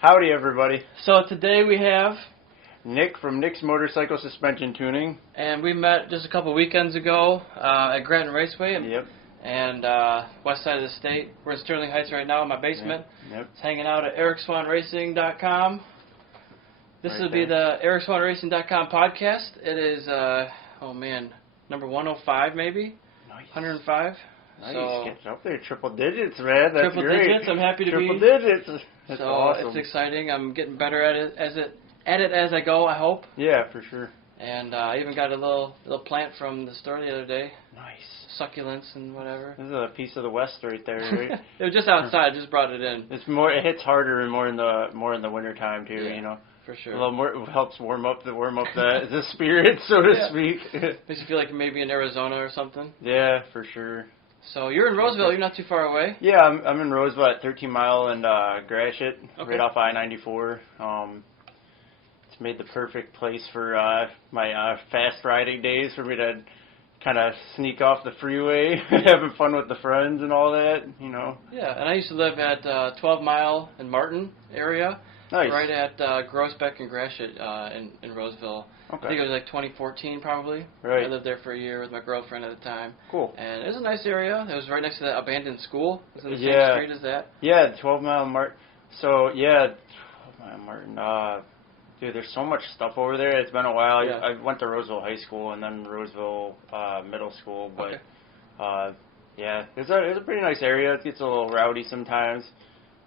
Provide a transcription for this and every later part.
Howdy, everybody. So today we have Nick from Nick's Motorcycle Suspension Tuning. and we met just a couple weekends ago at Grattan Raceway and west side of the state. We're in Sterling Heights right now in my basement. Yep. It's hanging out at EricSwahnRacing.com. This will be the EricSwahnRacing.com podcast. It is, number 105 maybe? Nice. 105. Nice. So, Getting up there, triple digits, man. That's triple great. digits. I'm happy to triple be. digits. That's so awesome. it's exciting. I'm getting better at it as I go, I hope. Yeah, for sure. And I even got a little plant from the store the other day. Nice. Succulents and whatever. This is a piece of the West right there, right? It was just outside. Just brought it in. It's more. It hits harder and more in the winter time too. Yeah, you know. For sure. A little more helps warm up the spirit, so to speak. Makes you feel like maybe in Arizona or something. Yeah, for sure. So you're in Roseville. You're not too far away. Yeah, I'm in Roseville at 13 Mile and Gratiot, Okay. right off I-94. It's made the perfect place for my fast riding days for me to kind of sneak off the freeway, having fun with the friends and all that, you know. Yeah, and I used to live at 12 Mile and Martin area. Nice. Right at Groesbeck and Gratiot in Roseville. Okay. I think it was like 2014 probably. Right. I lived there for a year with my girlfriend at the time. Cool. And it was a nice area. It was right next to that abandoned school. It was in the Yeah. same street as that. Yeah, 12 Mile Martin. So, yeah, 12 Mile Martin. Dude, there's so much stuff over there. It's been a while. Yeah. I went to Roseville High School and then Roseville Middle School. But, Okay. yeah, it's a pretty nice area. It gets a little rowdy sometimes.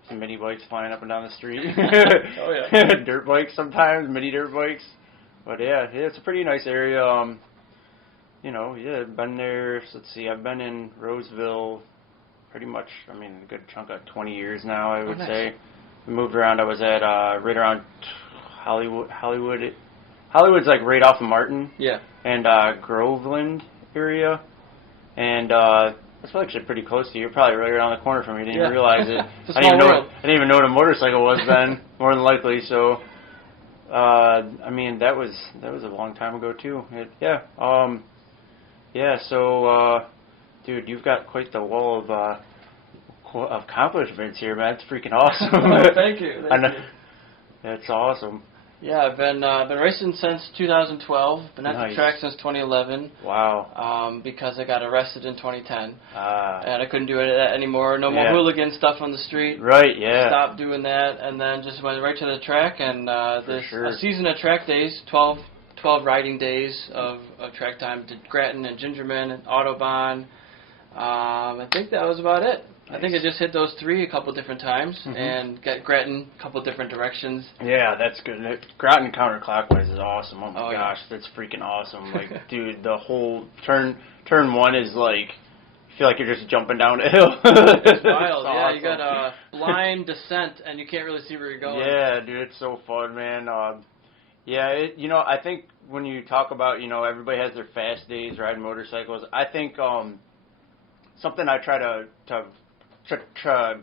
Some mini bikes flying up and down the street. Oh, yeah. Dirt bikes sometimes, mini dirt bikes. But, yeah, it's a pretty nice area. I've been there. Let's see, I've been in Roseville pretty much, a good chunk of 20 years now, I would nice. say. We moved around. I was at right around Hollywood. Hollywood's like right off of Martin. Yeah. And Groveland area. And that's actually pretty close to you. You're probably right around the corner from me. Didn't even realize it. It's a small world. I didn't even know what a motorcycle was then, more than likely. So, that was a long time ago too. So, dude, you've got quite the wall of accomplishments here, man. It's freaking awesome. Thank you. I know. That's awesome. Yeah, I've been racing since 2012. Been at the track since 2011. Wow. Because I got arrested in 2010, and I couldn't do it anymore. No more Yeah. hooligan stuff on the street. Right. Yeah. Stopped doing that, and then just went right to the track. And sure. a season of track days, 12 riding days of track time. Did Grattan and Gingerman and Autobahn. I think that was about it. Nice. I think I just hit those three a couple different times, and got Grattan a couple different directions. Yeah, that's good. Grattan counterclockwise is awesome. Oh my gosh, yeah. that's freaking awesome. Like, dude, the whole turn one is like, I feel like you're just jumping down a hill. It's wild. It's Yeah, awesome. you got a blind descent, and you can't really see where you're going. Yeah, dude, it's so fun, man. I think when you talk about, everybody has their fast days riding motorcycles. I think something I try to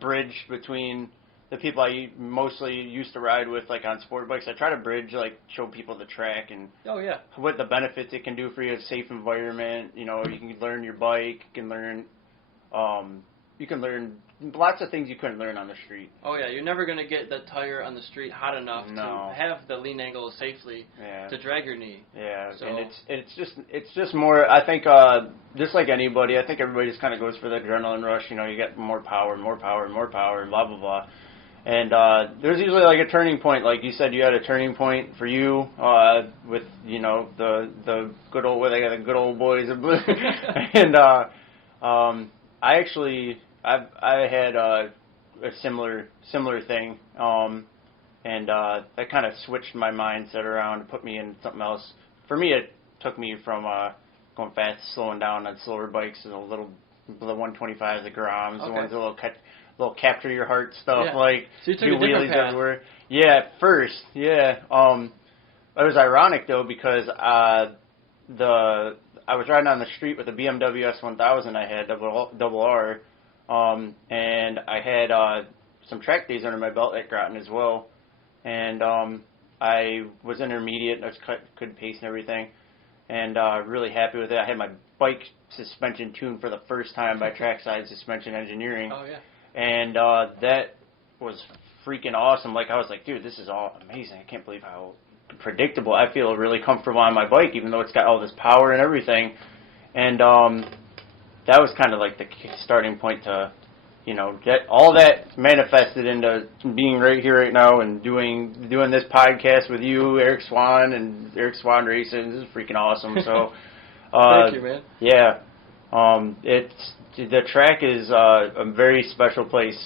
bridge between the people I mostly used to ride with, like on sport bikes. I try to bridge, like, show people the track and what the benefits it can do for you, a safe environment. You can learn your bike, you can learn lots of things you couldn't learn on the street. Oh yeah, you're never gonna get the tire on the street hot enough to have the lean angle safely to drag your knee. Yeah, so. And it's just more. I think just like anybody, I think everybody just kind of goes for the adrenaline rush. You get more power, and blah blah blah. And there's usually like a turning point, like you said. You had a turning point for you with the good old where they got the good old boys and I had a similar thing, and that kind of switched my mindset around and put me in something else. For me, it took me from going fast to slowing down on slower bikes, and the 125s, the Groms, the ones that little capture your heart stuff, like so you took do a different wheelies path. everywhere. Yeah, at first, yeah. It was ironic though because I was riding on the street with a BMW S1000 I had double R. And I had some track days under my belt at Grattan as well, and I was intermediate. I was good pace and everything, and really happy with it. I had my bike suspension tuned for the first time by Trackside Suspension Engineering. Oh yeah. And that was freaking awesome. Like, I was like, dude, this is all amazing. I can't believe how predictable. I feel really comfortable on my bike, even though it's got all this power and everything. And that was kind of like the starting point to, get all that manifested into being right here right now and doing this podcast with you, Eric Swahn and EricSwahnRacing. This is freaking awesome. So, thank you, man. Yeah, the track is a very special place.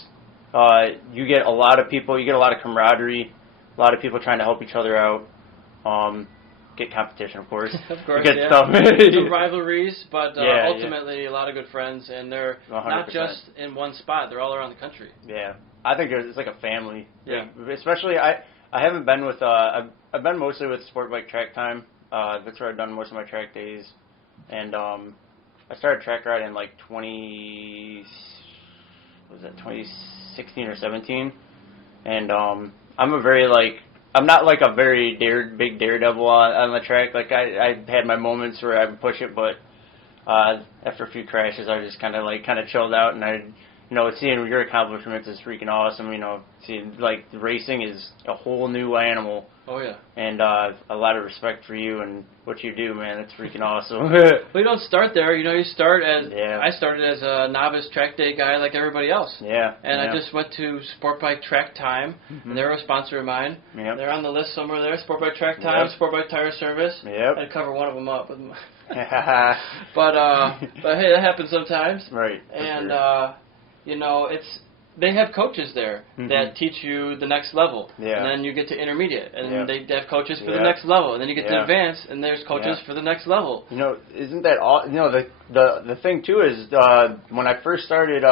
You get a lot of people, you get a lot of camaraderie, a lot of people trying to help each other out. Get competition, of course. Of course, get yeah. stuff. Some rivalries, but ultimately a lot of good friends, and they're 100%. not just in one spot. They're all around the country. Yeah, I think it's like a family. Yeah. Especially, I haven't been with, I've been mostly with Sport Bike Track Time. That's where I've done most of my track days. And I started track riding in like 2016 or 17. And I'm not like a very big daredevil on the track. Like I had my moments where I would push it, but after a few crashes, I just kind of chilled out, and seeing your accomplishments is freaking awesome. Seeing like racing is a whole new animal. Oh yeah. And a lot of respect for you and what you do, man. It's freaking awesome. Well, you don't start there. You start as I started as a novice track day guy like everybody else. Yeah. And I just went to Sport Bike Track Time, and they're a sponsor of mine. Yep. They're on the list somewhere there. Sport Bike Track Time, Sport Bike Tire Service. Yep. I'd cover one of them up with my but hey, that happens sometimes. Right. And they have coaches there that teach you the next level. Yeah. And then you get to intermediate, and they have coaches for the next level. And then you get to advanced, and there's coaches for the next level. Isn't that all? The thing too is when I first started,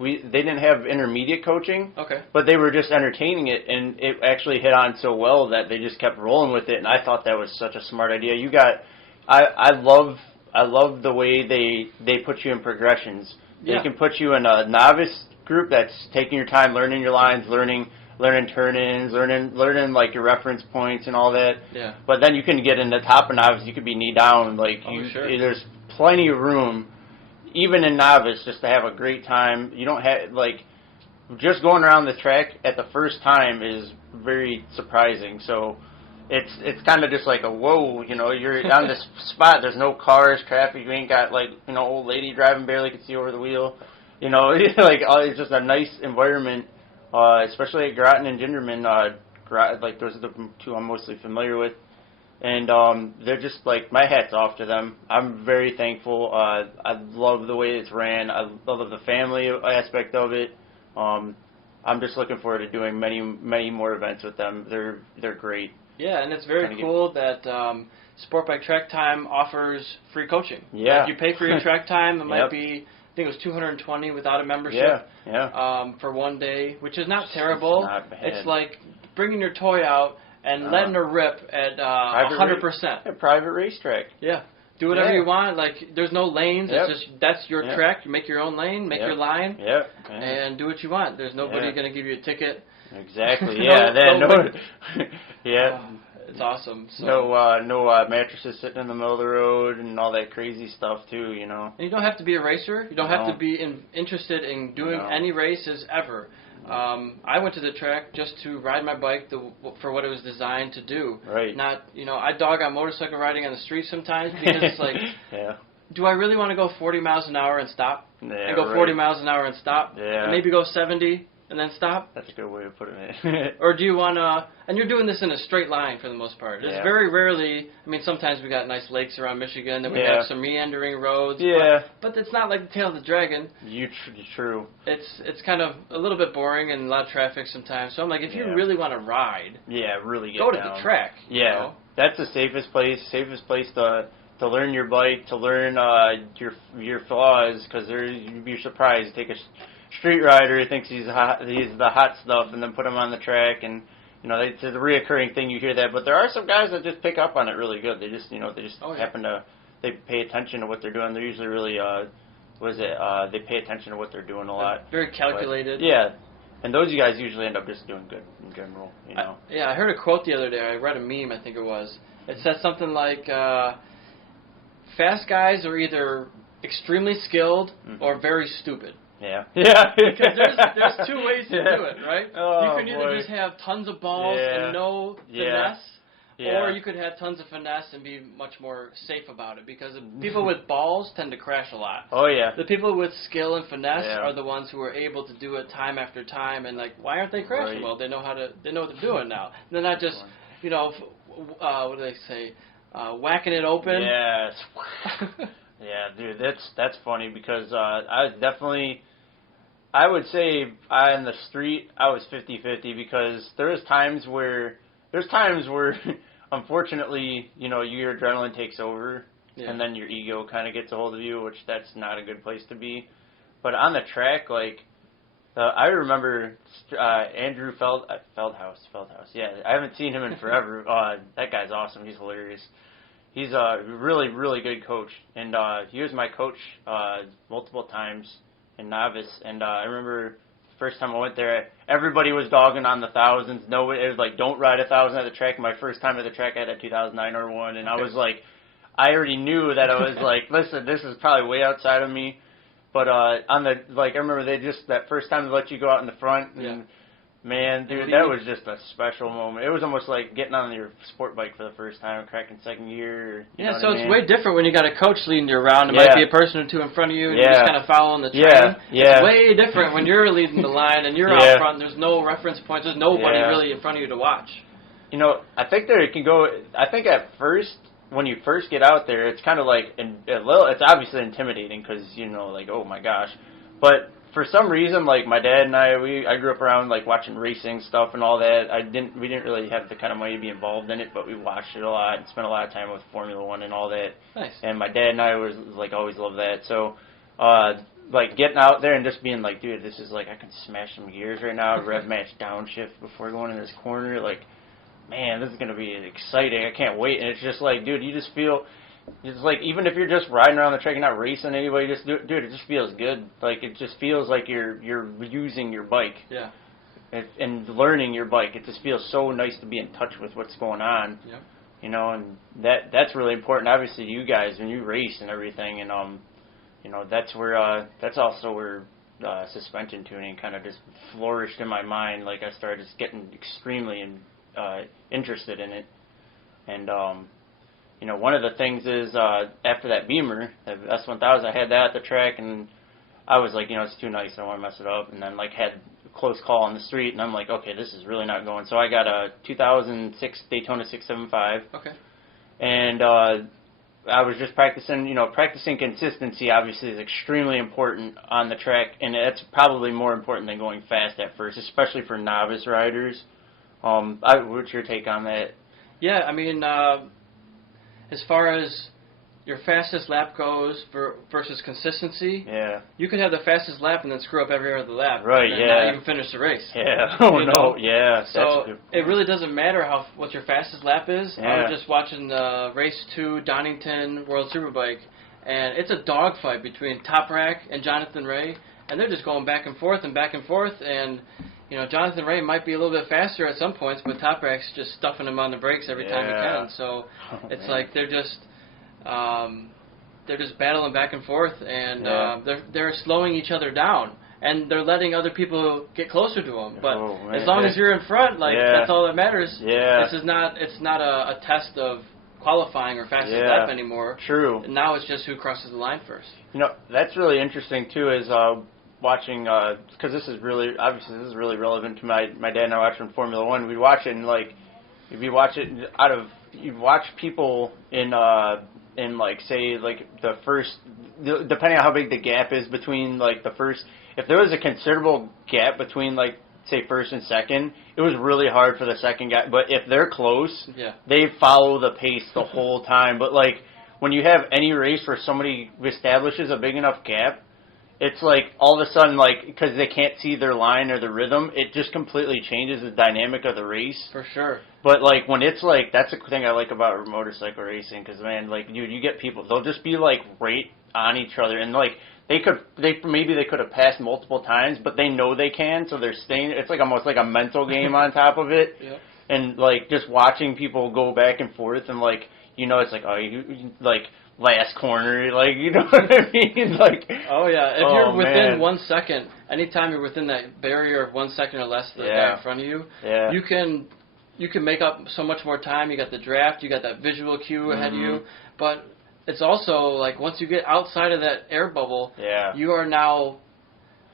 they didn't have intermediate coaching. Okay. But they were just entertaining it, and it actually hit on so well that they just kept rolling with it. And I thought that was such a smart idea. I love the way they put you in progressions. They can put you in a novice group that's taking your time, learning your lines, learning turn-ins, learning like your reference points and all that. Yeah. But then you can get in the top of novice. You could be knee down. Sure. There's plenty of room, even in novice, just to have a great time. You don't have just going around the track at the first time is very surprising. So it's kind of just like a whoa, you're on this spot. There's no cars, traffic. You ain't got old lady driving barely can see over the wheel. It's just a nice environment, especially at Groton and Gingerman. Those are the two I'm mostly familiar with, and they're just my hat's off to them. I'm very thankful. I love the way it's ran. I love the family aspect of it. I'm just looking forward to doing many, many more events with them. They're great. Yeah, and it's very cool that Sport Bike Track Time offers free coaching. Yeah. If you pay for your track time, it might be, I think it was $220 without a membership. Yeah. For one day, which is not terrible. It's not bad. It's like bringing your toy out and letting her rip at 100%. A private racetrack. Yeah. Do whatever you want. There's no lanes. Yep. It's just that's your track. You make your own lane, make your line, Yep. and do what you want. There's nobody going to give you a ticket. Exactly. Yeah. It's awesome. So. No mattresses sitting in the middle of the road and all that crazy stuff too. And you don't have to be a racer. You don't have to be interested in doing any races ever. I went to the track just to ride my bike for what it was designed to do. Right. Not, I dog on motorcycle riding on the street sometimes because it's like, do I really want to go 40 miles an hour and stop? Yeah, and go 40 miles an hour and stop? Yeah. And maybe go 70 and then stop? That's a good way of putting it. Or do you want to, and you're doing this in a straight line for the most part. It's very rarely, sometimes we got nice lakes around Michigan, then we have some meandering roads. Yeah. But it's not like the tail of the dragon. True. It's kind of a little bit boring and a lot of traffic sometimes. So I'm like, if you really want to ride, really get go to down. the track. Yeah. That's the safest place to learn your bike, to learn your flaws, because you'd be surprised. Take a street rider who thinks he's the hot stuff, and then put him on the track, and it's a reoccurring thing. You hear that, but there are some guys that just pick up on it really good. They just happen to pay attention to what they're doing. They're usually really they pay attention to what they're doing a lot. Very calculated. But, and those guys usually end up just doing good in general. I heard a quote the other day. I read a meme, I think it was. It said something like, fast guys are either extremely skilled or very stupid. Yeah. Because there's two ways to do it, right? Oh, you can either boy. just have tons of balls and no finesse, or you could have tons of finesse and be much more safe about it. Because the people with balls tend to crash a lot. Oh, yeah. The people with skill and finesse are the ones who are able to do it time after time. And, like, why aren't they crashing? Right. Well, they know what they're doing now. They're not just, what do they say, whacking it open. Yes. Yeah, dude, that's funny because I would say in the street I was 50-50 because there's times where unfortunately, your adrenaline takes over and then your ego kind of gets a hold of you, which that's not a good place to be. But on the track, like, I remember Andrew Feldhaus. Yeah, I haven't seen him in forever. That guy's awesome. He's hilarious. He's a really, really good coach, and he was my coach multiple times in novice. And I remember the first time I went there, everybody was dogging on the thousands. Nobody, it was like, don't ride 1,000 at the track. My first time at the track, I had a 2009 R1, and I was like, I already knew that I was like, listen, this is probably way outside of me. But I remember that first time they let you go out in the front, and man, dude, that was just a special moment. It was almost like getting on your sport bike for the first time, cracking second gear. So it's way different when you got a coach leading you around. It might be a person or two in front of you, and you're just kind of following the train. It's way different when you're leading the line and you're out front. There's no reference points. There's nobody really in front of you to watch. I think there it can go. I think at first, when you first get out there, it's kind of like it's obviously intimidating because like, oh my gosh, but for some reason, like my dad and I grew up around like watching racing stuff and all that. We didn't really have the kind of money to be involved in it, but we watched it a lot and spent a lot of time with Formula One and all that. Nice. And my dad and I was like always loved that. So like getting out there and just being like, dude, this is like I can smash some gears right now, rev match downshift before going in this corner, like. Man, this is going to be exciting. I can't wait. And it's just like, dude, you just feel, it's like, even if you're just riding around the track and not racing anybody, dude, it just feels good. Like, it just feels like you're using your bike. Yeah. And learning your bike. It just feels so nice to be in touch with what's going on. Yep. And that's really important, obviously, to you guys when you race and everything. And, that's also where suspension tuning kind of just flourished in my mind. Like, I started just getting extremely interested in it, and one of the things is after that Beamer, the S1000, I had that at the track, and I was like, it's too nice, I don't want to mess it up, and then like had a close call on the street, and I'm like, okay, this is really not going. So I got a 2006 Daytona 675. Okay. And I was just practicing. Practicing consistency obviously is extremely important on the track, and that's probably more important than going fast at first, especially for novice riders. What's your take on that? Yeah, I mean, as far as your fastest lap goes versus consistency, you could have the fastest lap and then screw up every other lap. Right, and not even finish the race. Yeah. Oh, no, yeah. So it really doesn't matter what your fastest lap is. Yeah. I was just watching Race 2 Donington World Superbike, and it's a dogfight between Top Rack and Jonathan Ray, and they're just going back and forth, and Jonathan Ray might be a little bit faster at some points, but Top Rack's just stuffing him on the brakes every time he can. So it's like they're just battling back and forth, and they're slowing each other down, and they're letting other people get closer to them. But as long as you're in front, that's all that matters. Yeah. It's not a test of qualifying or fastest lap anymore. True. And now it's just who crosses the line first. That's really interesting too. Is watching, because this is really relevant to my dad and I watching Formula One. We'd watch it, and if you watch it you'd watch people in like say like the first, depending on how big the gap is between like the first. If there was a considerable gap between like say first and second, it was really hard for the second guy. But if they're close, they follow the pace the whole time. But like when you have any race where somebody establishes a big enough gap, it's like all of a sudden, like, because they can't see their line or the rhythm, it just completely changes the dynamic of the race. For sure. But, like, when it's like, that's the thing I like about motorcycle racing, because, man, like, you get people, they'll just be, like, right on each other, and, like, maybe they could have passed multiple times, but they know they can, so they're staying, it's like almost like a mental game on top of it. Yep. And, like, just watching people go back and forth, and, like, you know, it's like, oh, you like last corner, like, you know what I mean? Like, oh yeah, if you're within 1 second, anytime you're within that barrier of 1 second or less of the guy in front of you, you can make up so much more time. You got the draft, you got that visual cue ahead of you, but it's also like once you get outside of that air bubble, you are now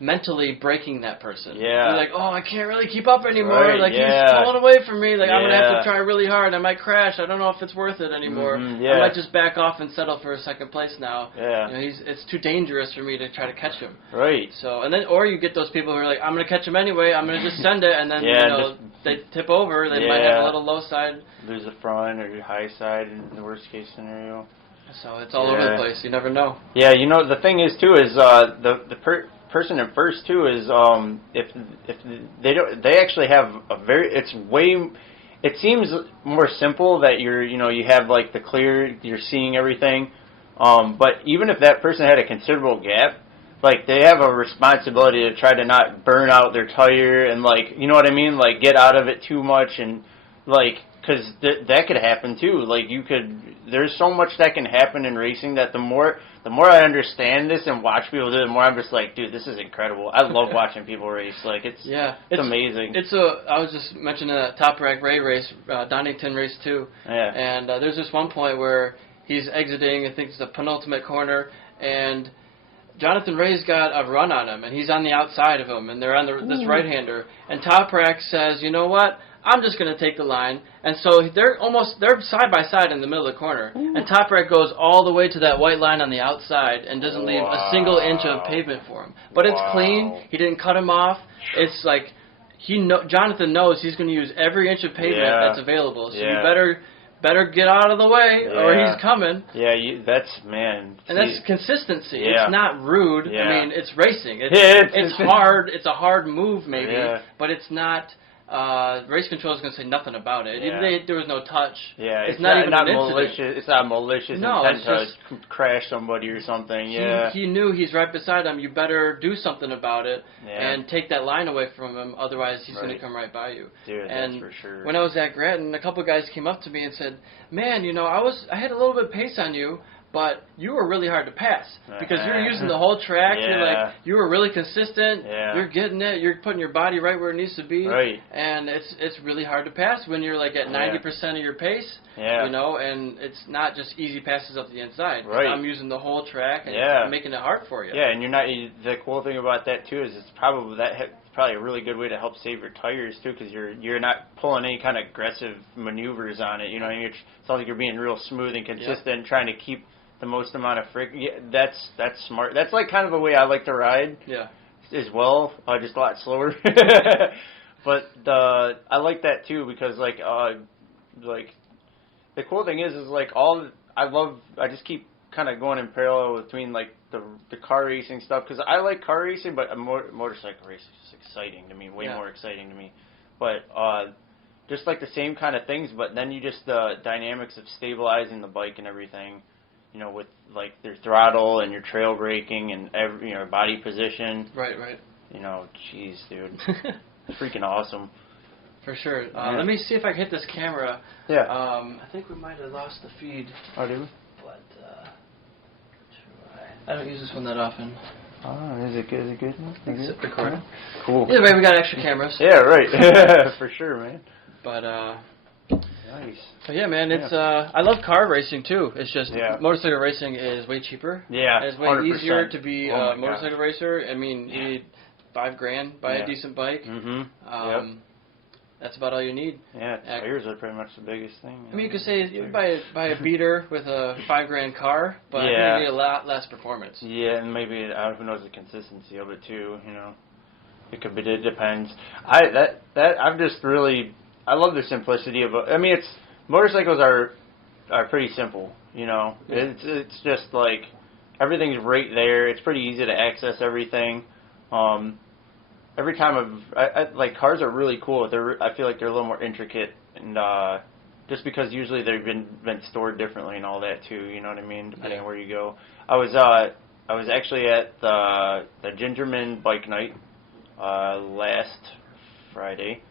mentally breaking that person. You're like, oh, I can't really keep up anymore. Like, he's pulling away from me. Like, I'm going to have to try really hard. I might crash. I don't know if it's worth it anymore. I might just back off and settle for a second place now. You know, it's too dangerous for me to try to catch him. So, and then, or you get those people who are like, I'm going to catch him anyway. I'm going to just send it. And then, you know, they tip over. They might have a little low side. Lose the front or your high side in the worst case scenario. So it's all over the place. You never know. Yeah, you know, the thing is, too, is person in first too is if they actually have a it seems more simple that you have like the clear, you're seeing everything, but even if that person had a considerable gap, like they have a responsibility to try to not burn out their tire and like, you know what I mean, like get out of it too much, and like, because that could happen too. Like there's so much that can happen in racing that the more I understand this and watch people do it, the more I'm just like, dude, this is incredible. I love watching people race. Like it's amazing. I was just mentioning a Top Rack Ray race, Donington race 2. And there's this one point where he's exiting, I think it's the penultimate corner, and Jonathan Ray's got a run on him, and he's on the outside of him, and they're on this right-hander. And Top Rack says, you know what? I'm just going to take the line. And so they're side by side in the middle of the corner. And Top Rack goes all the way to that white line on the outside and doesn't leave a single inch of pavement for him. But it's clean. He didn't cut him off. It's like Jonathan knows he's going to use every inch of pavement that's available. So you better get out of the way or he's coming. That's consistency. It's not rude. I mean, it's racing. It's hard. It's a hard move maybe, but it's not. Race control is going to say nothing about it. There was no touch. It's not even malicious. It's not malicious intent to crash somebody or something. He knew he's right beside him. You better do something about it and take that line away from him. Otherwise, he's going to come right by you. Dude, and that's for sure. When I was at Grattan, a couple of guys came up to me and said, "Man, you know, I had a little bit of pace on you, but you were really hard to pass because you were using the whole track. You were really consistent. You're getting it. You're putting your body right where it needs to be. And it's really hard to pass when you're like at 90% of your pace. You know, and it's not just easy passes up the inside. I'm using the whole track and making it hard for you. And you're not. The cool thing about that too is it's probably a really good way to help save your tires too, because you're not pulling any kind of aggressive maneuvers on it. You know, it's not like you're being real smooth and consistent, trying to keep the most amount of friction. That's smart. That's like kind of the way I like to ride. As well, just a lot slower. But I like that too because like the cool thing is like I just keep kind of going in parallel between like the car racing stuff, because I like car racing, but motorcycle racing is exciting to me, way more exciting to me. But just like the same kind of things, but then you just the dynamics of stabilizing the bike and everything. You know, with like your throttle and your trail braking and body position. Right. You know, jeez, dude, freaking awesome. For sure. Let me see if I can hit this camera. I think we might have lost the feed. Oh, did we? But I don't use this one that often. Oh, is it good? Is it good? Is it recording? Cool. Either way, we got extra cameras. Yeah, right. For sure, man. But nice. So yeah, man, it's I love car racing too. It's just motorcycle racing is way cheaper. It's way 100%. Easier to be a motorcycle racer. I mean, you need $5,000, buy a decent bike. That's about all you need. Tires are pretty much the biggest thing. I mean, you could say you buy a beater with a $5,000 car, but you need a lot less performance. And maybe who knows the consistency of it too. You know, it depends. I'm just really. I love the simplicity of it. I mean, motorcycles are pretty simple, you know. It's just like everything's right there. It's pretty easy to access everything. Every time like cars are really cool. I feel like they're a little more intricate, and just because usually they've been stored differently and all that too. You know what I mean? Depending on where you go. I was actually at the Gingerman Bike Night last Friday.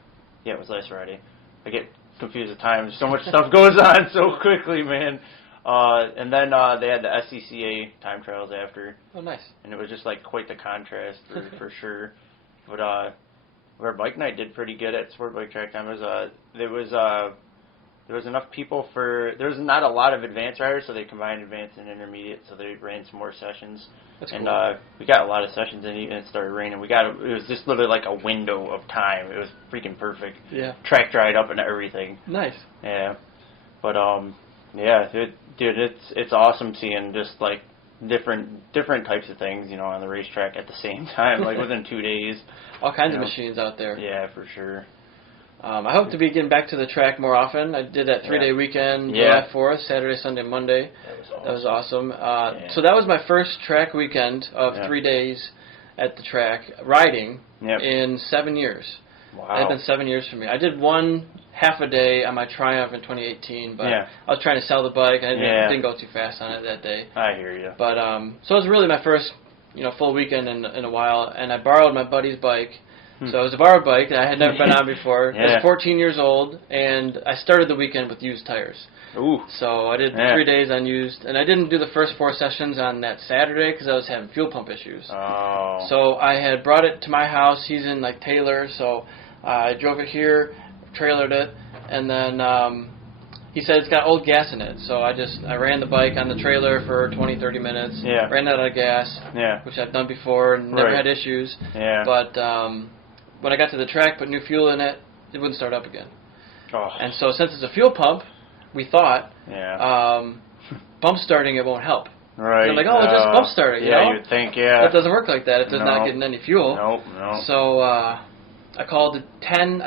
Yeah, it was last Friday. I get confused at times. So much stuff goes on so quickly, man. And then they had the SCCA time trials after. Oh, nice. And it was just like quite the contrast for sure. But our bike night did pretty good at Sport Bike Track Time. There was enough people there was not a lot of advanced riders, so they combined advanced and intermediate, so they ran some more sessions. That's and cool. We got a lot of sessions in, even it started raining. It was just literally like a window of time. It was freaking perfect. Yeah. Track dried up and everything. Nice. Yeah. But yeah, dude, it's awesome seeing just like different types of things, you know, on the racetrack at the same time, like within 2 days. All kinds of machines out there. Yeah, for sure. I hope to be getting back to the track more often. I did that 3-day weekend, July 4th, Saturday, Sunday, Monday. That was awesome. So that was my first track weekend of 3 days at the track, riding in 7 years. Wow. It had been 7 years for me. I did one half a day on my Triumph in 2018, but I was trying to sell the bike, and I didn't go too fast on it that day. I hear you. But so it was really my first, full weekend in a while, and I borrowed my buddy's bike. So it was a borrowed bike that I had never been on before. I was 14 years old, and I started the weekend with used tires. Ooh. So I did 3 days on used, and I didn't do the first 4 sessions on that Saturday because I was having fuel pump issues. Oh. So I had brought it to my house. He's in Taylor, so I drove it here, trailered it, and then he said it's got old gas in it. So I ran the bike on the trailer for 20, 30 minutes. Ran out of gas, which I've done before and never had issues. But when I got to the track, put new fuel in it, it wouldn't start up again. Oh. And so since it's a fuel pump, we thought bump starting it won't help. Right. They're like, just bump start it, you know? You'd think, That doesn't work like that if there's not getting any fuel. No. So I called 10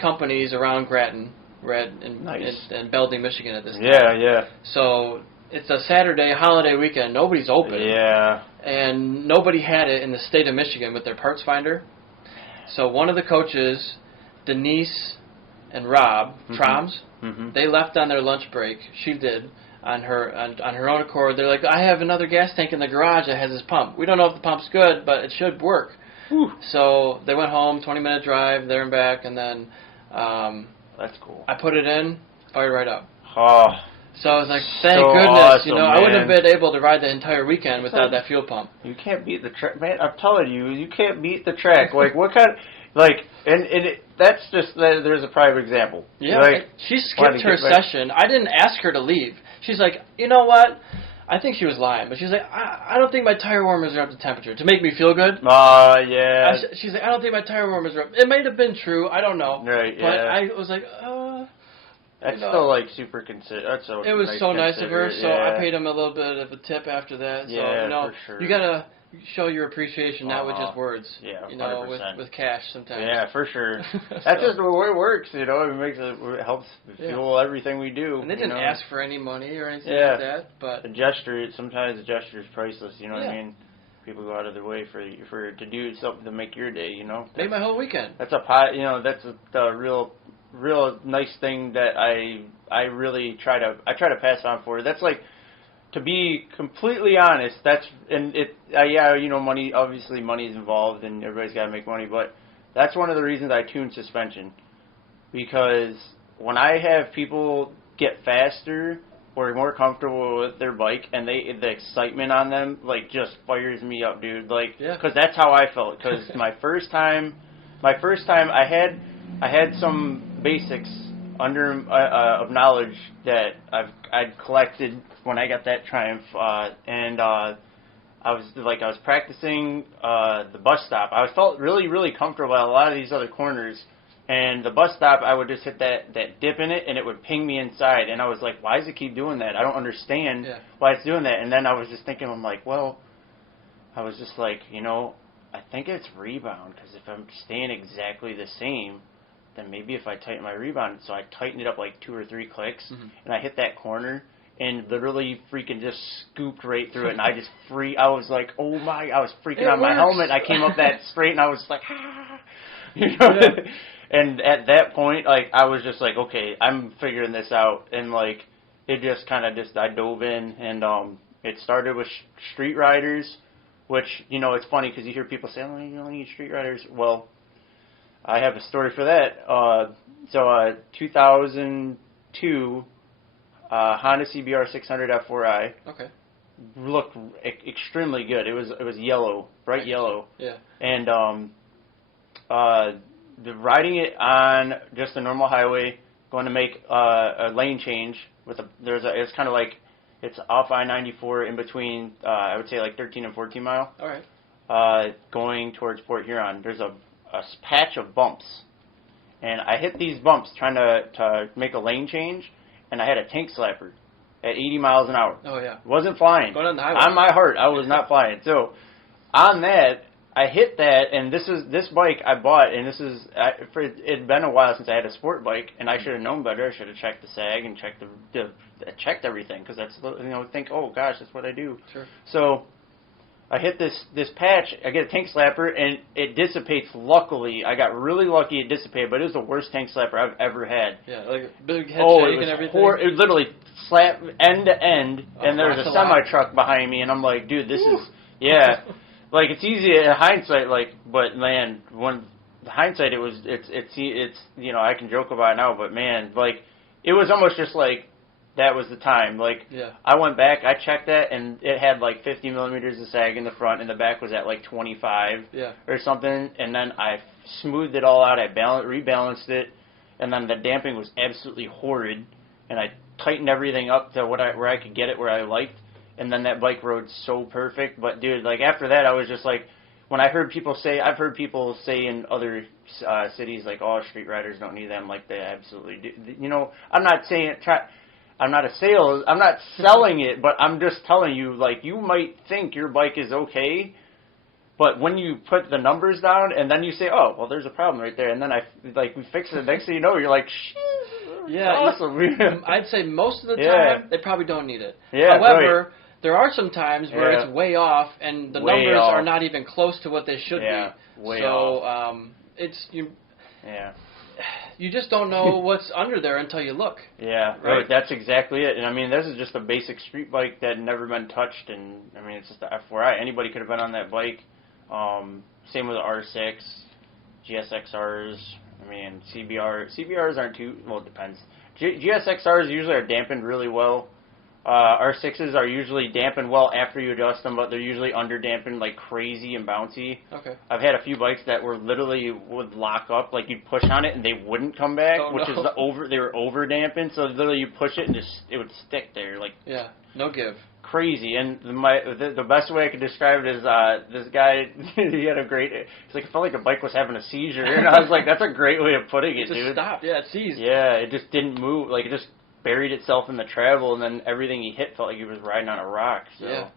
companies around Grattan, and Belding, Michigan at this time. Yeah. So it's a Saturday, holiday weekend. Nobody's open. Yeah. And nobody had it in the state of Michigan with their parts finder. So one of the coaches, Denise and Rob Troms, they left on their lunch break. She did on her own accord. They're like, I have another gas tank in the garage that has this pump. We don't know if the pump's good, but it should work. Whew. So they went home, 20-minute drive there and back, and then that's cool. I put it in, fired right up. Oh. So I was like, thank goodness. Awesome, I wouldn't have been able to ride the entire weekend without that fuel pump. You can't beat the track, man. I'm telling you, you can't beat the track. Like, what kind? That's just there's a private example. Yeah, she skipped her session. I didn't ask her to leave. She's like, you know what? I think she was lying, but she's like, I don't think my tire warmers are up to temperature to make me feel good. Yeah. She's like, I don't think my tire warmers are up. It might have been true. I don't know. Right. But I was like, That's still super considerate. It was so nice of her. So I paid him a little bit of a tip after that. So for sure. You gotta show your appreciation, not with just words. Yeah, 100%. With cash sometimes. Yeah, for sure. That's just the way it works. It helps fuel everything we do. And they didn't ask for any money or anything like that. But sometimes the gesture is priceless. You know what I mean? People go out of their way to do something to make your day. Make my whole weekend. That's the real nice thing that I really try to pass on for. That's like, to be completely honest, money, obviously money is involved and everybody's got to make money, but that's one of the reasons I tune suspension, because when I have people get faster or more comfortable with their bike and the excitement on them just fires me up, dude. Because that's how I felt. Because my first time I had some basics of knowledge that I'd collected when I got that Triumph, and I was practicing the bus stop. I felt really, really comfortable at a lot of these other corners, and the bus stop, I would just hit that dip in it, and it would ping me inside, and I was like, why does it keep doing that? I don't understand why it's doing that. And then I was just thinking, I think it's rebound, because if I'm staying exactly the same, then maybe if I tighten my rebound. So I tightened it up 2 or 3 clicks, and I hit that corner, and literally freaking just scooped right through it, and I was like, oh my, I was freaking on my helmet. I came up that straight, and I was like, And at that point, I was just like, okay, I'm figuring this out, and it just kind of I dove in, and it started with street riders, which, it's funny because you hear people say, oh, you only need street riders. Well, I have a story for that. 2002 Honda CBR 600 F4i. Okay. Looked extremely good. It was yellow, bright yellow. Yeah. And riding it on just a normal highway, going to make a lane change with it's kind of like it's off I-94 in between I would say like 13 and 14 mile. All right. Going towards Port Huron. There's a patch of bumps, and I hit these bumps trying to make a lane change, and I had a tank slapper at 80 miles an hour. Oh yeah. Wasn't flying. Going on the highway. On my heart, I was not flying. So on that, I hit that, and this bike I bought, and it'd been a while since I had a sport bike, and I should have known better. I should have checked the sag and checked checked everything, because that's, think, oh gosh, that's what I do. Sure. So I hit this patch, I get a tank slapper, and it dissipates. Luckily, I got really lucky it dissipated, but it was the worst tank slapper I've ever had. Yeah, like big head shake and everything. It literally slapped end to end, and there was a lot. semi-truck behind me, and I'm like, dude, this is, yeah. Like, it's easy in hindsight, like, but man, when hindsight, it's I can joke about it now, but man, like, it was almost just like, that was the time. Like, yeah. I went back, I checked that, and it had like 50 millimeters of sag in the front, and the back was at like 25 or something, and then I smoothed it all out, I rebalanced it, and then the damping was absolutely horrid, and I tightened everything up to where I could get it where I liked, and then that bike rode so perfect. But dude, like after that, I was just like, when I've heard people say in other cities like, oh, street riders don't need them, like they absolutely do. I'm not saying I'm not selling it, but I'm just telling you, like, you might think your bike is okay, but when you put the numbers down and then you say, oh, well, there's a problem right there, and then we fix it. Next thing you know, you're like, shit, yeah, awesome. I'd say most of the time they probably don't need it. Yeah, however, there are some times where it's way off and the way numbers off. are not even close to what they should be. Way so off. You just don't know what's under there until you look. Yeah, right. That's exactly it. And I mean, this is just a basic street bike that had never been touched, and I mean, it's just the F4i. Anybody could have been on that bike. Same with the R6, GSXRs. I mean, CBRs aren't too, well, it depends. GSXRs usually are dampened really well. R6s are usually dampened well after you adjust them, but they're usually under dampened like crazy and bouncy. Okay. I've had a few bikes that were literally would lock up, like you'd push on it and they wouldn't come back, they were over dampened, so literally you push it and it would stick there, like no give. Crazy. And the best way I could describe it is this guy, he had a great, it's like, it felt like the bike was having a seizure, and I was like, that's a great way of putting it, dude. It just stopped, it seized. Yeah, it just didn't move, like it just buried itself in the travel, and then everything he hit felt like he was riding on a rock. So. Yeah,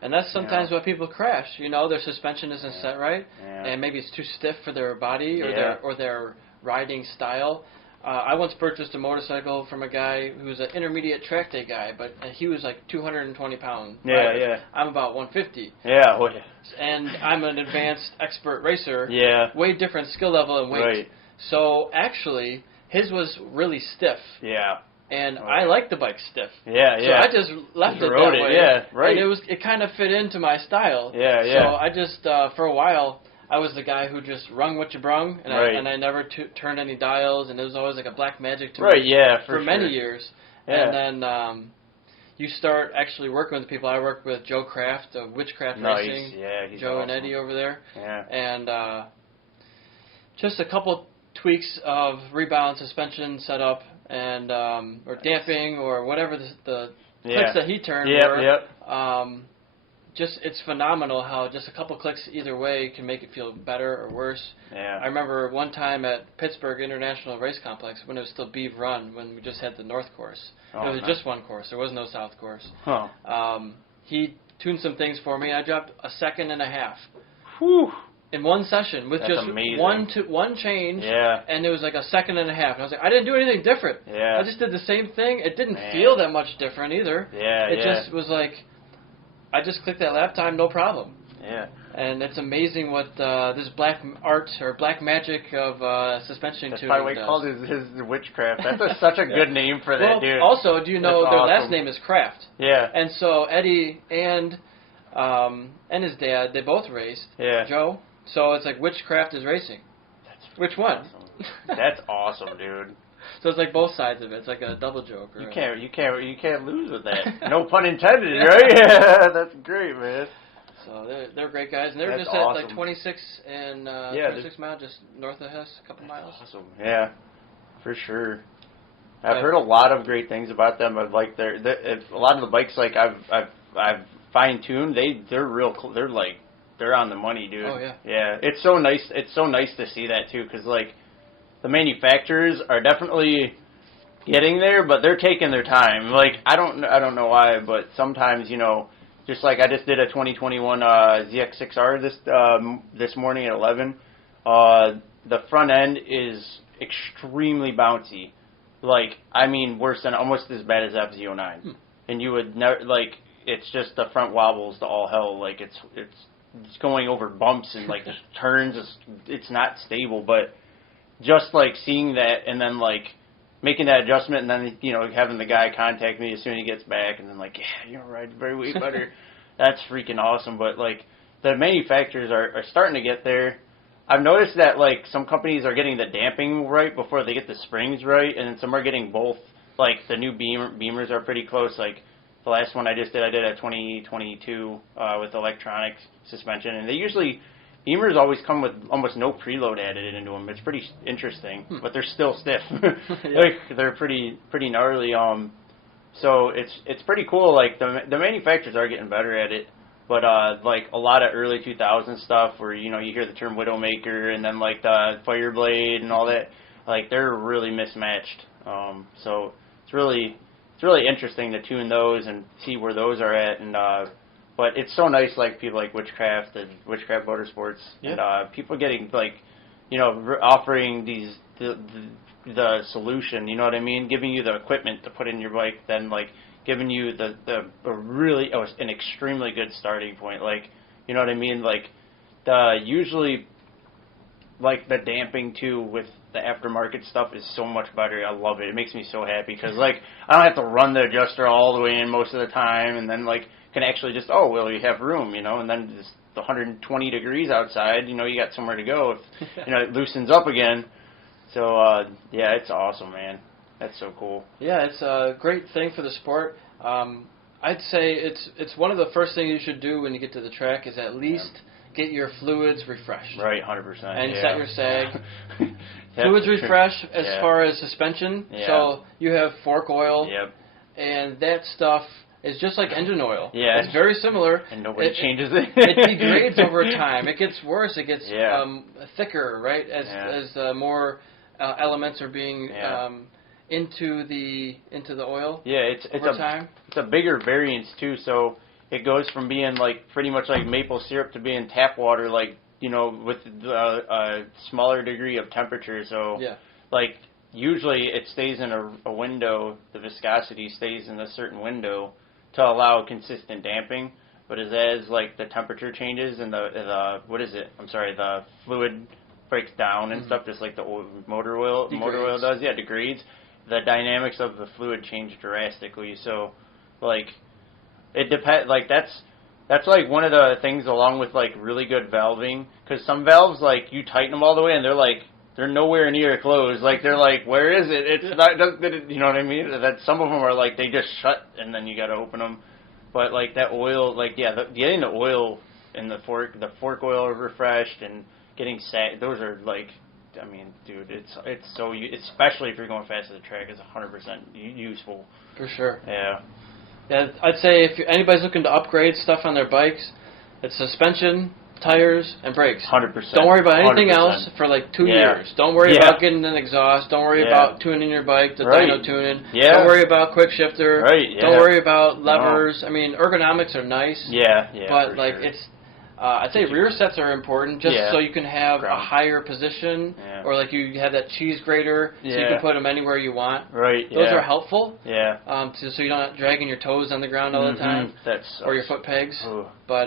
and that's sometimes why people crash. Their suspension isn't set right, and maybe it's too stiff for their body or their riding style. I once purchased a motorcycle from a guy who was an intermediate track day guy, but he was like 220 pounds. Yeah. I'm about 150. Yeah, and I'm an advanced expert racer. Yeah. Way different skill level and weight. Right. So actually, his was really stiff. Yeah. And I like the bike stiff. Yeah. So I just left it that way. Yeah, right. And it kind of fit into my style. Yeah. So I just, for a while, I was the guy who just rung what you brung, and I never turned any dials, and it was always like a black magic to me. For many years. Yeah. And then you start actually working with people. I worked with Joe Kraft of Witchcraft Racing. Yeah, he's Joe awesome. and Eddie over there. Yeah. And just a couple tweaks of rebound suspension setup and or damping or whatever the clicks that he turned were. Just it's phenomenal how just a couple clicks either way can make it feel better or worse. Yeah. I remember one time at Pittsburgh International Race Complex when it was still Beeve Run, when we just had the North course. It was just one course. There was no South course. Huh. He tuned some things for me. I dropped a second and a half. Whew. In one session with just amazing. one change, Yeah. and it was like a second and a half. And I was like, I didn't do anything different. Yeah. I just did the same thing. It didn't feel that much different either. Yeah, It just was like, I just clicked that lap time, no problem. Yeah. And it's amazing what this black art or black magic of suspension tuning does. That's probably what he called his witchcraft. That's such a good name for that, dude. Also, do you know That's their awesome. last name is Kraft? Yeah. And so Eddie and his dad, they both raced. Yeah. Joe. So it's like Witchcraft is racing. That's Which one? That's awesome, dude. So it's like both sides of it. It's like a double joke. You can't lose with that. No pun intended, right? Yeah, that's great, man. So they're great guys, and they were just at like 26 and 26 miles just north of Hess, a couple miles. Awesome. Yeah, for sure. I've heard a lot of great things about them. I've like a lot of the bikes like I've fine tuned. They're real. They're like they're on the money, dude. Oh yeah. Yeah, it's so nice. It's so nice to see that too, because like the manufacturers are definitely getting there, but they're taking their time. Like I don't know why, but sometimes just like I just did a 2021 ZX6R this morning at 11. The front end is extremely bouncy. Like, I mean, worse than almost as bad as FZ09. And you would never, like, it's just the front wobbles to all hell. Like, it's going over bumps and, like, turns. It's not stable. But just, like, seeing that and then, like, making that adjustment and then, having the guy contact me as soon as he gets back and then, like, yeah, you're right, very way better. That's freaking awesome. But, like, the manufacturers are starting to get there. I've noticed that, like, some companies are getting the damping right before they get the springs right, and some are getting both. Like, the new Beamers are pretty close. Like, the last one I did a 2022 with electronic suspension, and Beamers always come with almost no preload added into them. It's pretty interesting, but they're still stiff. Like, they're pretty gnarly. So it's pretty cool. Like, the manufacturers are getting better at it. But, like, a lot of early 2000 stuff where, you hear the term Widowmaker and then, like, the Fireblade and all that, like, they're really mismatched. So it's really interesting to tune those and see where those are at. And but it's so nice, like, people like Witchcraft and Witchcraft Motorsports and people getting, like, offering the solution, you know what I mean? Giving you the equipment to put in your bike, then, like, giving you an extremely good starting point, like, you know what I mean? Like, usually, like, the damping too with the aftermarket stuff is so much better. I love it. It makes me so happy because, like, I don't have to run the adjuster all the way in most of the time, and then, like, can actually just you have room, and then just 120 degrees outside, you got somewhere to go if it loosens up again. So yeah, it's awesome, man. That's so cool. Yeah, it's a great thing for the sport. I'd say it's one of the first things you should do when you get to the track is at least get your fluids refreshed. Right, 100%. And set your sag. Fluids refresh as far as suspension. Yeah. So you have fork oil. Yep. And that stuff is just like engine oil. Yeah. It's very similar. And nobody changes it. It degrades over time. It gets worse. It gets thicker, right? As more elements are being into the oil. Yeah, it's a bigger variance too. So it goes from being like pretty much like maple syrup to being tap water, like with a smaller degree of temperature. So like usually it stays in a window. The viscosity stays in a certain window to allow consistent damping. But as like the temperature changes and the fluid breaks down and stuff, just like the motor oil does, degrades. The dynamics of the fluid change drastically. So, like, it depends. Like that's like one of the things along with like really good valving, because some valves like you tighten them all the way and they're nowhere near closed. Like they're like, where is it? It's not. You know what I mean? That some of them are like they just shut and then you got to open them. But like that oil, like getting the oil and the fork oil refreshed and getting those are like. I mean, dude, it's so especially if you're going fast at the track, it's 100% useful. For sure. Yeah. Yeah, I'd say if anybody's looking to upgrade stuff on their bikes, it's suspension, tires, and brakes. 100%. Don't worry about anything 100%. else for like 2 years. Don't worry about getting an exhaust. Don't worry about tuning your bike, the dyno tuning. Yeah. Don't worry about quick shifter. Right. Yeah. Don't worry about levers. I mean, ergonomics are nice. Yeah. But like it's. I'd say rear sets are important just so you can have a higher position, or like you have that cheese grater so you can put them anywhere you want. Right. Those are helpful. Yeah. So you're not dragging your toes on the ground all the time. Or your foot pegs. Ooh. But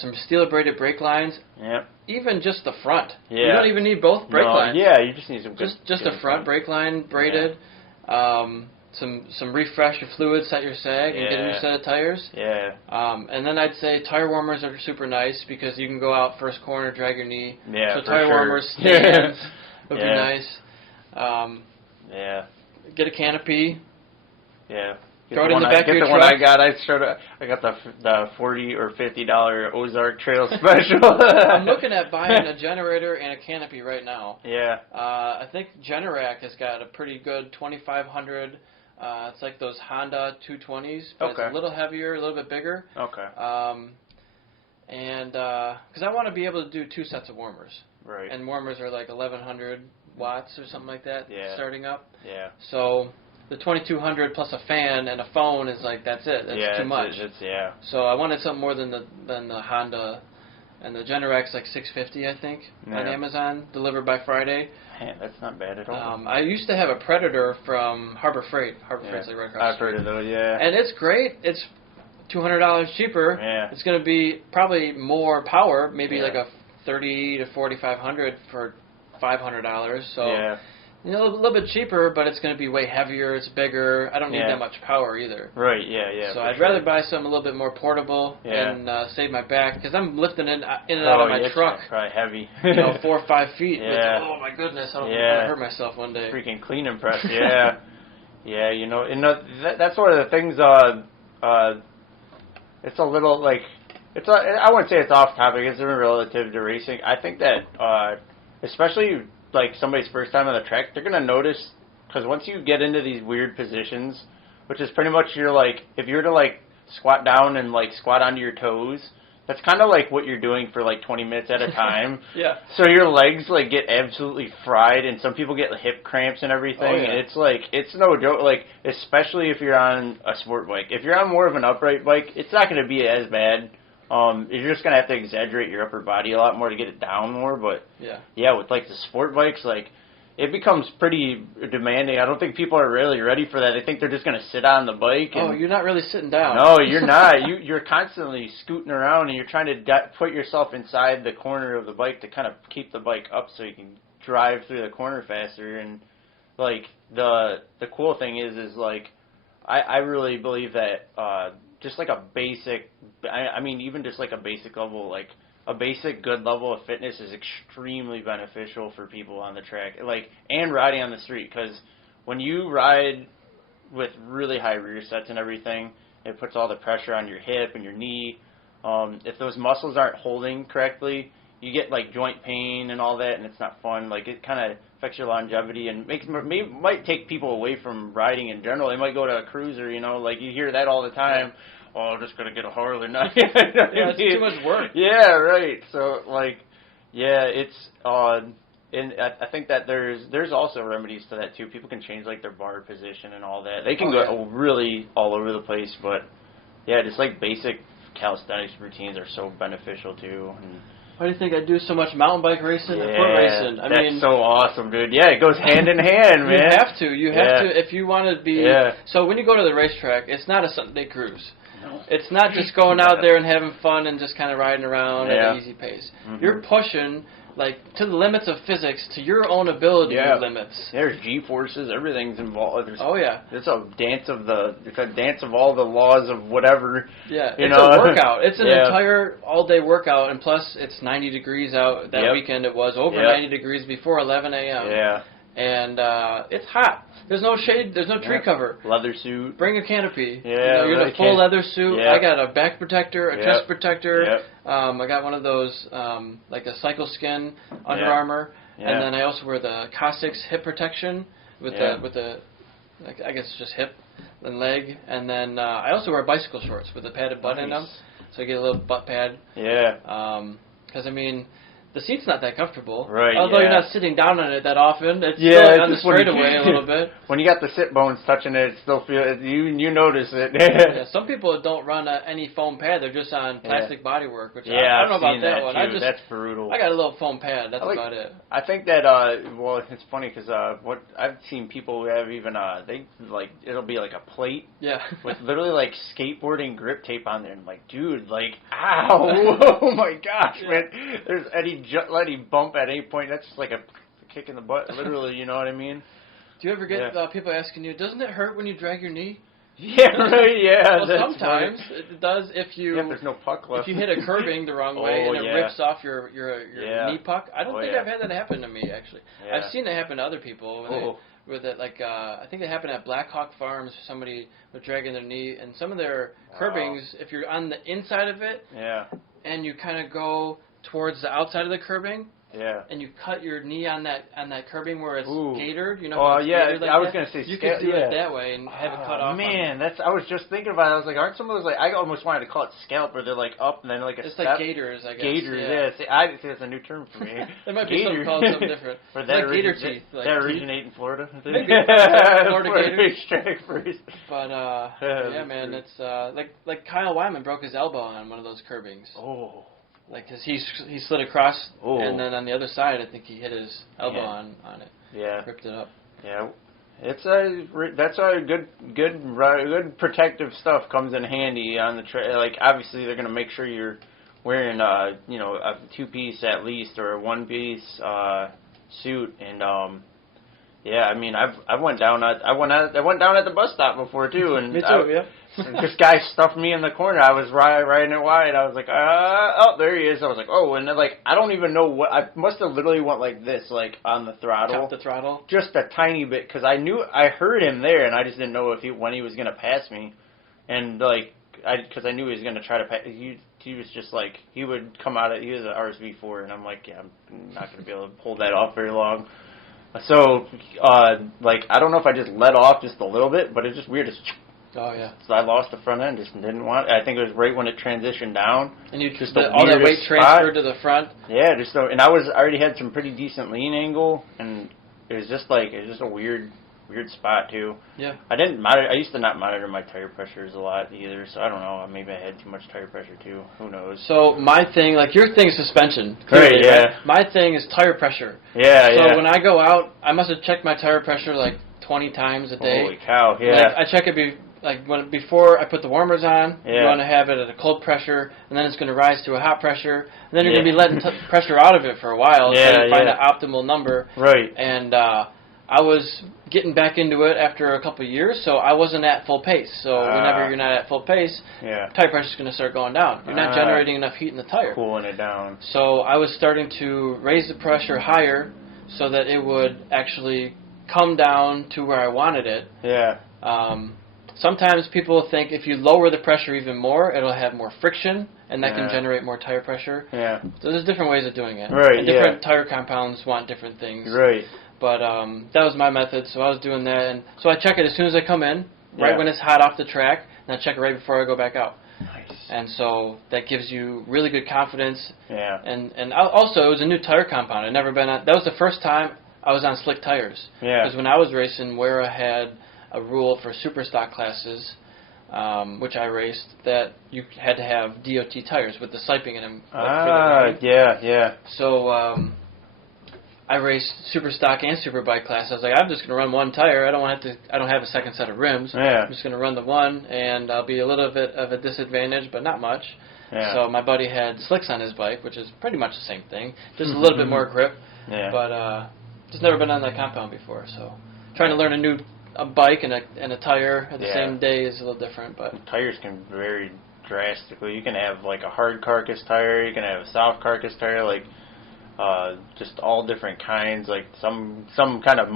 some steel braided brake lines. Yep. Even just the front. Yeah. You don't even need both brake lines. Yeah, you just need some good. Just the front brake line braided. Yeah. Some refresh your fluids, set your sag, and get a new set of tires. Yeah. And then I'd say tire warmers are super nice because you can go out first corner, drag your knee. Yeah, so tire warmers, stands, would be nice. Yeah. Get a canopy. Yeah. Throw it in the back of your truck. truck. I got the $40 or $50 Ozark Trail special. I'm looking at buying a generator and a canopy right now. Yeah. I think Generac has got a pretty good 2500. It's like those Honda 220s, but it's a little heavier, a little bit bigger. Okay. And because I want to be able to do 2 sets of warmers. Right. And warmers are like 1100 watts or something like that. Yeah. Starting up. Yeah. So the 2200 plus a fan and a phone is like, that's it. That's too much. Yeah. So I wanted something more than the Honda, and the Generac's like $650, I think, on Amazon, delivered by Friday. Man, that's not bad at all. I used to have a Predator from Harbor Freight. Harbor Freight's like right across the street. I've heard of those, yeah. And it's great. It's $200 cheaper. Yeah. It's going to be probably more power, maybe like a 30 to 4500 for $500. So. Yeah. You know, a little bit cheaper, but it's going to be way heavier. It's bigger. I don't need that much power either. Right, yeah. So I'd rather buy something a little bit more portable and save my back, because I'm lifting it in and out of my truck. Probably heavy. 4 or 5 feet. Yeah. With, oh my goodness, I don't want to hurt myself one day. Freaking cleaning press, yeah. Yeah, and that's one of the things. It's a little like I wouldn't say it's off topic. It's relative to racing. I think that especially like somebody's first time on the track, they're gonna notice, because once you get into these weird positions, which is pretty much if you were to like squat down and like squat onto your toes, that's kind of like what you're doing for like 20 minutes at a time. Yeah. So your legs like get absolutely fried, and some people get hip cramps and everything. Oh, yeah. And it's no joke. Like, especially if you're on a sport bike. If you're on more of an upright bike, it's not going to be as bad. You're just going to have to exaggerate your upper body a lot more to get it down more, but yeah, with like the sport bikes, like, it becomes pretty demanding. I don't think people are really ready for that. They think they're just going to sit on the bike. And you're not really sitting down. No, you're not. You're constantly scooting around, and you're trying to put yourself inside the corner of the bike to kind of keep the bike up so you can drive through the corner faster. And like the cool thing is like I really believe that just like a basic, I mean, even just like a basic level, like a basic good level of fitness is extremely beneficial for people on the track, like, and riding on the street, because when you ride with really high rear sets and everything, it puts all the pressure on your hip and your knee. If those muscles aren't holding correctly, you get like joint pain and all that, and it's not fun. Like, it kind of affects your longevity and might take people away from riding in general. They might go to a cruiser, like you hear that all the time. Oh, I'm just going to get a Harley now. It's too much work. Yeah, right. So, like, yeah, it's and I think that there's also remedies to that, too. People can change, like, their bar position and all that. They can go really all over the place, but, yeah, just, like, basic calisthenics routines are so beneficial, too. And why do you think I do so much mountain bike racing and foot racing? I mean, that's so awesome, dude. Yeah, it goes hand in hand, man. You have to. You have to if you want to be. Yeah. So when you go to the racetrack, it's not a Sunday cruise. No. It's not just going out there and having fun and just kind of riding around at an easy pace. Mm-hmm. You're pushing, like, to the limits of physics, to your own ability limits. There's G-forces, everything's involved. It's a dance of all the laws of whatever. Yeah, it's a workout. It's an entire all-day workout, and plus it's 90 degrees out. That weekend it was over 90 degrees before 11 a.m. Yeah. And it's hot. There's no shade. There's no tree cover. Leather suit. Bring a canopy. Yeah, you're in a full leather suit. I got a back protector, a chest protector. Yep. I got one of those, like a cycle skin Under Armour. Yeah. And then I also wear the Cossacks hip protection with the, like, I guess it's just hip and leg. And then I also wear bicycle shorts with a padded butt in them, so I get a little butt pad. Yeah. Because I mean, the seat's not that comfortable. Right, although you're not sitting down on it that often. It's still on the straightaway a little bit. When you got the sit bones touching it, it still feels, you notice it. Yeah, some people don't run any foam pad. They're just on plastic bodywork, which I don't know about that one. That's brutal. I got a little foam pad. That's about it. I think that, well, it's funny because what I've seen people who have even, it'll be like a plate with literally like skateboarding grip tape on there. And I'm like, dude, like, ow, oh my gosh, man. There's any bump at any point, that's just like a kick in the butt, literally, you know what I mean? Do you ever get people asking you, doesn't it hurt when you drag your knee? Yeah, right. Yeah. Well, sometimes it does if there's no puck left. If you hit a curbing the wrong way and it rips off your knee puck. I don't think I've had that happen to me actually. Yeah. I've seen it happen to other people with it. Like I think it happened at Black Hawk Farms. Somebody was dragging their knee, and some of their curbings, if you're on the inside of it, and you kind of go towards the outside of the curbing. Yeah. And you cut your knee on that curbing where it's gatored, you know. Oh yeah, like I was gonna say you can do it that way and have it cut off. Man, I was just thinking about it. I was like, aren't some of those I almost wanted to call it scalp, where they're like up and then like a It's step. like gators, I guess. Gators, yeah. See, that's a new term for me. There might be something called something different. Or that like gator teeth. That originate in Florida. Maybe Florida gators. But yeah, man, it's like Kyle Wyman broke his elbow on one of those curbings. Oh. Like, 'cause he slid across, and then on the other side, I think he hit his elbow on it. Yeah. Ripped it up. Yeah. That's a good protective stuff comes in handy on the trail. Like, obviously, they're gonna make sure you're wearing a 2-piece at least or a 1-piece suit, and yeah, I mean, I went down at the bus stop before too, and Me too, yeah. This guy stuffed me in the corner. I was riding it wide. I was like, oh, there he is. I was like, oh, and then, like, I don't even know what. I must have literally went like this, like on the throttle. Tap the throttle. Just a tiny bit, because I heard him there, and I just didn't know when he was gonna pass me, and like, because I knew he was gonna try to pass. He was just like, he would come out he was an RSV4, and I'm like, yeah, I'm not gonna be able to pull that off very long. So, like, I don't know if I just let off just a little bit, but it's just weird. Oh, yeah. So I lost the front end, just didn't want it. I think it was right when it transitioned down. And you just all that weight transferred to the front? Yeah, and I already had some pretty decent lean angle, and it was just a weird spot, too. Yeah. I used to not monitor my tire pressures a lot either, so I don't know. Maybe I had too much tire pressure, too. Who knows? So my thing, like your thing is suspension. Clearly, right, yeah. My thing is tire pressure. Yeah, So when I go out, I must have checked my tire pressure like 20 times a day. Holy cow, yeah. Like, I check it before I put the warmers on. Yeah. You want to have it at a cold pressure, and then it's going to rise to a hot pressure, and then you're going to be letting pressure out of it for a while until you find an optimal number. Right. And I was getting back into it after a couple of years, so I wasn't at full pace. So whenever you're not at full pace, tire pressure's going to start going down. You're not generating enough heat in the tire. Cooling it down. So I was starting to raise the pressure higher so that it would actually come down to where I wanted it. Yeah. Sometimes people think if you lower the pressure even more, it'll have more friction, and that can generate more tire pressure. Yeah. So there's different ways of doing it. Right, and different tire compounds want different things. Right. But that was my method, so I was doing that. And so I check it as soon as I come in, right when it's hot off the track, and I check it right before I go back out. Nice. And so that gives you really good confidence. Yeah. And also, it was a new tire compound. I'd never been on. That was the first time I was on slick tires. Yeah. Because when I was racing, Wera had a rule for super stock classes, which I raced, that you had to have DOT tires with the siping in them. Yeah. So I raced super stock and super bike class. I was like, I'm just going to run one tire. I don't have a second set of rims. Yeah. I'm just going to run the one, and I'll be a little bit of a disadvantage, but not much. Yeah. So my buddy had slicks on his bike, which is pretty much the same thing, just a little bit more grip. Yeah. But just never been on that compound before, so trying to learn a bike and a tire at the same day is a little different. But tires can vary drastically. You can have like a hard carcass tire, you can have a soft carcass tire, like just all different kinds. Like some kind of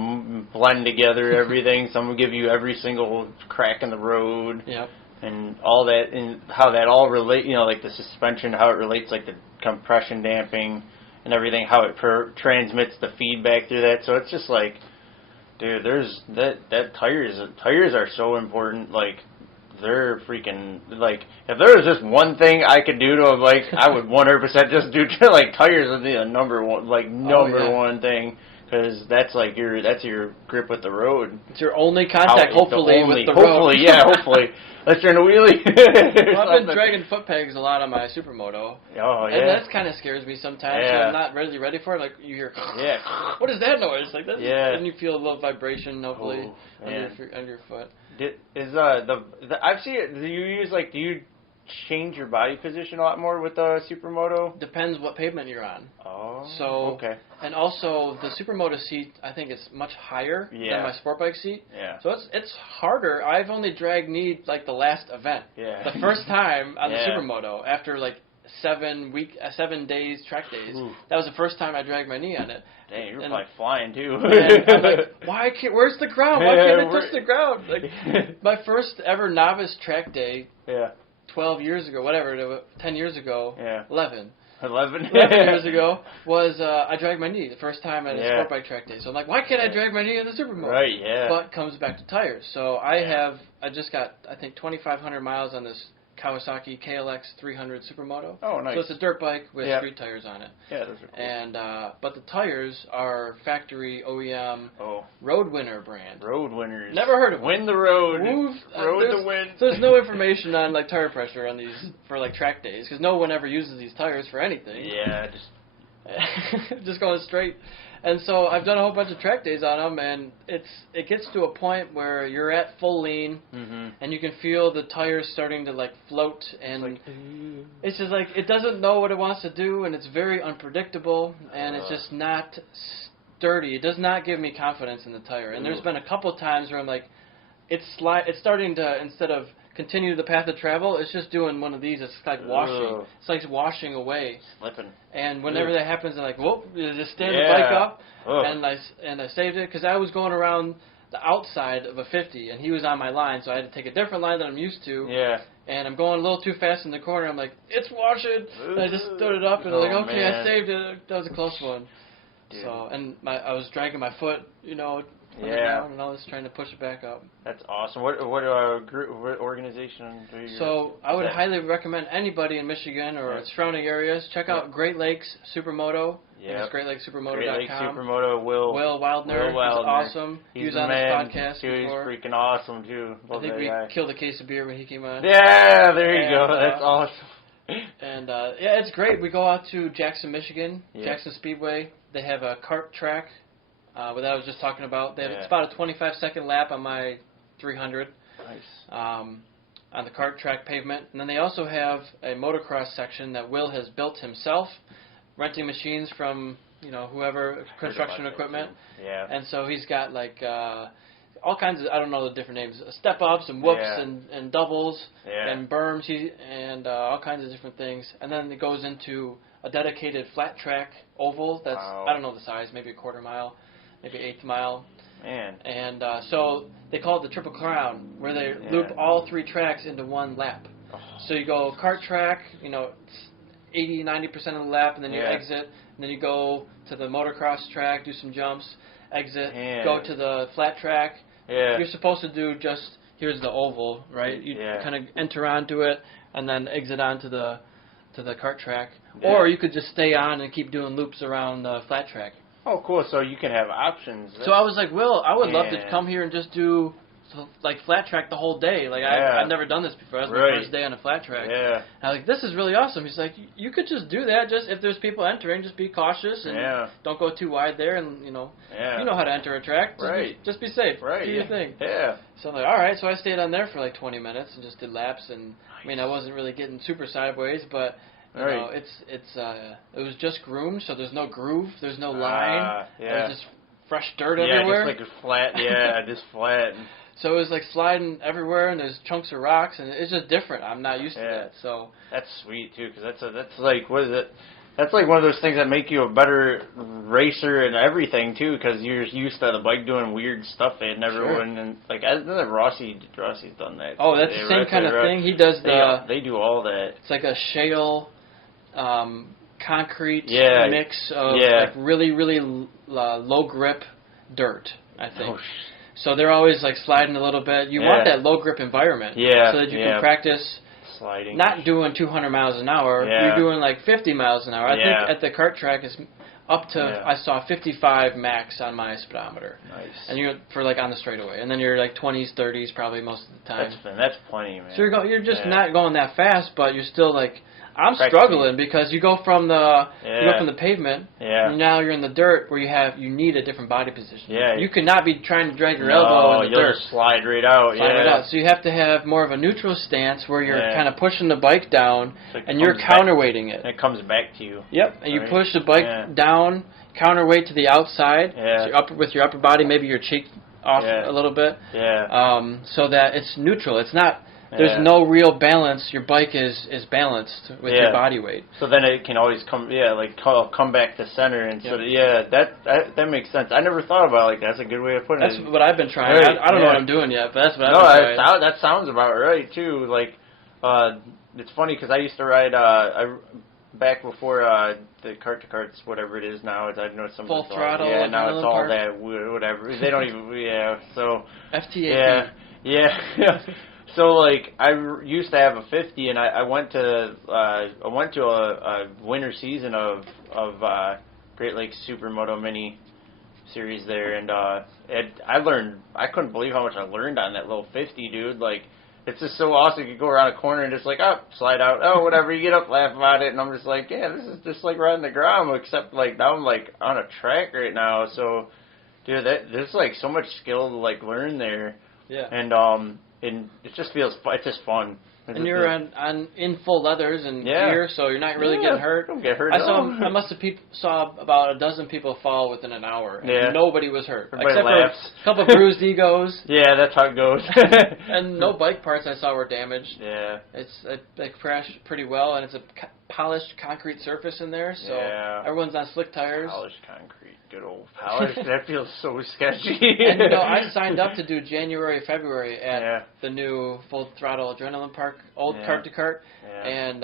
blend together everything. Some will give you every single crack in the road. Yep. And all that, and how that all relate. Like the suspension, how it relates, like the compression damping and everything, how it transmits the feedback through that. So it's just like, dude, there's that tires are so important. Like, they're freaking, like, if there was just one thing I could do to, like, I would 100% just do, like, tires would be the number one thing, because that's like your grip with the road. It's your only contact, with the road. Hopefully. Unless you're in a wheelie. Well, I've been dragging foot pegs a lot on my supermoto. Oh, yeah. And that kind of scares me sometimes. Yeah. I'm not really ready for it. Like, you hear, yeah. What is that noise? Like that. Yeah. And you feel a little vibration, hopefully, under your foot. I've seen it. Do you change your body position a lot more with the supermoto? Depends what pavement you're on. Oh. Oh, So, okay. and also the Supermoto seat, I think is much higher than my sport bike seat. Yeah. So it's harder. I've only dragged knee like the last event. Yeah. The first time on the Yeah. Supermoto after like 7 days, track days. Ooh. That was the first time I dragged my knee on it. Dang, you're probably flying too. And I'm like, where's the ground? Why can't I touch the ground? Like, my first ever novice track day, 12 years ago, 10 years ago, 11 years ago, was I dragged my knee the first time at a sport bike track day. So I'm like, why can't I drag my knee in the Supermoto? Right, yeah. But comes back to tires. So I just got, I think, 2,500 miles on this Kawasaki KLX 300 Supermoto. Oh, nice. So it's a dirt bike with street tires on it. Yeah, those are cool. And but the tires are factory OEM Road Winner brand. Road Winners. Never heard of them. Win the road. Road to win. So there's no information on like tire pressure on these for like track days because no one ever uses these tires for anything. Yeah, just going straight. And so I've done a whole bunch of track days on them, and it gets to a point where you're at full lean, and you can feel the tires starting to like float, and it's just like it doesn't know what it wants to do, and it's very unpredictable, and it's just not sturdy. It does not give me confidence in the tire. And there's been a couple times where I'm like, it's starting to, instead of continue the path of travel, it's just doing one of these. It's like washing. It's like washing away. Slipping. And whenever that happens, I'm like, whoop, just stand the bike up. And I saved it because I was going around the outside of a 50, and he was on my line, so I had to take a different line than I'm used to. Yeah. And I'm going a little too fast in the corner. I'm like, it's washing. And I just stood it up, and I'm like, okay, man. I saved it. That was a close one. Dude. So, and I was dragging my foot, down and I was trying to push it back up. That's awesome. What organization do you? So I would highly recommend anybody in Michigan or surrounding areas check out Great Lakes Supermoto. Yeah. It's GreatLakesSupermoto.com. Great Lakes Supermoto. Will Wildner. He's awesome. He was on this podcast before. He's freaking awesome too. I think we killed a case of beer when he came on. Yeah, there you go. That's awesome. And it's great. We go out to Jackson, Michigan, Jackson Speedway. They have a kart track. What I was just talking about. It's about a 25-second lap on my 300. Nice. On the kart track pavement. And then they also have a motocross section that Will has built himself, renting machines from, whoever, construction equipment. Yeah. And so he's got like all kinds of, I don't know the different names, step-ups and whoops and doubles and berms and all kinds of different things. And then it goes into a dedicated flat track oval that's, I don't know the size, maybe a quarter mile, maybe eighth mile. Man. And so they call it the Triple Crown, where they loop all three tracks into one lap. Oh. So you go kart track, it's 80-90% of the lap, and then you exit, and then you go to the motocross track, do some jumps, exit, go to the flat track. Yeah. You're supposed to do just, here's the oval, right? You kind of enter onto it, and then exit onto the kart track. Yeah. Or you could just stay on and keep doing loops around the flat track. Oh, cool. So you can have options. So I was like, Will, I would love to come here and just do flat track the whole day. Like I've never done this before. That was my first day on a flat track. Yeah. And I was like, this is really awesome. He's like, you could just do that. Just if there's people entering, just be cautious and don't go too wide there. And you know how to enter a track. Just be safe. Do your thing. Yeah. So I'm like, all right. So I stayed on there for like 20 minutes and just did laps. And I mean, I wasn't really getting super sideways, but. You know, it was just groomed, so there's no groove, there's no line. There's just fresh dirt everywhere. Yeah, just like a flat. Just flat. So it was like sliding everywhere, and there's chunks of rocks, and it's just different. I'm not used to that. So that's sweet too, because that's like, what is it? That's like one of those things that make you a better racer and everything too, because you're used to the bike doing weird stuff they had never would. And like, I know that Rossi's done that. Oh, that's the same kind of thing. He does they do all that. It's like a shale. Concrete mix of like really, really low grip dirt, I think. So they're always like sliding a little bit. You want that low grip environment so that you can practice sliding. Not doing 200 miles an hour. You're doing like 50 miles an hour. I think at the kart track it's up to I saw 55 max on my speedometer. Nice. And you're for like on the straightaway, and then you're like 20s, 30s probably most of the time. That's plenty, man. So you're just not going that fast, but you're still like I'm struggling because you go from the pavement, and now you're in the dirt where you need a different body position. Yeah. You cannot be trying to drag your elbow in the dirt. Just slide right out. Right out. So you have to have more of a neutral stance where you're kind of pushing the bike down, and you're counterweighting it. And it comes back to you. Yep. And you push the bike down, counterweight to the outside. Yeah. So with your upper body, maybe your cheek off a little bit. Yeah. So that it's neutral. It's not. There's no real balance. Your bike is balanced with your body weight. So then it can always come back to center. And so that makes sense. I never thought about it like that. That's a good way of putting it. That's what I've been trying. Right. I don't know what I'm doing yet, but that's what I've been trying. That sounds about right too. Like, it's funny because I used to ride back before the cart to carts, whatever it is now. I know some full throttle. Yeah, now it's all that whatever. They don't even. So FTA. Yeah. So like I used to have a 50, and I went to a winter season of Great Lakes Supermoto Mini Series there, and I learned. I couldn't believe how much I learned on that little 50, dude. Like, it's just so awesome. You go around a corner and just like slide out, whatever. You get up, laugh about it, and I'm just like, yeah, this is just like riding the ground, except like now I'm like on a track right now. So, dude, there's like so much skill to like learn there. Yeah. And it just feels, it's just fun. And you're in full leathers and gear, so you're not really getting hurt. Don't get hurt. I must have saw about a dozen people fall within an hour, and nobody was hurt. Everybody except laughs. for a couple of bruised egos. Yeah, that's how it goes. And no bike parts I saw were damaged. Yeah. They crashed pretty well, and it's a polished concrete surface in there, so everyone's on slick tires. Polished concrete. Good old polished. That feels so sketchy. And I signed up to do January, February at the new Full Throttle Adrenaline Park, old Cart to Cart, and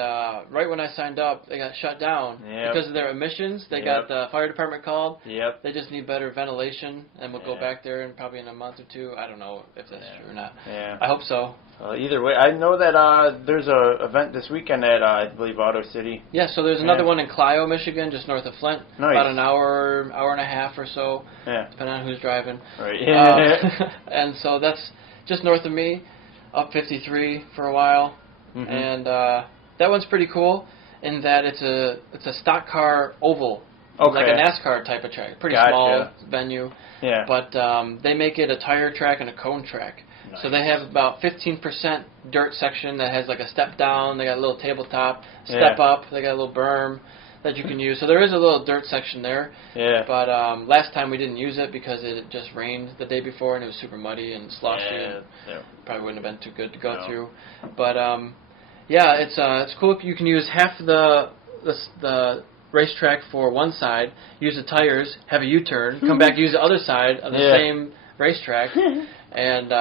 right when I signed up, they got shut down because of their emissions. They got the fire department called. Yep. They just need better ventilation, and we'll go back there in probably in a month or two. I don't know if that's true or not. Yeah. I hope so. Either way, I know that there's a event this weekend at I believe Auto City. Yeah, so there's another one in Clio, Michigan, just north of Flint. Nice. About an hour and a half or so, depending on who's driving. Right. And so that's just north of me, up 53 for a while, and that one's pretty cool in that it's a stock car oval. It's like a NASCAR type of track, pretty small venue. Yeah. But they make it a tire track and a cone track. Nice. So they have about 15% dirt section that has like a step down. They got a little tabletop, step up. They got a little berm that you can use. So there is a little dirt section there. Yeah. But last time we didn't use it because it just rained the day before and it was super muddy and sloshy. And probably wouldn't have been too good to go through. But it's cool. You can use half the racetrack for one side, use the tires, have a U-turn, come back, use the other side of the same racetrack. And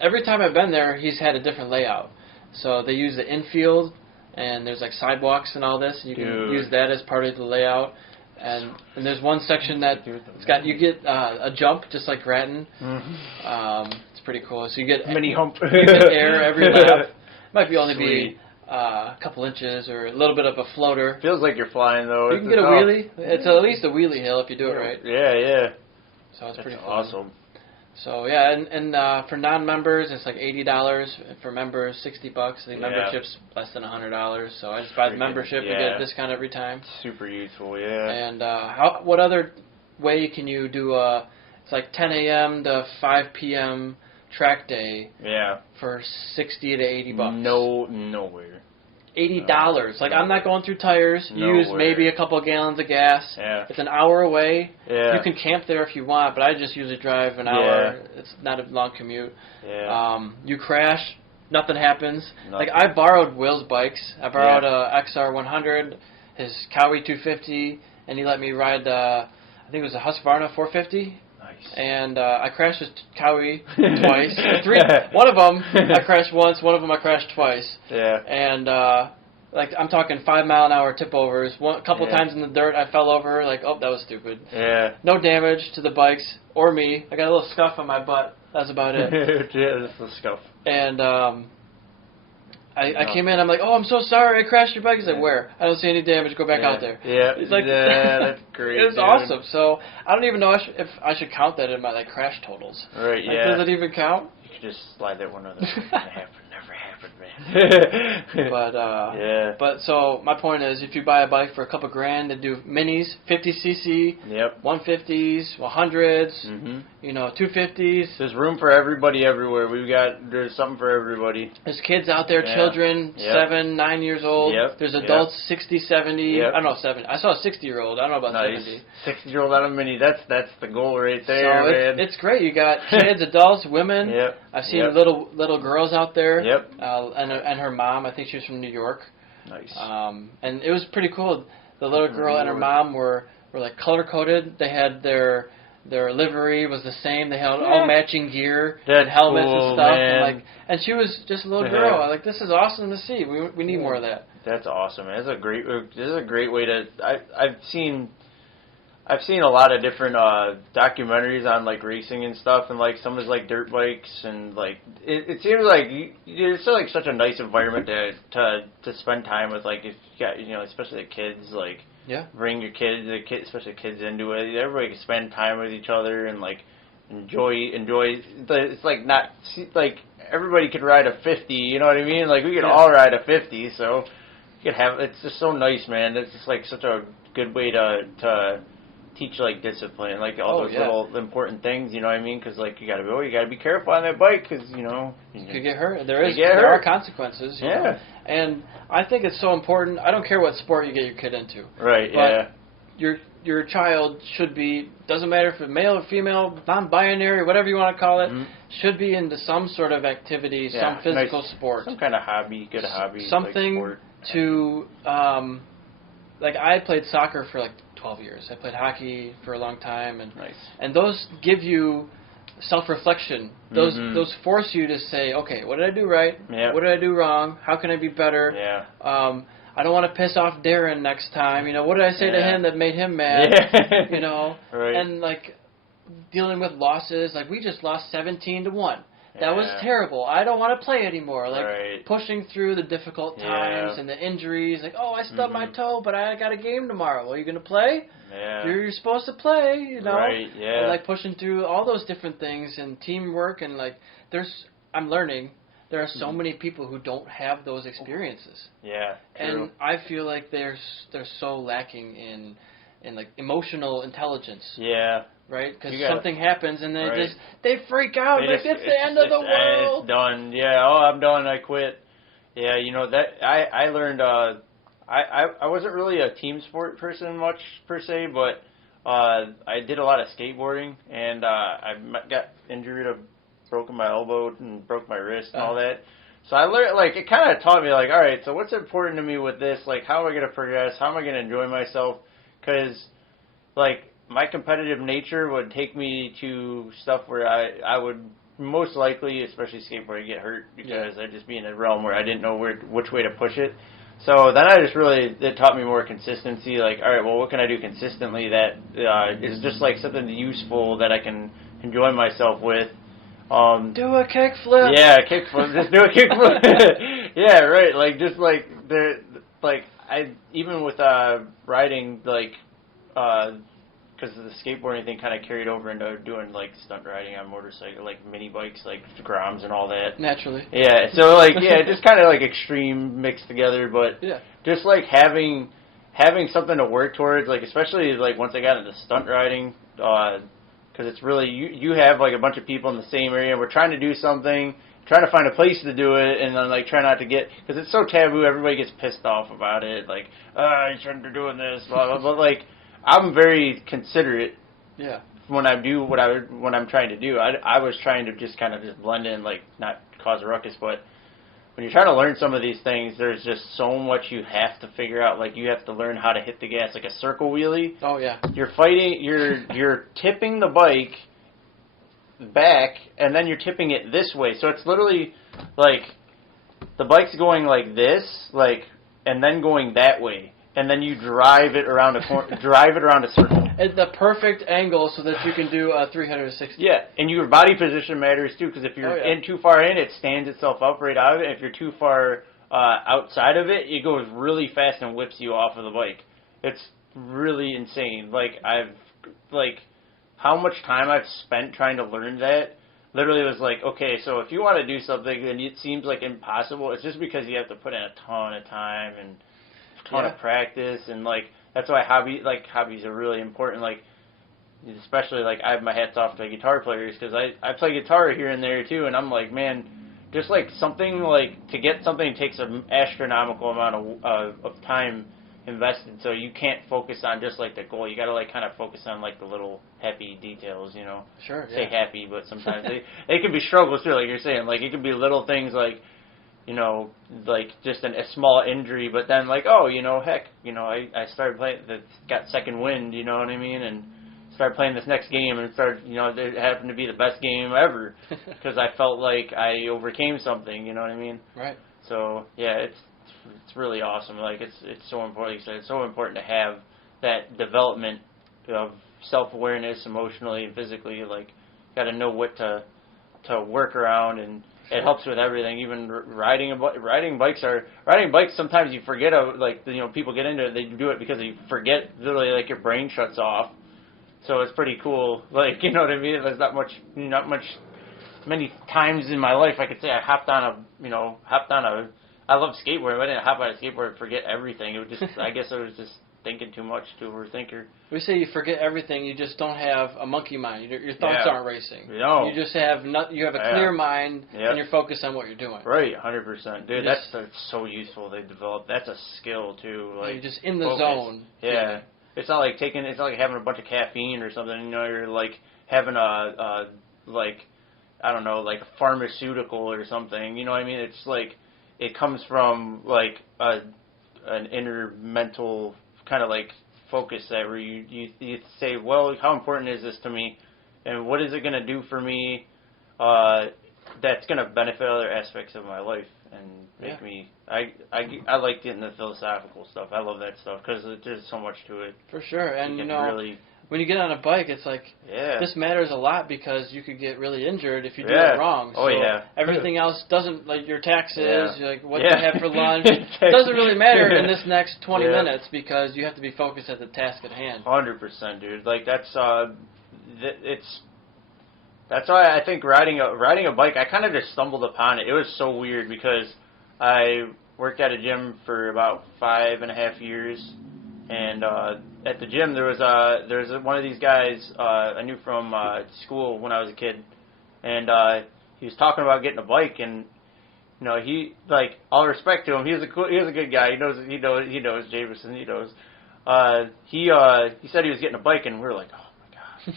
every time I've been there, he's had a different layout. So they use the infield, and there's like sidewalks and all this. And you can use that as part of the layout. And there's one section that you get a jump just like Grattan. It's pretty cool. So you get mini hump, you get air every lap. Might be only be a couple inches or a little bit of a floater. Feels like you're flying though. You can get a wheelie. It's at least a wheelie hill if you do it right. Yeah. So it's pretty fun. Awesome. So and for non-members it's like $80. For members $60. The membership's less than $100. So I just buy the membership and get a discount every time. Super useful, yeah. And what other way can you do it's like 10 a.m. to 5 p.m. track day? Yeah. For $60 to $80. Nowhere. $80. Like, I'm not going through tires. Use maybe a couple of gallons of gas. Yeah. It's an hour away. Yeah. You can camp there if you want, but I just usually drive an hour. It's not a long commute. Yeah. You crash, nothing happens. Like, I borrowed Will's bikes. I borrowed a XR100, his Cowie 250, and he let me ride I think it was a Husqvarna 450. And I crashed his Cowie twice. One of them I crashed once. One of them I crashed twice. Yeah. And I'm talking 5 mile an hour tip overs. A couple times in the dirt I fell over. Like, oh, that was stupid. Yeah. No damage to the bikes or me. I got a little scuff on my butt. That's about it. Yeah, that's a scuff. And I came in, I'm like, oh, I'm so sorry, I crashed your bike. He's like, where? I don't see any damage, go back out there. Yeah, he's like, that's great. It was awesome. So I don't even know if I should count that in my crash totals. Right, does it even count? You could just slide that one other. Never happened, man. Yeah. But so my point is, if you buy a bike for a couple grand and do minis, 50cc, Yep. 150s, 100s, Mm-hmm. 250s. There's room for everybody everywhere. There's something for everybody. There's kids out there, children, Yep. 7, 9 years old. Yep. There's adults, 60, 70. Yep. I don't know, 70. I saw a 60-year-old. I don't know about Nice. 70. 60-year-old out of mini. That's the goal right there, So man. it's great. You got kids, adults, women. Yep. I've seen Yep. little girls out there. Yep. And her mom. I think she was from New York. Nice. And it was pretty cool. The little girl and her mom were like color coded. They had their livery was the same. They had all matching gear, That's helmets cool, and stuff. man. And she was just a little girl. I was like, this is awesome to see. We need more of that. That's awesome, man. This is a great way to. I've seen a lot of different documentaries on like racing and stuff, and like some is like dirt bikes, and like it seems like it's still like such a nice environment to spend time with. Like if you got especially the kids, like bring your kids, especially kids into it. Everybody can spend time with each other and like enjoy. It's like not like everybody could ride a 50. You know what I mean? Like we could all ride a 50, so you could have. It's just so nice, man. It's just like such a good way to teach like discipline, like all those little important things, you know what I mean? Because like you gotta be careful on that bike, because you could get hurt. There are consequences. You know? Yeah. And I think it's so important. I don't care what sport you get your kid into. Right. But your child should be, doesn't matter if it's male or female, non-binary, whatever you want to call it, should be into some sort of activity, some physical sport, some kind of hobby, good hobby, something like sport. to like I played soccer for like 12 years. I played hockey for a long time, and those give you self-reflection. Those force you to say, okay, what did I do right? Yep. What did I do wrong? How can I be better? Yeah. I don't want to piss off Darren next time. What did I say to him that made him mad? Yeah. Right. And like dealing with losses. Like we just lost 17-1. That was terrible. I don't want to play anymore. Like pushing through the difficult times and the injuries. Like, oh, I stubbed my toe, but I got a game tomorrow. Well, you going to play? Yeah. You're supposed to play, Right, yeah. And like pushing through all those different things and teamwork and like I'm learning there are so many people who don't have those experiences. Yeah, true. And I feel like they're so lacking in like emotional intelligence. Yeah. Right? Because something happens and they freak out. It's the end of the world. It's done. Yeah. Oh, I'm done. I quit. Yeah. That I learned. I wasn't really a team sport person much per se, but I did a lot of skateboarding, and I got injured. I broken my elbow and broke my wrist and all that. So I learned, like, it kind of taught me, like, all right, so what's important to me with this? Like, how am I going to progress? How am I going to enjoy myself? Because, like, my competitive nature would take me to stuff where I would most likely, especially skateboarding, get hurt because I'd just be in a realm where I didn't know which way to push it. So then it taught me more consistency. Like, all right, well, what can I do consistently that is just like something useful that I can enjoy myself with? Do a kickflip. Yeah, kickflip. Just do a kickflip. Yeah, right. Like just like I even with riding like because the skateboarding thing kind of carried over into doing like stunt riding on motorcycle, like mini bikes, like Groms and all that. Naturally. Yeah. So like just kind of like extreme mixed together, but just like having something to work towards, like especially like once I got into stunt riding. Because it's really, you have like a bunch of people in the same area, and we're trying to do something, trying to find a place to do it, and then like try not to get, because it's so taboo, everybody gets pissed off about it, like, you shouldn't be doing this, blah, blah, blah. But like, I'm very considerate when I do what I'm trying to do. I was trying to just kind of just blend in, like, not cause a ruckus, but when you're trying to learn some of these things, there's just so much you have to figure out. Like, you have to learn how to hit the gas, like a circle wheelie. Oh, yeah. You're tipping the bike back, and then you're tipping it this way. So it's literally, like, the bike's going like this, like, and then going that way. And then you drive it around a circle. It's the perfect angle so that you can do a 360. Yeah, and your body position matters too, because if you're in too far in, it stands itself up right out of it. If you're too far outside of it, it goes really fast and whips you off of the bike. It's really insane. Like how much time I've spent trying to learn that. literally was like, okay, so if you want to do something and it seems like impossible, it's just because you have to put in a ton of time and a ton of practice, and like that's why hobbies are really important. Like, especially like I have my hats off to guitar players because I play guitar here and there too, and I'm like, man, just like something like to get something takes an astronomical amount of time invested, so you can't focus on just like the goal. You got to like kind of focus on like the little happy details, you know. Sure. Say happy, but sometimes they can be struggles too, like you're saying. Like it can be little things like, you know, like just a small injury, but then like, oh, you know, heck, you know, I started playing, got second wind, you know what I mean, and started playing this next game, and started, you know, it happened to be the best game ever because I felt like I overcame something, you know what I mean? Right. So yeah, it's really awesome. Like it's so important. Like I said, it's so important to have that development of self-awareness, emotionally and physically. Like, got to know what to work around, and it helps with everything. Even riding bikes. Sometimes you forget. Like, you know, people get into it. They do it because they forget. Literally, like your brain shuts off. So it's pretty cool. Like, you know what I mean? There's not much. Many times in my life I could say I hopped on a. I love skateboarding. I didn't hop on a skateboard and forget everything. It was just, I guess I was just thinking too much, too overthinker. We say you forget everything. You just don't have a monkey mind. Your thoughts aren't racing. No. You just have you have a clear mind, and you're focused on what you're doing. Right, 100%. Dude, that's so useful. They develop. That's a skill too. Like, you're just in the zone. Yeah. It's not like having a bunch of caffeine or something. You know, you're like having a pharmaceutical or something. You know what I mean? It's like, it comes from like an inner mental kind of like focus that where you say, well, how important is this to me, and what is it going to do for me that's going to benefit other aspects of my life and make me. I like getting the philosophical stuff. I love that stuff because there's so much to it. For sure, and you know. Really, when you get on a bike, it's like, this matters a lot because you could get really injured if you do it wrong. So everything else doesn't, like your taxes, like what you have for lunch, it doesn't really matter in this next 20 minutes because you have to be focused at the task at hand. 100%, dude. Like that's why I think riding a bike, I kind of just stumbled upon it. It was so weird because I worked at a gym for about 5.5 years, and at the gym there was one of these guys I knew from school when I was a kid, and he was talking about getting a bike, and you know, he, like, all respect to him, he was a good guy. He knows Jameson, he knows. He said he was getting a bike, and we were like, oh my gosh.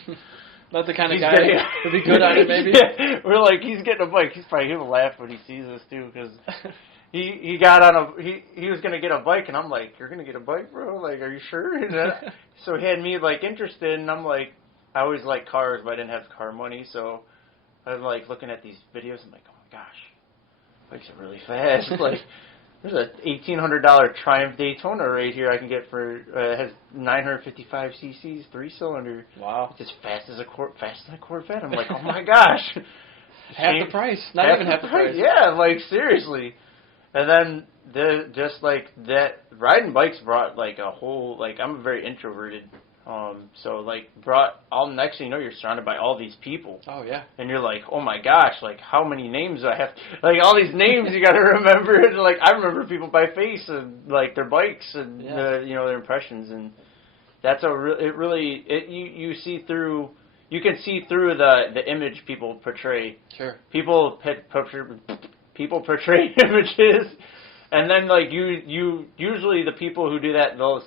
Not the kind of guy to be good at it, maybe. Yeah, we're like, he's getting a bike. He's probably gonna laugh when he sees us too, because he got on he was gonna get a bike, and I'm like, you're gonna get a bike, bro? Like, are you sure? So he had me like interested, and I'm like, I always liked cars, but I didn't have car money, so I'm like looking at these videos. I'm like, oh my gosh, bikes are really fast. Like, there's a $1,800 Triumph Daytona right here I can get for has 955 cc's, 3-cylinder. Wow, it's as fast as a Corvette. I'm like, oh my gosh, half the price. Not even half the price. Yeah, like seriously. And then just like that, riding bikes brought like a whole, like, I'm very introverted. So like brought all, next thing you know, you're surrounded by all these people. Oh yeah. And you're like, oh my gosh, like how many names do I have? Like all these names you got to remember. Like I remember people by face and like their bikes and their impressions, and that's you see through. You can see through the image people portray. Sure. People portray images. And then, like, you usually the people who do that, they'll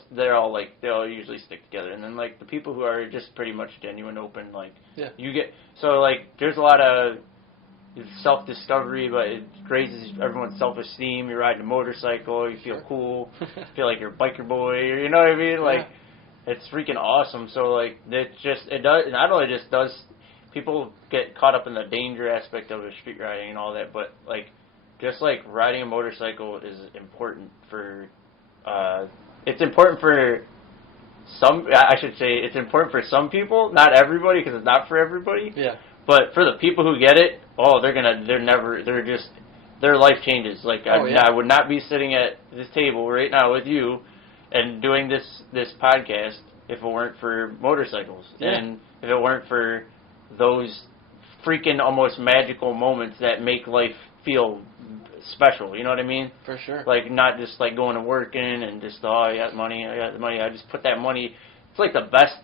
usually stick together. And then, like, the people who are just pretty much genuine, open, like, you get, so, like, there's a lot of self-discovery, but it raises everyone's self-esteem. You're riding a motorcycle, you feel cool, feel like you're a biker boy, you know what I mean? Like, it's freaking awesome. So, like, it not only just does, people get caught up in the danger aspect of street riding and all that, but, like, just like riding a motorcycle is important for, it's important for some, I should say, it's important for some people, not everybody, because it's not for everybody. Yeah. But for the people who get it, their life changes. Like, I would not be sitting at this table right now with you and doing this podcast if it weren't for motorcycles. Yeah. And if it weren't for freaking almost magical moments that make life feel special. You know what I mean? For sure. Like not just like going to work in and just I got the money. I just put that money. It's like the best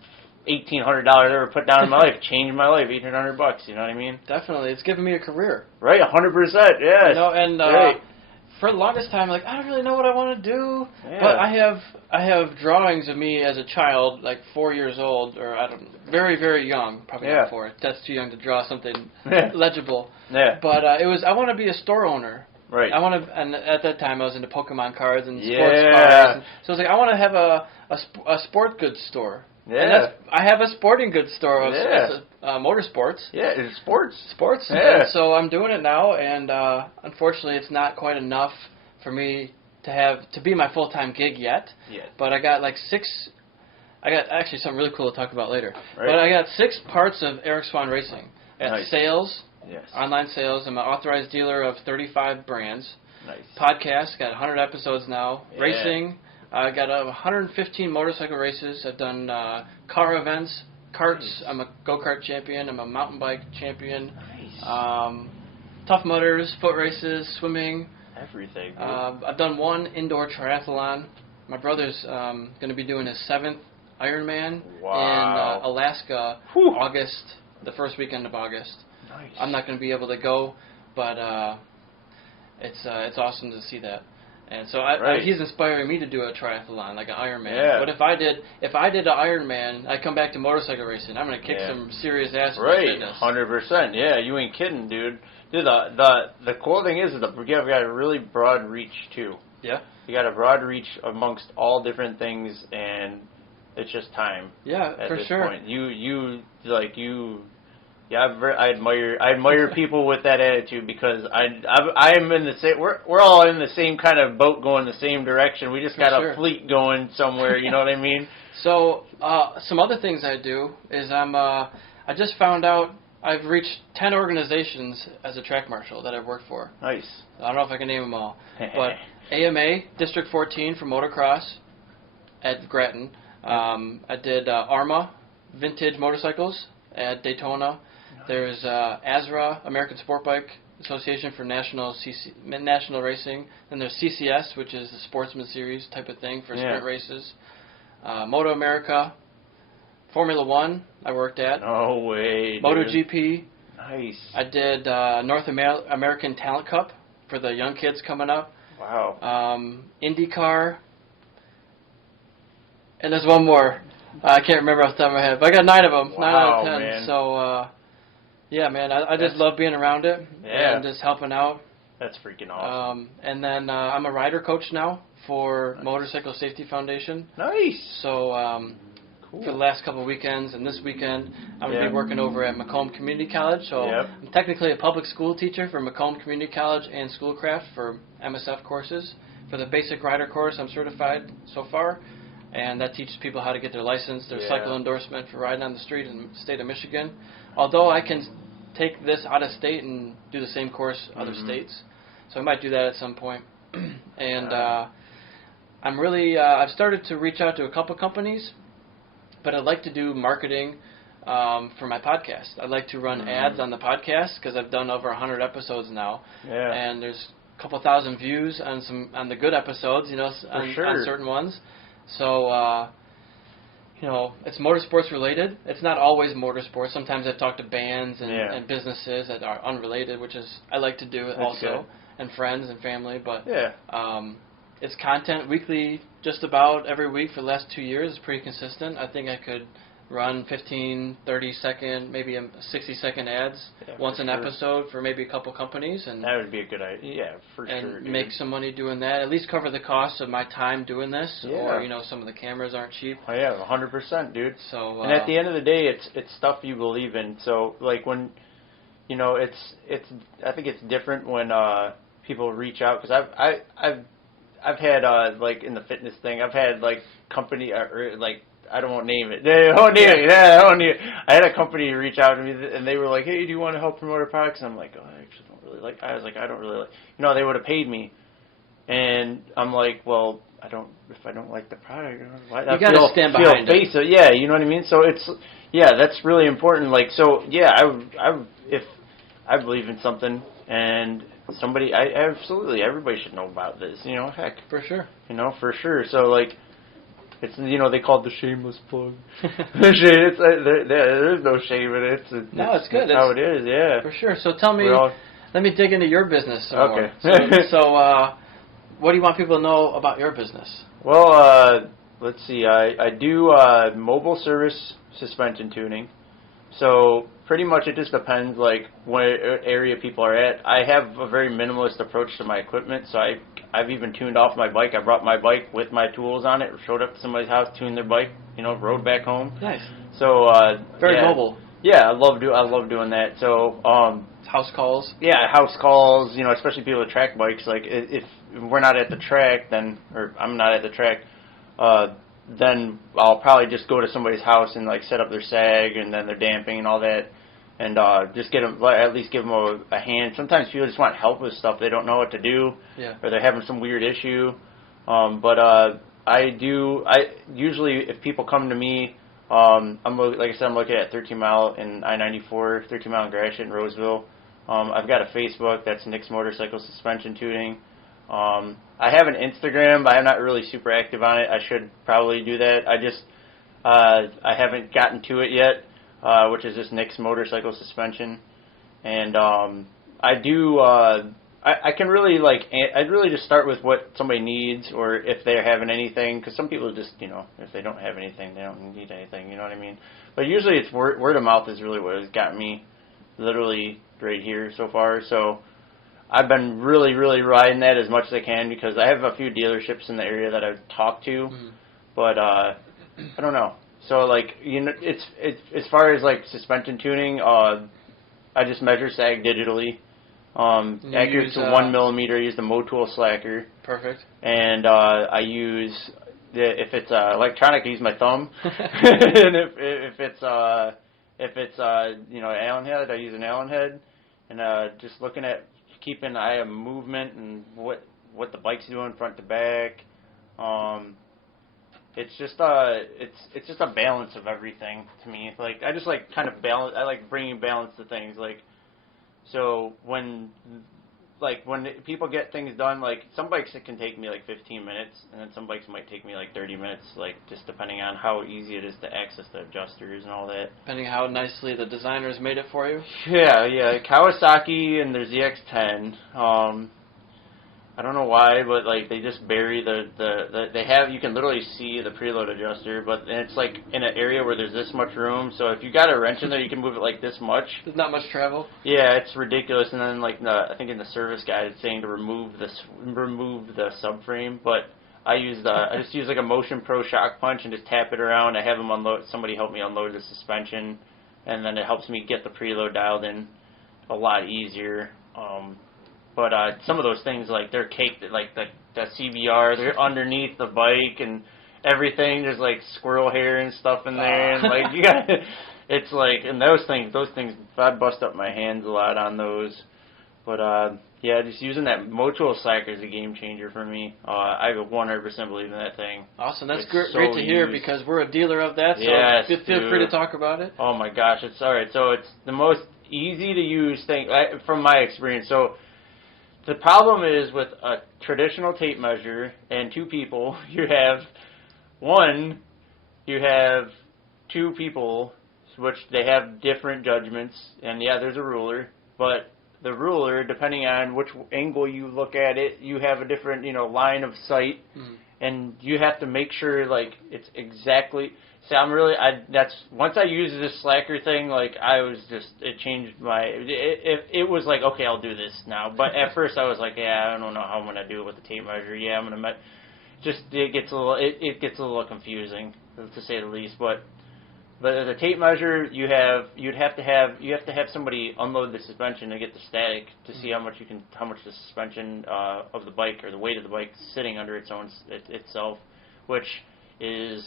$1,800 I ever put down in my life. Changed my life. $1,800. You know what I mean? Definitely, it's given me a career. Right, 100%. Yes. You know, and right. For the longest time, like I don't really know what I want to do, Yeah. but I have drawings of me as a child, like 4 years old, or I don't know, very very young, probably not 4. That's too young to draw something legible. Yeah. But it was I want to be a store owner. Right. And at that time I was into Pokemon cards and sports Yeah. cards. And so I was like, I want to have a sport goods store. Yeah. And I have a sporting goods store of Yeah. motorsports. Yeah, it's sports. Sports. Yeah. And so I'm doing it now, and unfortunately, it's not quite enough for me to be my full-time gig yet. Yeah. But I got like 6. I got actually something really cool to talk about later. Right. But I got 6 parts of EricSwahnRacing. I got Nice. sales, Yes. online sales. I'm an authorized dealer of 35 brands. Nice. Podcast, got 100 episodes now. Yeah. Racing, I got 115 motorcycle races. I've done car events, karts. Nice. I'm a go-kart champion. I'm a mountain bike champion. Nice. Tough mudders, foot races, swimming. Everything. Dude. I've done 1 indoor triathlon. My brother's going to be doing his 7th Ironman Wow. in Alaska, Whew. August, the first weekend of August. Nice. I'm not going to be able to go, but it's awesome to see that. And so Right. he's inspiring me to do a triathlon, like an Ironman. Yeah. But if I did an Ironman, I come back to motorcycle racing. I'm going to kick Yeah. some serious ass in Right, fitness. 100%. Yeah, you ain't kidding, dude. Dude, the cool thing is that you've got a really broad reach too. Yeah. You got a broad reach amongst all different things, and it's just time. Yeah, At for this sure. point, yeah, I admire people with that attitude because I'm in the same. We're all in the same kind of boat going the same direction. We just got For sure. a fleet going somewhere. You know what I mean? So some other things I do is I just found out I've reached 10 organizations as a track marshal that I've worked for. Nice. I don't know if I can name them all, but AMA District 14 for motocross at Grattan. I did ARMA vintage motorcycles at Daytona. There's ASRA, American Sport Bike Association for national racing. Then there's CCS, which is the Sportsman Series type of thing for sprint races. Moto America, Formula One, I worked at. No way, dude. MotoGP. Nice. I did North American Talent Cup for the young kids coming up. Wow. IndyCar. And there's one more. I can't remember off the top of my head. But I got 9 of them. 9 out of 10. Man. So, yeah, man, I just love being around it. Yeah. And just helping out. That's freaking awesome. And then I'm a rider coach now for Motorcycle Safety Foundation. Nice. So Cool. for the last couple of weekends and this weekend, I'm going to be working over at Macomb Community College. So I'm technically a public school teacher for Macomb Community College and Schoolcraft for MSF courses. For the basic rider course, I'm certified so far. And that teaches people how to get their license, their cycle endorsement for riding on the street in the state of Michigan. Although I can take this out of state and do the same course other states. So I might do that at some point. And I'm really, I've started to reach out to a couple companies, but I'd like to do marketing for my podcast. I'd like to run ads on the podcast because I've done over 100 episodes now. Yeah. And there's a couple thousand views on the good episodes, you know, on certain ones. So, you know, it's motorsports related. It's not always motorsports. Sometimes I talk to bands and businesses that are unrelated, which is I like to do also, and friends and family. But it's content weekly, just about every week for the last 2 years. It's pretty consistent. I think I could run 15, 30-second, maybe 60-second ads once an episode for maybe a couple companies. And that would be a good idea, for sure. And make some money doing that. At least cover the cost of my time doing this. Or, you know, some of the cameras aren't cheap. Oh, yeah, 100%, dude. So, and at the end of the day, it's stuff you believe in. So, like, when, you know, I think it's different when people reach out. Because I've had, like, in the fitness thing, I've had, like, company, like, I don't want to name it. I don't need it. I had a company reach out to me, and they were like, "Hey, do you want to help promote our products?" And I'm like, "Oh, I actually don't really like." I was like, "I don't really like." You know, they would have paid me And I'm like, well, if I don't like the product, why? You got to stand behind it. So yeah, you know what I mean. So that's really important. Like, so yeah, if I believe in something and absolutely everybody should know about this. You know, heck, for sure. You know, for sure. So like, it's they call it the shameless plug. There's no shame in it. It's good. That's how it is. Yeah, for sure. So tell me, let me dig into your business some more. So what do you want people to know about your business? Well, let's see. I do mobile service suspension tuning. So pretty much it just depends, like, what area people are at. I have a very minimalist approach to my equipment, so I've even tuned off my bike. I brought my bike with my tools on it, showed up to somebody's house, tuned their bike, rode back home. Nice. So very mobile. Yeah, I love doing that. So house calls. Yeah, house calls. Especially people with track bikes. Like if we're not at the track, or I'm not at the track, then I'll probably just go to somebody's house and like set up their sag and then their damping and all that, and just at least give them a hand. Sometimes people just want help with stuff they don't know what to do, or they're having some weird issue. But I usually, if people come to me, like I said, I'm looking at 13 Mile in I-94, 13 Mile in Gratiot in Roseville. I've got a Facebook, that's Nick's Motorcycle Suspension Tuning. I have an Instagram, but I'm not really super active on it. I should probably do that. I haven't gotten to it yet, which is just Nick's Motorcycle Suspension. And I can really I'd really just start with what somebody needs, or if they're having anything, because some people just, if they don't have anything, they don't need anything, you know what I mean? But usually it's word of mouth is really what has got me literally right here so far. So I've been really, really riding that as much as I can, because I have a few dealerships in the area that I've talked to, but I don't know. So like, it's as far as like suspension tuning, I just measure sag digitally. Accurate to 1 millimeter. I use the Motul slacker. Perfect. And I use if it's electronic, I use my thumb. And if it's Allen head, I use an Allen head. And just looking at keeping an eye on movement and what the bike's doing front to back. It's just a balance of everything to me. Like, I just like kind of balance. I like bringing balance to things. Like, so when people get things done, like some bikes it can take me like 15 minutes, and then some bikes might take me like 30 minutes, like just depending on how easy it is to access the adjusters and all that. Depending how nicely the designers made it for you. Yeah. Kawasaki and their ZX-10. I don't know why, but like they just bury you can literally see the preload adjuster, but it's like in an area where there's this much room, so if you got a wrench in there, you can move it like this much. There's not much travel. Yeah, it's ridiculous. And then like I think in the service guide it's saying to remove the subframe, but I just use like a Motion Pro shock punch and just tap it around. I have somebody help me unload the suspension, and then it helps me get the preload dialed in a lot easier. But some of those things, like, they're caked, like the CBR, they're underneath the bike and everything. There's, like, squirrel hair and stuff in there. And, like, it's like, and those things, I bust up my hands a lot on those. But, yeah, just using that Motul slacker is a game changer for me. I 100% believe in that thing. Awesome. That's great to hear, because we're a dealer of that, so feel free to talk about it. Oh, my gosh. It's all right. So it's the most easy-to-use thing, from my experience. So the problem is with a traditional tape measure and two people, you have two people, which they have different judgments, and yeah, there's a ruler, but the ruler, depending on which angle you look at it, you have a different, line of sight, and you have to make sure, like, it's exactly. See, once I used this slacker thing, like, it changed it was like, okay, I'll do this now. But at first I was like, yeah, I don't know how I'm going to do it with the tape measure. Yeah, I'm going to, it gets a little confusing, to say the least. But the tape measure, you have to have somebody unload the suspension to get the static to see how much the suspension of the bike, or the weight of the bike, is sitting under itself, which is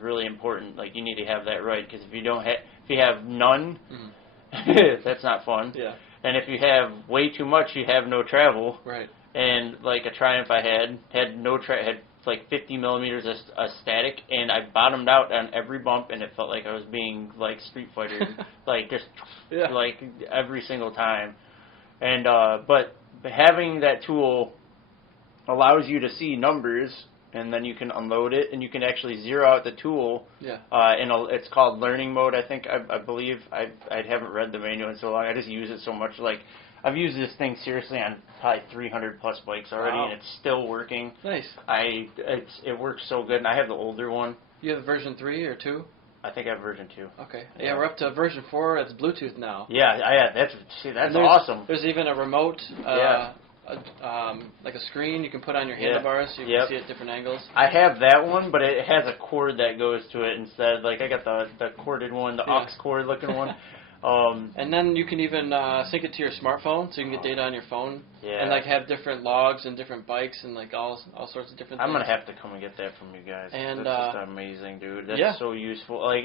really important. Like, you need to have that right, because if you have none, that's not fun. Yeah. And if you have way too much, you have no travel. Right. and like a Triumph I had no had like 50 millimeters of static, and I bottomed out on every bump, and it felt like I was being like Street Fighter, like just like every single time. And but having that tool allows you to see numbers, and then you can unload it, and you can actually zero out the tool. Yeah. It's called learning mode, I think. I believe I haven't read the manual in so long. I just use it so much. Like I've used this thing seriously on probably 300 plus bikes already, and it's still working. Nice. It works so good, and I have the older one. You have version 3 or 2? I think I have version 2. Okay. Yeah, we're up to version 4. It's Bluetooth now. Yeah. That's awesome. There's even a remote. Like a screen you can put on your handlebars so you can see at different angles. I have that one, but it has a cord that goes to it instead. Like I got the corded one, the aux cord looking one. And then you can even sync it to your smartphone, so you can get data on your phone, and like have different logs and different bikes and like all sorts of different things. I'm gonna have to come and get that from you guys. And that's just amazing, dude. That's so useful. Like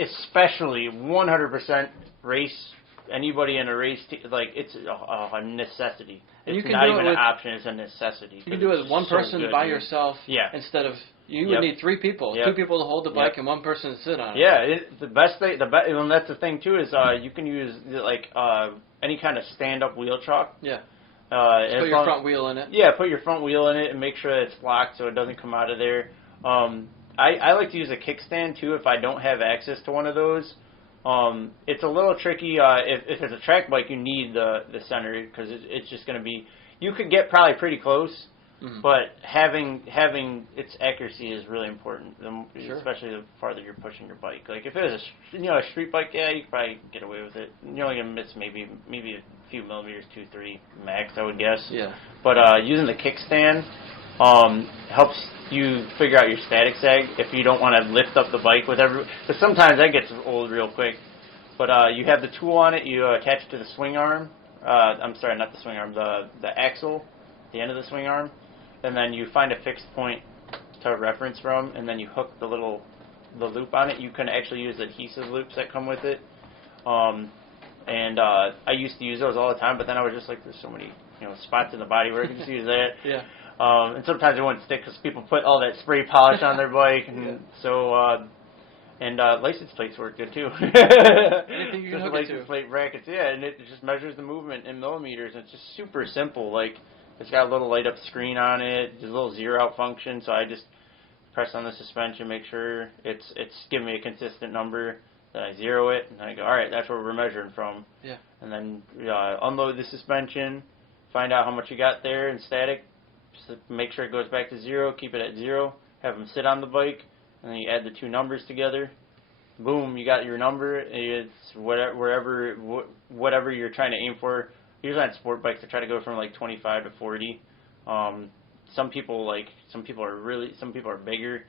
especially 100% race. Anybody in a race, like it's a necessity. It's not even an option; it's a necessity. You can do it with one person by yourself. Yeah. Instead of you would need 3 people, 2 people to hold the bike and 1 person to sit on it. Yeah, the best thing, and that's the thing too is you can use like any kind of stand-up wheel chuck. Yeah. Put your front wheel in it. Yeah, put your front wheel in it and make sure that it's locked so it doesn't come out of there. I like to use a kickstand too if I don't have access to one of those. It's a little tricky. If it's a track bike, you need the center because it's just going to be. You could get probably pretty close, but having its accuracy is really important, especially the farther you're pushing your bike. Like if it was a street bike, you could probably get away with it. You're only going to miss maybe a few millimeters, 2-3 max, I would guess. Yeah. But using the kickstand helps you figure out your static sag if you don't want to lift up the bike with every. But sometimes that gets old real quick. But you have the tool on it. You attach it to the swing arm. I'm sorry, not the swing arm. The axle, the end of the swing arm, and then you find a fixed point to reference from, and then you hook the loop on it. You can actually use adhesive loops that come with it. And I used to use those all the time, but then I was just like, there's so many spots in the body where I can just use that. Yeah. And sometimes it wouldn't stick because people put all that spray polish on their bike, and and license plates work good too. Anything you can hook license plate brackets, and it just measures the movement in millimeters. It's just super simple. Like it's got a little light up screen on it, there's a little zero out function. So I just press on the suspension, make sure it's giving me a consistent number. Then I zero it, and I go, all right, that's where we're measuring from. Yeah. And then unload the suspension, find out how much you got there in static. Make sure it goes back to 0, keep it at 0, have them sit on the bike, and then you add the 2 numbers together. Boom, you got your number. It's whatever you're trying to aim for. Usually on sport bikes, I try to go from like 25 to 40. Some people are bigger,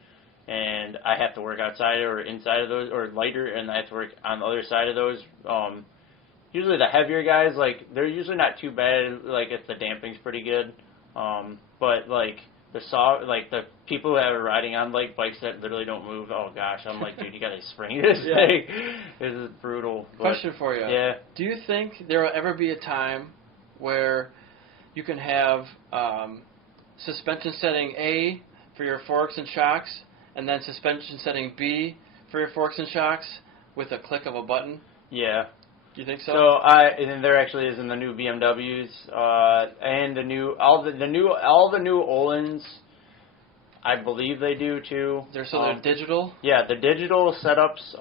and I have to work outside or inside of those, or lighter, and I have to work on the other side of those. Usually the heavier guys, like they're usually not too bad. Like if the damping's pretty good. But like the people who are riding on like bikes that literally don't move, oh gosh, I'm like, dude, you gotta spring this thing. This is brutal. Question for you. Yeah. Do you think there will ever be a time where you can have suspension setting A for your forks and shocks, and then suspension setting B for your forks and shocks with a click of a button? Yeah. Do you think so? And there actually is in the new BMWs and all the new Olins. I believe they do too. They're digital? Yeah, the digital setups,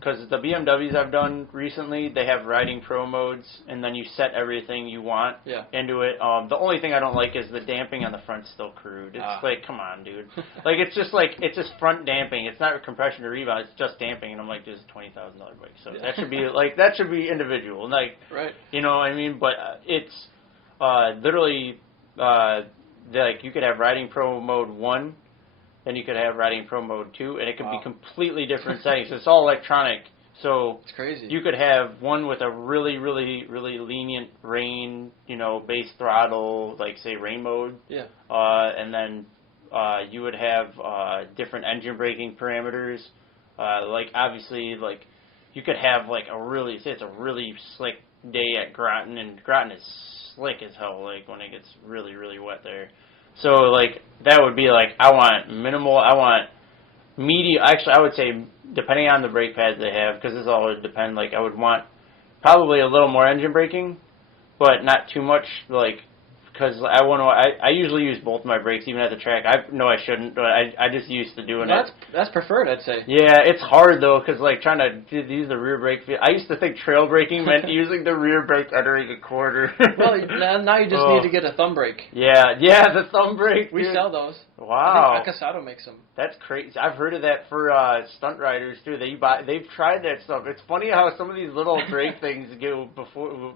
because the BMWs I've done recently, they have riding pro modes, and then you set everything you want into it. The only thing I don't like is the damping on the front's still crude. It's like, come on, dude. It's just front damping. It's not compression or rebound. It's just damping, and I'm like, this is a $20,000 bike, so that should be individual. Like, right. You know what I mean? But it's literally. Like you could have riding pro mode 1, then you could have riding pro mode 2, and it could be completely different settings. It's all electronic, so it's crazy. You could have one with a really, really, really lenient rain, base throttle, like say rain mode. Yeah. And then you would have different engine braking parameters. Like obviously, like you could have like it's a really slick day at Groton, and Groton is slick as hell, like, when it gets really, really wet there. So, like, that would be, like, I want minimal, I want medium, actually, I would say, depending on the brake pads they have, because this all would depend, like, I would want probably a little more engine braking, but not too much, like, because I usually use both my brakes, even at the track. I know I shouldn't, but I just used to doing it. That's preferred, I'd say. Yeah, it's hard, though, because, like, trying to use the rear brake. I used to think trail braking meant using the rear brake entering a quarter. Well, now you just need to get a thumb brake. Yeah, the thumb brake. We sell those. Wow. I think Akasado makes them. That's crazy. I've heard of that for stunt riders, too. They've tried that stuff. It's funny how some of these little brake things go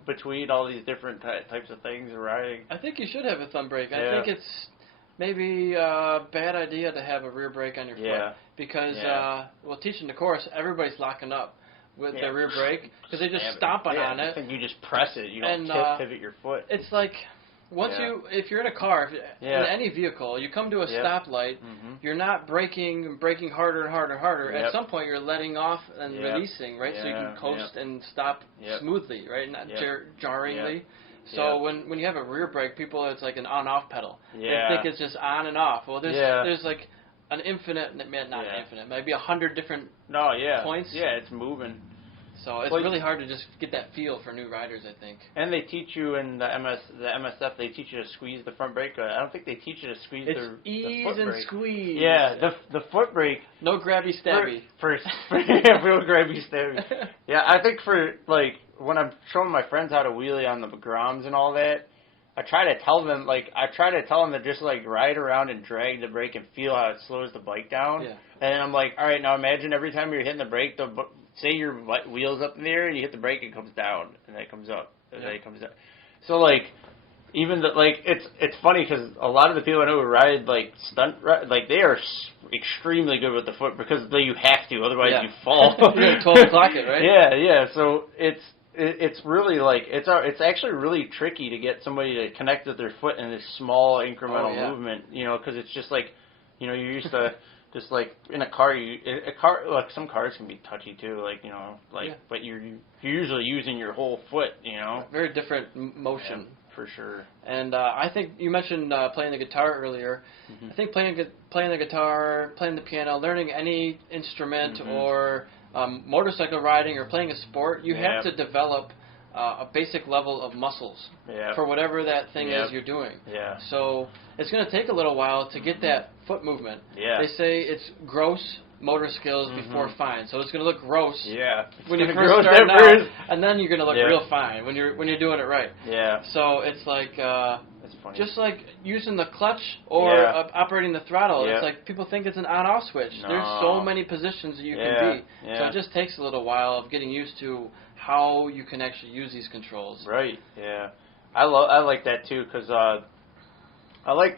between all these different types of things riding. I think you should have a thumb brake. Yeah. I think it's maybe a bad idea to have a rear brake on your foot. Because, teaching the course, everybody's locking up with their rear brake because they just stomp on it. I think you just press it. You don't pivot your foot. It's like... if you're in a car, in any vehicle, you come to a stoplight, you're not braking harder and harder and harder. At some point, you're letting off and releasing, right? So you can coast and stop smoothly, right? Not jarringly. So when you have a rear brake, it's like an on-off pedal. They think it's just on and off. Well, there's like an infinite, not infinite, maybe 100 different points. Yeah, it's moving. So it's really hard to just get that feel for new riders, I think. And they teach you in the MSF, they teach you to squeeze the front brake. I don't think they teach you to squeeze the foot brake. And squeeze. Yeah, the foot brake. No grabby stabby. Real grabby stabby. Yeah, I think for, like, when I'm showing my friends how to wheelie on the Groms and all that, I try to tell them to just, like, ride around and drag the brake and feel how it slows the bike down. Yeah. And I'm like, all right, now imagine every time you're hitting the brake, say your wheel's up in the air, and you hit the brake, it comes down, and then it comes up, and then it comes down. So, like, even it's funny because a lot of the people I know who ride, like, like, they are extremely good with the foot because you have to, otherwise you fall. You're 12 o'clock it, right? Yeah. So it's really, like, it's actually really tricky to get somebody to connect with their foot in this small incremental movement, because it's just like, you're used to. Just like in a car, like some cars can be touchy too, but you're usually using your whole foot, Very different motion. Yeah, for sure. And I think you mentioned playing the guitar earlier. I think playing the guitar, playing the piano, learning any instrument or motorcycle riding or playing a sport, you have to develop a basic level of muscles for whatever that thing is you're doing. Yeah. So it's going to take a little while to get that foot movement. Yeah. They say it's gross motor skills before fine. So it's going to look gross when you first start out, and then you're going to look real fine when you're doing it right. Yeah. So it's like just like using the clutch or operating the throttle. It's like people think it's an on-off switch. No. There's so many positions that you can be. Yeah. So it just takes a little while of getting used to how you can actually use these controls. Right. Yeah. I like that too because I like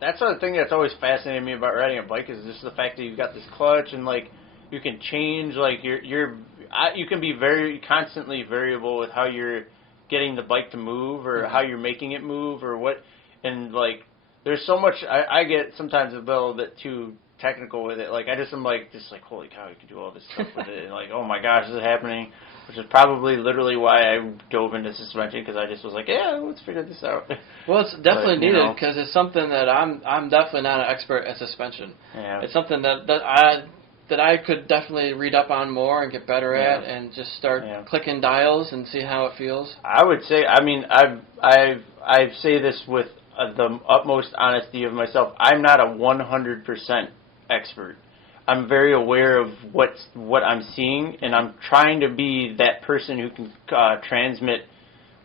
that's the thing that's always fascinated me about riding a bike is just the fact that you've got this clutch and like you can change like you can be very constantly variable with how you're getting the bike to move or how you're making it move or what, and like there's so much I get sometimes a little bit too technical with it. Like I just am like holy cow, you can do all this stuff with it and like oh my gosh, this is happening, which is probably literally why I dove into suspension because I just was like let's figure this out. Well, it's definitely needed because it's something that I'm definitely not an expert at suspension. Yeah. It's something that I could definitely read up on more and get better at and just start clicking dials and see how it feels. I would say, I mean, I say this with the utmost honesty of myself. I'm not a 100% expert. I'm very aware of what I'm seeing, and I'm trying to be that person who can transmit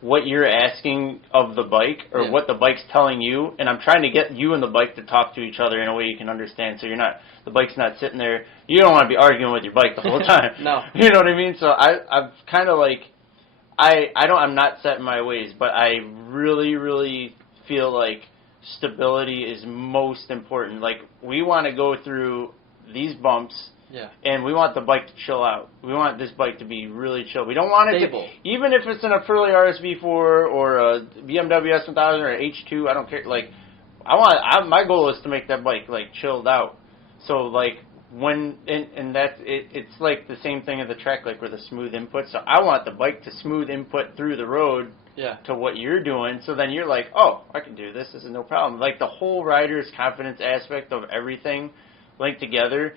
what you're asking of the bike or what the bike's telling you, and I'm trying to get you and the bike to talk to each other in a way you can understand. So the bike's not sitting there. You don't want to be arguing with your bike the whole time. No. You know what I mean? So I'm kind of like, I'm not set in my ways, but I really, really feel like stability is most important. Like we want to go through these bumps. Yeah. And we want the bike to chill out. We want this bike to be really chill. We don't want it stable. Even if it's in a Pirelli RSV4 or a BMW S1000 or H2, I don't care. Like, my goal is to make that bike like chilled out. So like and that's it's like the same thing at the track, like with a smooth input. So I want the bike to smooth input through the road to what you're doing. So then you're like, oh, I can do this. This is no problem. Like the whole rider's confidence aspect of everything linked together.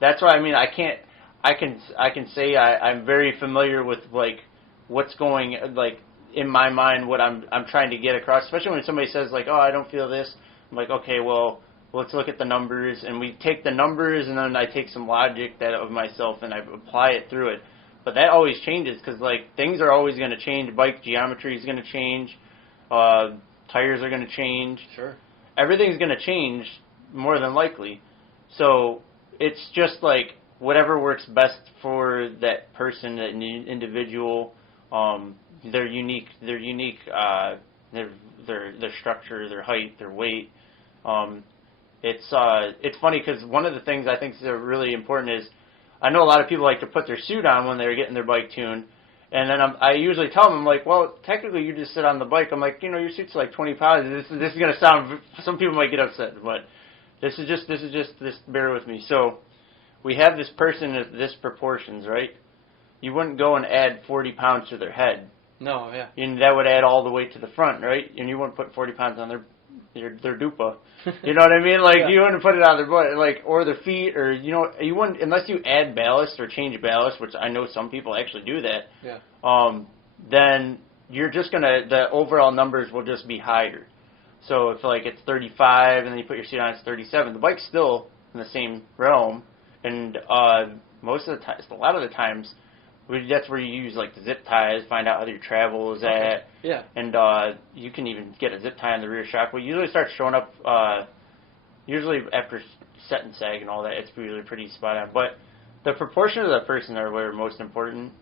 That's why I can say I'm very familiar with like what's going like in my mind, what I'm trying to get across. Especially when somebody says like, oh, I don't feel this. I'm like, okay, well, let's look at the numbers, and we take the numbers, and then I take some logic of myself, and I apply it through it. But that always changes, because, like, things are always going to change. Bike geometry is going to change. Tires are going to change. Sure. Everything's going to change, more than likely. So it's just, like, whatever works best for that person, that individual, their structure, their height, their weight. It's funny because one of the things I think is really important is I know a lot of people like to put their suit on when they're getting their bike tuned, and then I usually tell them, I'm like, well, technically you just sit on the bike. I'm like, your suit's like 20 pounds. This is gonna sound, some people might get upset, but this is just bear with me. So we have this person at this proportions, right? You wouldn't go and add 40 pounds to their head. No, yeah. And that would add all the weight to the front, right? And you wouldn't put 40 pounds on their dupa. You know what I mean? Like, you wouldn't put it on their butt, like, or their feet, or, you wouldn't, unless you add ballast or change ballast, which I know some people actually do that. Yeah. Then you're just the overall numbers will just be higher. So if, like, it's 35 and then you put your seat on, it's 37, the bike's still in the same realm. And most of the time, a lot of the times, that's where you use, like, the zip ties, find out how your travel is at. Yeah. And you can even get a zip tie on the rear shock. We usually start showing up, usually after set and sag and all that, it's usually pretty spot on. But the proportion of the person are what are most important.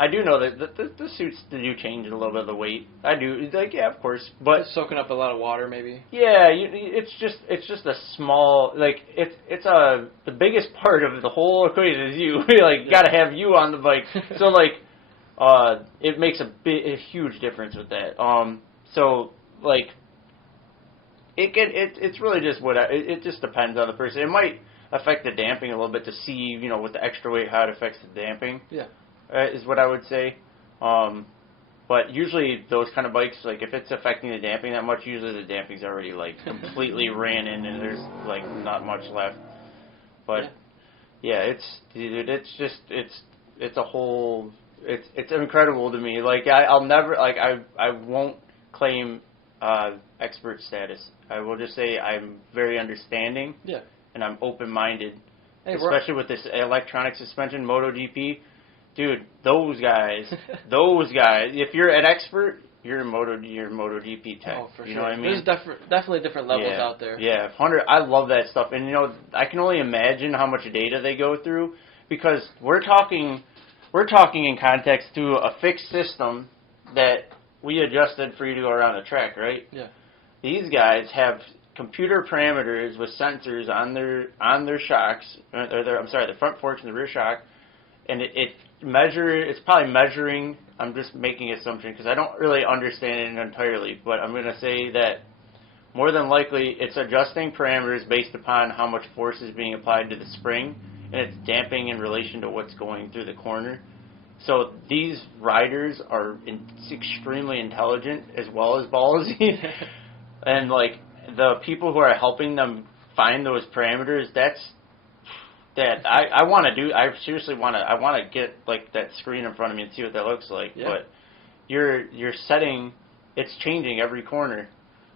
I do know that the suits do change a little bit of the weight. I do, like, yeah, of course. But it's soaking up a lot of water, maybe. Yeah, it's just a small, like, the biggest part of the whole equation is you. Like, got to have you on the bike. So, like, it makes a huge difference with that. So, like, it's really just it just depends on the person. It might affect the damping a little bit to see, with the extra weight, how it affects the damping. Yeah. Is what I would say. But usually those kind of bikes, like, if it's affecting the damping that much, usually the damping's already, like, completely ran in and there's, like, not much left. But, yeah, it's a whole, it's incredible to me. Like, I'll never, like, I won't claim expert status. I will just say I'm very understanding. Yeah. And I'm open-minded. Hey, especially with this electronic suspension, MotoGP. Dude, those guys, if you're an expert, you're a MotoGP tech. Oh, for sure. You know what I mean? There's definitely different levels out there. Yeah, 100. I love that stuff. And, I can only imagine how much data they go through, because we're talking in context to a fixed system that we adjusted for you to go around the track, right? Yeah. These guys have computer parameters with sensors on their shocks, the front forks and the rear shock, and it's probably measuring. I'm just making an assumption because I don't really understand it entirely, but I'm going to say that more than likely it's adjusting parameters based upon how much force is being applied to the spring, and it's damping in relation to what's going through the corner. So these riders are extremely intelligent as well as ballsy, and, like, the people who are helping them find those parameters, I want to do. I seriously want to get, like, that screen in front of me and see what that looks like. Yeah. But you're setting, it's changing every corner,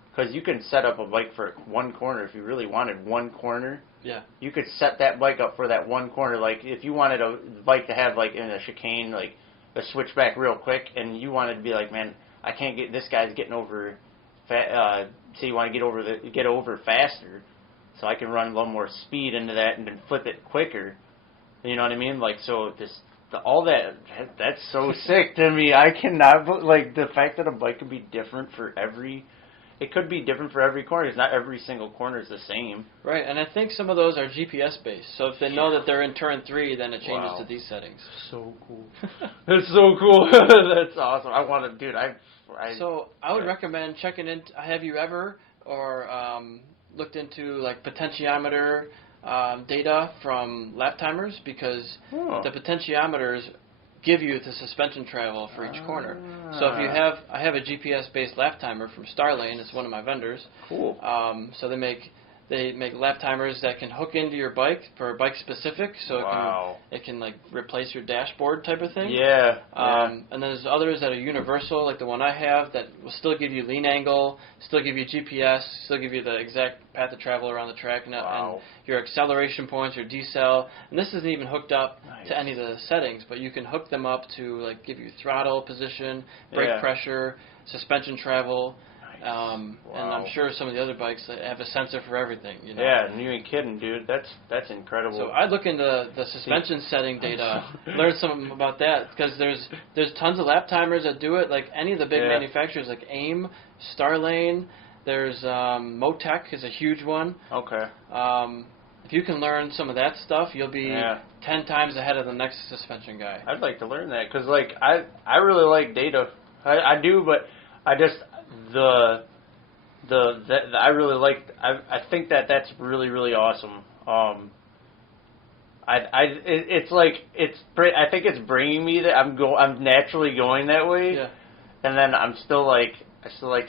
because you can set up a bike for one corner if you really wanted one corner. Yeah. You could set that bike up for that one corner. Like, if you wanted a bike to have, like, in a chicane, like, a switchback real quick, and you wanted to be like, man, I can't get, this guy's getting over. Say you want to get over faster. So I can run a little more speed into that and then flip it quicker. You know what I mean? Like, so that's so sick to me. I cannot, like, the fact that a bike could be different for every corner. It's not every single corner is the same. Right, and I think some of those are GPS based. So if they know that they're in turn 3, then it changes to these settings. So cool. That's so cool. That's awesome. I want to, dude, So I would recommend checking in. Have you ever, or, looked into, like, potentiometer data from lap timers because the potentiometers give you the suspension travel for each corner. So if you have, I have a GPS-based lap timer from Starlane. It's one of my vendors. Cool. So they make lap timers that can hook into your bike for bike specific, so it can like replace your dashboard type of thing. Yeah. And then there's others that are universal, like the one I have, that will still give you lean angle, still give you GPS, still give you the exact path of travel around the track, and your acceleration points, your decel. And this isn't even hooked up to any of the settings, but you can hook them up to like give you throttle position, brake pressure, suspension travel. And I'm sure some of the other bikes have a sensor for everything. You know? Yeah, and you ain't kidding, dude. That's incredible. So I look into the suspension setting data, learn something about that, because there's tons of lap timers that do it. Like any of the big manufacturers, like AIM, Starlane. There's Motec is a huge one. Okay. If you can learn some of that stuff, you'll be 10 times ahead of the next suspension guy. I'd like to learn that because, like, I really like data. I do, but I just I really like. I think that's really really awesome. It's like I think it's bringing me that I'm naturally going that way. Yeah. And then I still like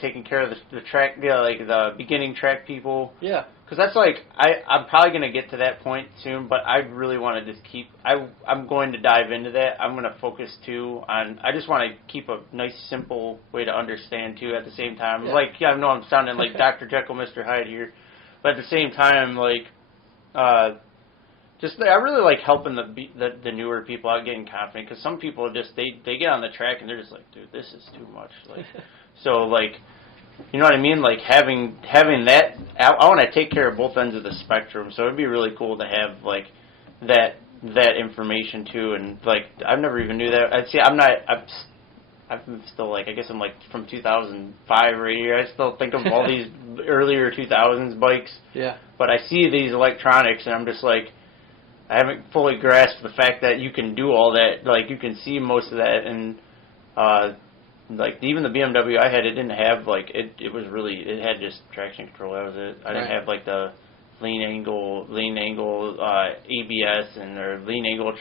taking care of the track, like the beginning track people. Yeah. Because that's like I'm probably gonna get to that point soon, but I really want to just keep. I'm going to dive into that. I'm gonna focus too on. I just want to keep a nice, simple way to understand too. At the same time, like I know I'm sounding like Dr. Jekyll, Mr. Hyde here, but at the same time, like, I really like helping the newer people out getting confident because some people just they get on the track and they're just like, dude, this is too much. Like, so like. You know what I mean? Like having that, I want to take care of both ends of the spectrum. So it'd be really cool to have like that information too. And like I've never even knew that. I'm still like I guess I'm like from 2005 right here. I still think of all these earlier 2000s bikes. Yeah. But I see these electronics and I'm just like I haven't fully grasped the fact that you can do all that. Like you can see most of that and. Like even the BMW I had, it didn't have like it was really it had just traction control. That was it. I didn't have like the lean angle ABS or lean angle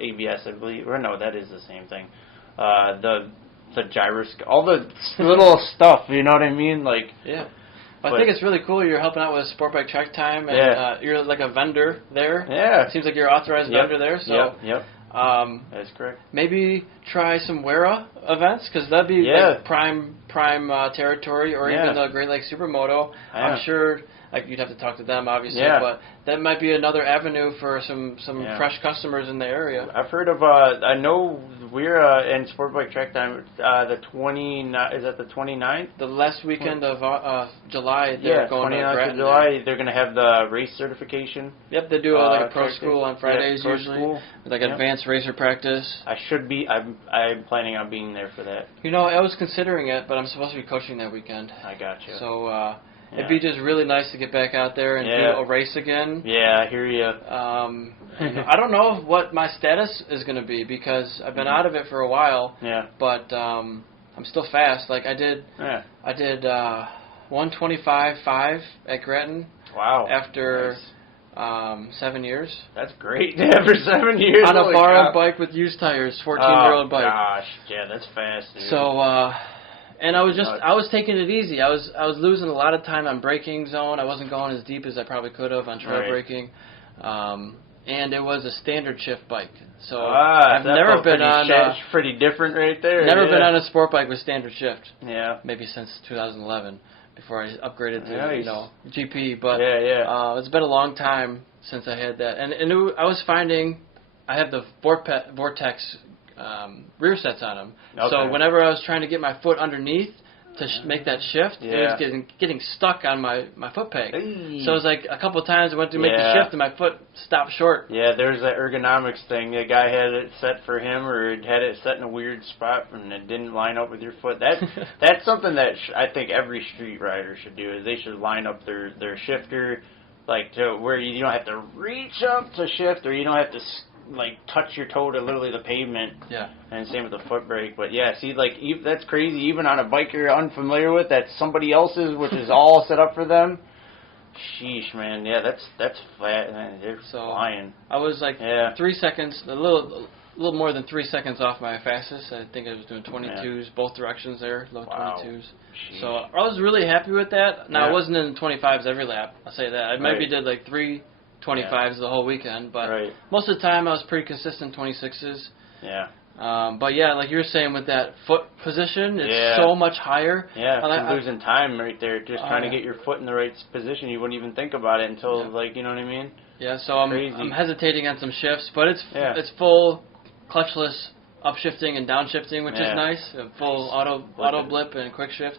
ABS I believe. Or no, that is the same thing. The gyroscope, all the little stuff. You know what I mean? Like I think it's really cool. You're helping out with Sport Bike Track Time, and you're like a vendor there. Yeah, it seems like you're an authorized vendor there. So Yep. That's correct. Maybe try some WERA events because that'd be like prime territory, or even the Great Lakes Supermoto. I'm sure you'd have to talk to them, obviously, but that might be another avenue for some fresh customers in the area. I've heard of. I know WERA and Sport Bike Track Time. The 29 is that the 29th? The last weekend of July. They're going 29th of July. They're going to have the race certification. Yep, they do like a pro school on Fridays usually, with like advanced racer practice. I should be. I'm planning on being there for that. You know, I was considering it, but I'm supposed to be coaching that weekend. I got you. So. It'd be just really nice to get back out there and do a race again. Yeah, I hear you. I don't know what my status is going to be because I've been out of it for a while. Yeah. But I'm still fast. Like I did 125.5 at Gretton. Wow. After 7 years. That's great. After 7 years. On a borrowed bike with used tires, 14-year-old bike. Gosh, yeah, that's fast, dude. So. And I was taking it easy. I was losing a lot of time on braking zone. I wasn't going as deep as I probably could have on trail braking. And it was a standard shift bike. So I've never been on pretty different right there. Never been on a sport bike with standard shift. Yeah. Maybe since 2011 before I upgraded to GP, but it's been a long time since I had that. And I was finding I have the Vortex rear sets on them. Okay. So whenever I was trying to get my foot underneath to make that shift, it was getting stuck on my foot peg. Hey. So it was like a couple of times I went to make the shift and my foot stopped short. Yeah, there's that ergonomics thing. The guy had it set for him or had it set in a weird spot and it didn't line up with your foot. That's something that I think every street rider should do is they should line up their shifter like to where you don't have to reach up to shift or you don't have to like touch your toe to literally the pavement. Yeah. And same with the foot brake. But yeah, see, like that's crazy. Even on a bike you're unfamiliar with, that's somebody else's, which is all set up for them. Sheesh, man. Yeah, that's flat. Man. They're flying. I was like 3 seconds, a little more than 3 seconds off my fastest. I think I was doing 22s, both directions there, low 22s. Jeez. So I was really happy with that. Now, I wasn't in 25s every lap, I'll say that. I maybe did like 3 25s the whole weekend, but most of the time I was pretty consistent 26s. Yeah. But yeah, like you were saying with that foot position, it's so much higher. Yeah, you're losing time right there, just trying to get your foot in the right position. You wouldn't even think about it until, like, you know what I mean? Yeah, so I'm hesitating on some shifts, but it's full clutchless upshifting and downshifting, which is nice. Full auto blip and quick shift,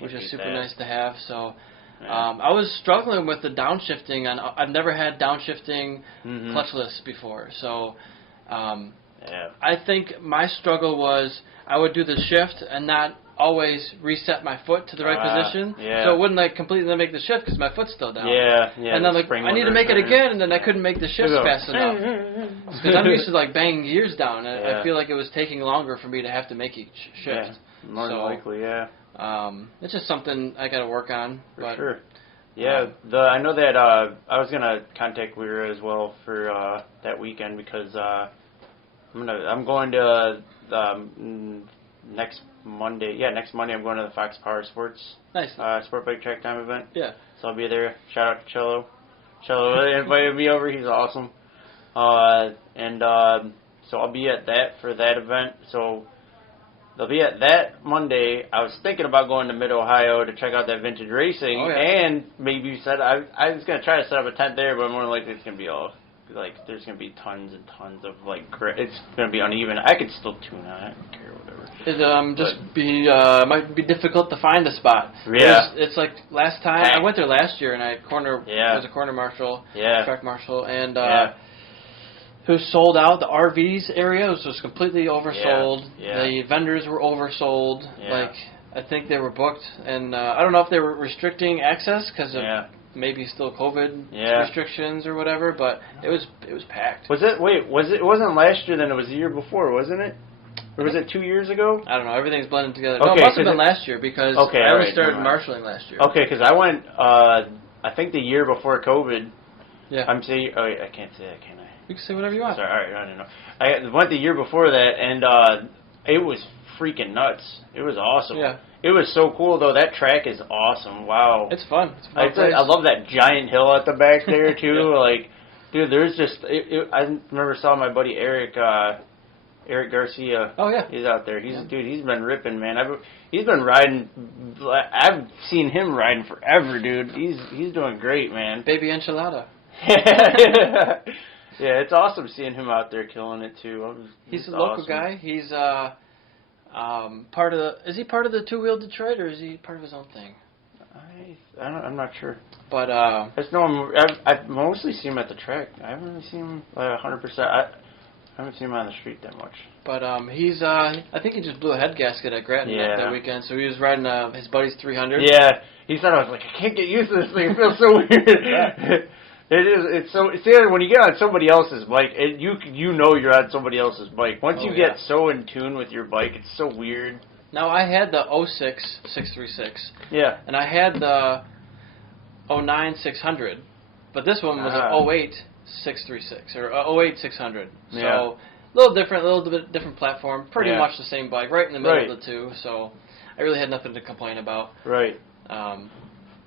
which is super nice to have. So I was struggling with the downshifting. I've never had downshifting clutchless before, so I think my struggle was I would do the shift and not always reset my foot to the right position, so it wouldn't like completely make the shift because my foot's still down. And then like I need to make it again, and then I couldn't make the shift fast enough because I'm used to like banging gears down. And I feel like it was taking longer for me to have to make each shift. More than likely, it's just something I got to work on. For sure. Yeah, I know that I was gonna contact Weir as well for that weekend because I'm going to next Monday. Yeah, next Monday I'm going to the Fox Power Sports Sport Bike Track Time event. Yeah. So I'll be there. Shout out to Cello. Cello invited me over. He's awesome. So I'll be at that for that event. So they'll be at that Monday. I was thinking about going to Mid-Ohio to check out that vintage racing. And maybe you said I was going to try to set up a tent there, but more likely it's going to be all... Like, there's going to be tons and tons of, like, it's going to be uneven. I could still tune on. I don't care, whatever. It might be difficult to find a spot. Yeah. It's like last time, I went there last year, and I was a corner marshal, track marshal, and it was sold out. The RVs area was just completely oversold. The vendors were oversold. Like, I think they were booked, and I don't know if they were restricting access because of... Maybe still COVID restrictions or whatever, but it was packed. Was it? Wait, it wasn't last year? Then it was the year before, wasn't it? Or was it 2 years ago? I don't know. Everything's blended together. No, it must have been last year because I only started marshalling last year. Okay, because I went. I think the year before COVID. Yeah. I'm saying. Oh, I can't say that, can I? You can say whatever you want. Sorry. All right. I don't know. I went the year before that, and it was freaking nuts. It was awesome. Yeah. It was so cool, though. That track is awesome. Wow. It's fun. I love that giant hill at the back there, too. Like, dude, there's just... I remember saw my buddy Eric Garcia. Oh, yeah. He's out there. Dude, he's been ripping, man. He's been riding... I've seen him riding forever, dude. He's doing great, man. Baby enchilada. Yeah, it's awesome seeing him out there killing it, too. He's a local guy. He's... is he part of the Two-Wheel Detroit, or is he part of his own thing? I'm not sure. But I've mostly seen him at the track. I haven't really seen him 100%. I haven't seen him on the street that much. But he's I think he just blew a head gasket at Grattan that weekend. So he was riding he buddy's 300. Yeah, he said, I was like, I can't get used to this thing. It feels so weird. It's so... See, when you get on somebody else's bike, you know you're on somebody else's bike. Once you get so in tune with your bike, it's so weird. Now, I had the 06 636. Yeah. And I had the 09 600. But this one was an 08 636, or 08 600. So, a little bit different platform. Pretty much the same bike, right in the middle of the two. So, I really had nothing to complain about. Right.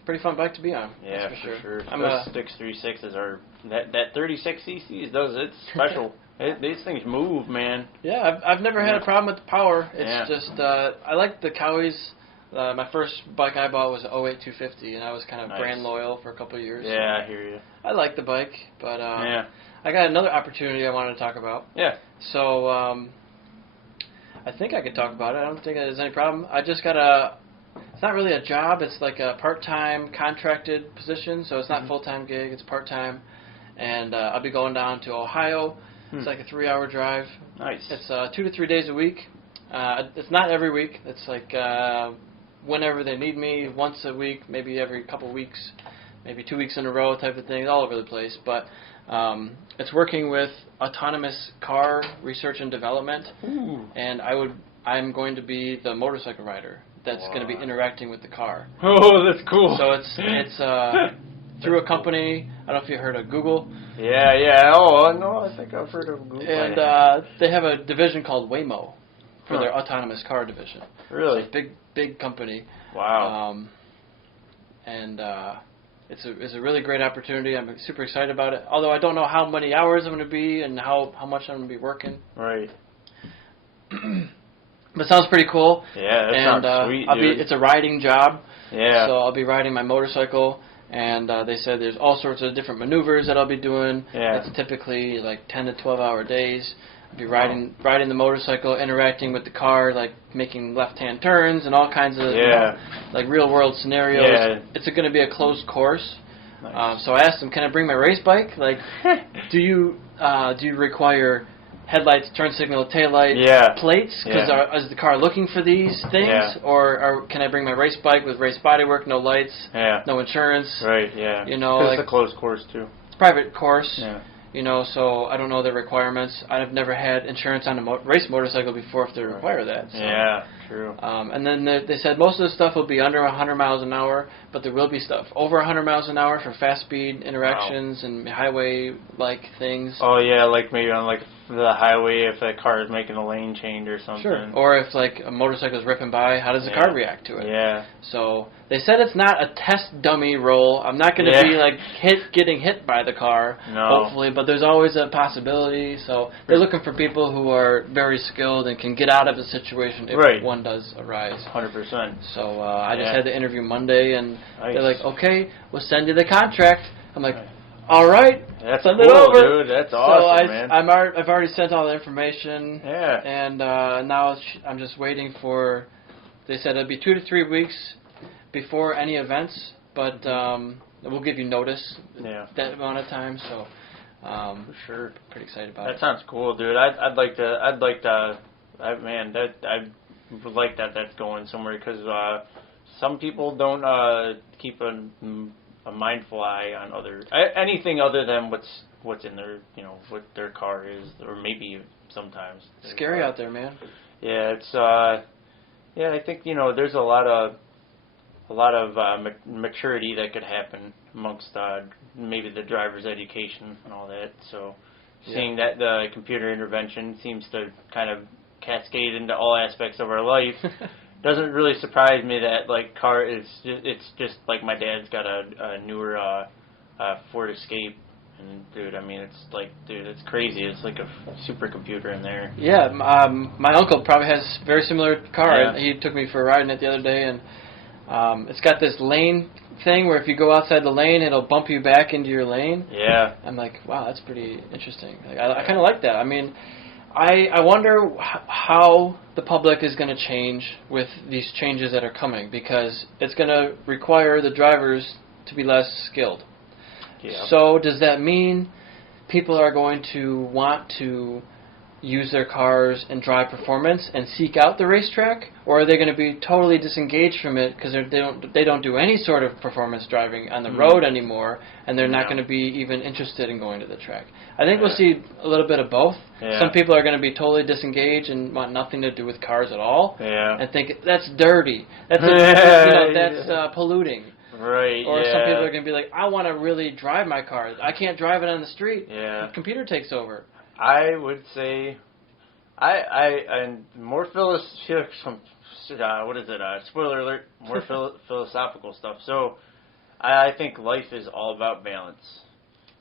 Pretty fun bike to be on. Yeah, that's for sure. Those 636s are that 36 cc's. It's special. These things move, man. Yeah, I've never had a problem with the power. It's just I like the Cowies. My first bike I bought was an 08 250, and I was kind of brand loyal for a couple of years. Yeah, I hear you. I like the bike, but I got another opportunity I wanted to talk about. Yeah. So I think I could talk about it. I don't think there's any problem. I just got it's not really a job. It's like a part-time contracted position, so it's not full-time gig. It's part-time, and I'll be going down to Ohio. It's like a 3-hour drive. Nice. It's 2 to 3 days a week. It's not every week. It's like whenever they need me, once a week, maybe every couple weeks, maybe 2 weeks in a row type of thing, all over the place. But it's working with autonomous car research and development, and I'm going to be the motorcycle rider that's going to be interacting with the car. Oh, that's cool. So it's through a company. I don't know if you heard of Google. Yeah. Oh, no, I think I've heard of Google. And they have a division called Waymo for their autonomous car division. Really? So big company. Wow. It's a really great opportunity. I'm super excited about it. Although I don't know how many hours I'm going to be and how much I'm going to be working. Right. But it sounds pretty cool. Yeah, that sounds sweet, dude. It's a riding job. Yeah. So I'll be riding my motorcycle, and they said there's all sorts of different maneuvers that I'll be doing. Yeah. It's typically like 10 to 12-hour days. I'll be riding the motorcycle, interacting with the car, like making left-hand turns and all kinds of like real-world scenarios. Yeah. It's going to be a closed course. Nice. So I asked them, can I bring my race bike? Like, do you require headlights, turn signal, taillight, plates? Because is the car looking for these things? Yeah. Or can I bring my race bike with race bodywork, no lights, no insurance? Right, yeah. You know, like, it's a closed course, too. It's a private course. Yeah. You know, so I don't know the requirements. I've never had insurance on a race motorcycle before if they require that. So. Yeah, true. And then they said most of the stuff will be under 100 miles an hour, but there will be stuff over 100 miles an hour for fast speed interactions and highway-like things. Oh, yeah, like maybe on like the highway if that car is making a lane change or something. Sure. Or if like a motorcycle is ripping by, how does the car react to it? Yeah. So they said it's not a test dummy role. I'm not going to be like getting hit by the car, hopefully, but there's always a possibility. So they're looking for people who are very skilled and can get out of a situation if one does arise. 100%. So I just had the interview Monday, and they're like, okay, we'll send you the contract. I'm like, all right, send it over. Dude. That's awesome, man. I've already sent all the information. Yeah. And now I'm just waiting for. They said it'll be 2 to 3 weeks before any events, but we'll give you notice that amount of time. So for sure, pretty excited about it. That sounds cool, dude. I'd like to. I would like that that's going somewhere because some people don't keep a mindful eye on anything other than what's in their what their car is, or maybe sometimes scary out there, man. Yeah, it's I think there's a lot of maturity that could happen amongst maybe the driver's education and all that. So seeing that the computer intervention seems to kind of cascade into all aspects of our life. Doesn't really surprise me that like car is it's just like my dad's got a newer Ford Escape, and dude, I mean it's crazy. It's like a supercomputer in there. Yeah, my uncle probably has a very similar car. Yeah. He took me for a ride in it the other day, and it's got this lane thing where if you go outside the lane, it'll bump you back into your lane. Yeah. I'm like, wow, that's pretty interesting. Like, I kind of like that. I mean, I wonder how the public is going to change with these changes that are coming, because it's going to require the drivers to be less skilled. Yeah. So does that mean people are going to want to use their cars and drive performance and seek out the racetrack, or are they going to be totally disengaged from it because they don't do any sort of performance driving on the road anymore, and they're not going to be even interested in going to the track? I think we'll see a little bit of both. Yeah. Some people are going to be totally disengaged and want nothing to do with cars at all, and think that's dirty. That's that's polluting. Right. Or some people are going to be like, I want to really drive my car. I can't drive it on the street. Yeah. The computer takes over. I would say, and more philosophical. What is it? Spoiler alert! More philosophical stuff. So, I think life is all about balance,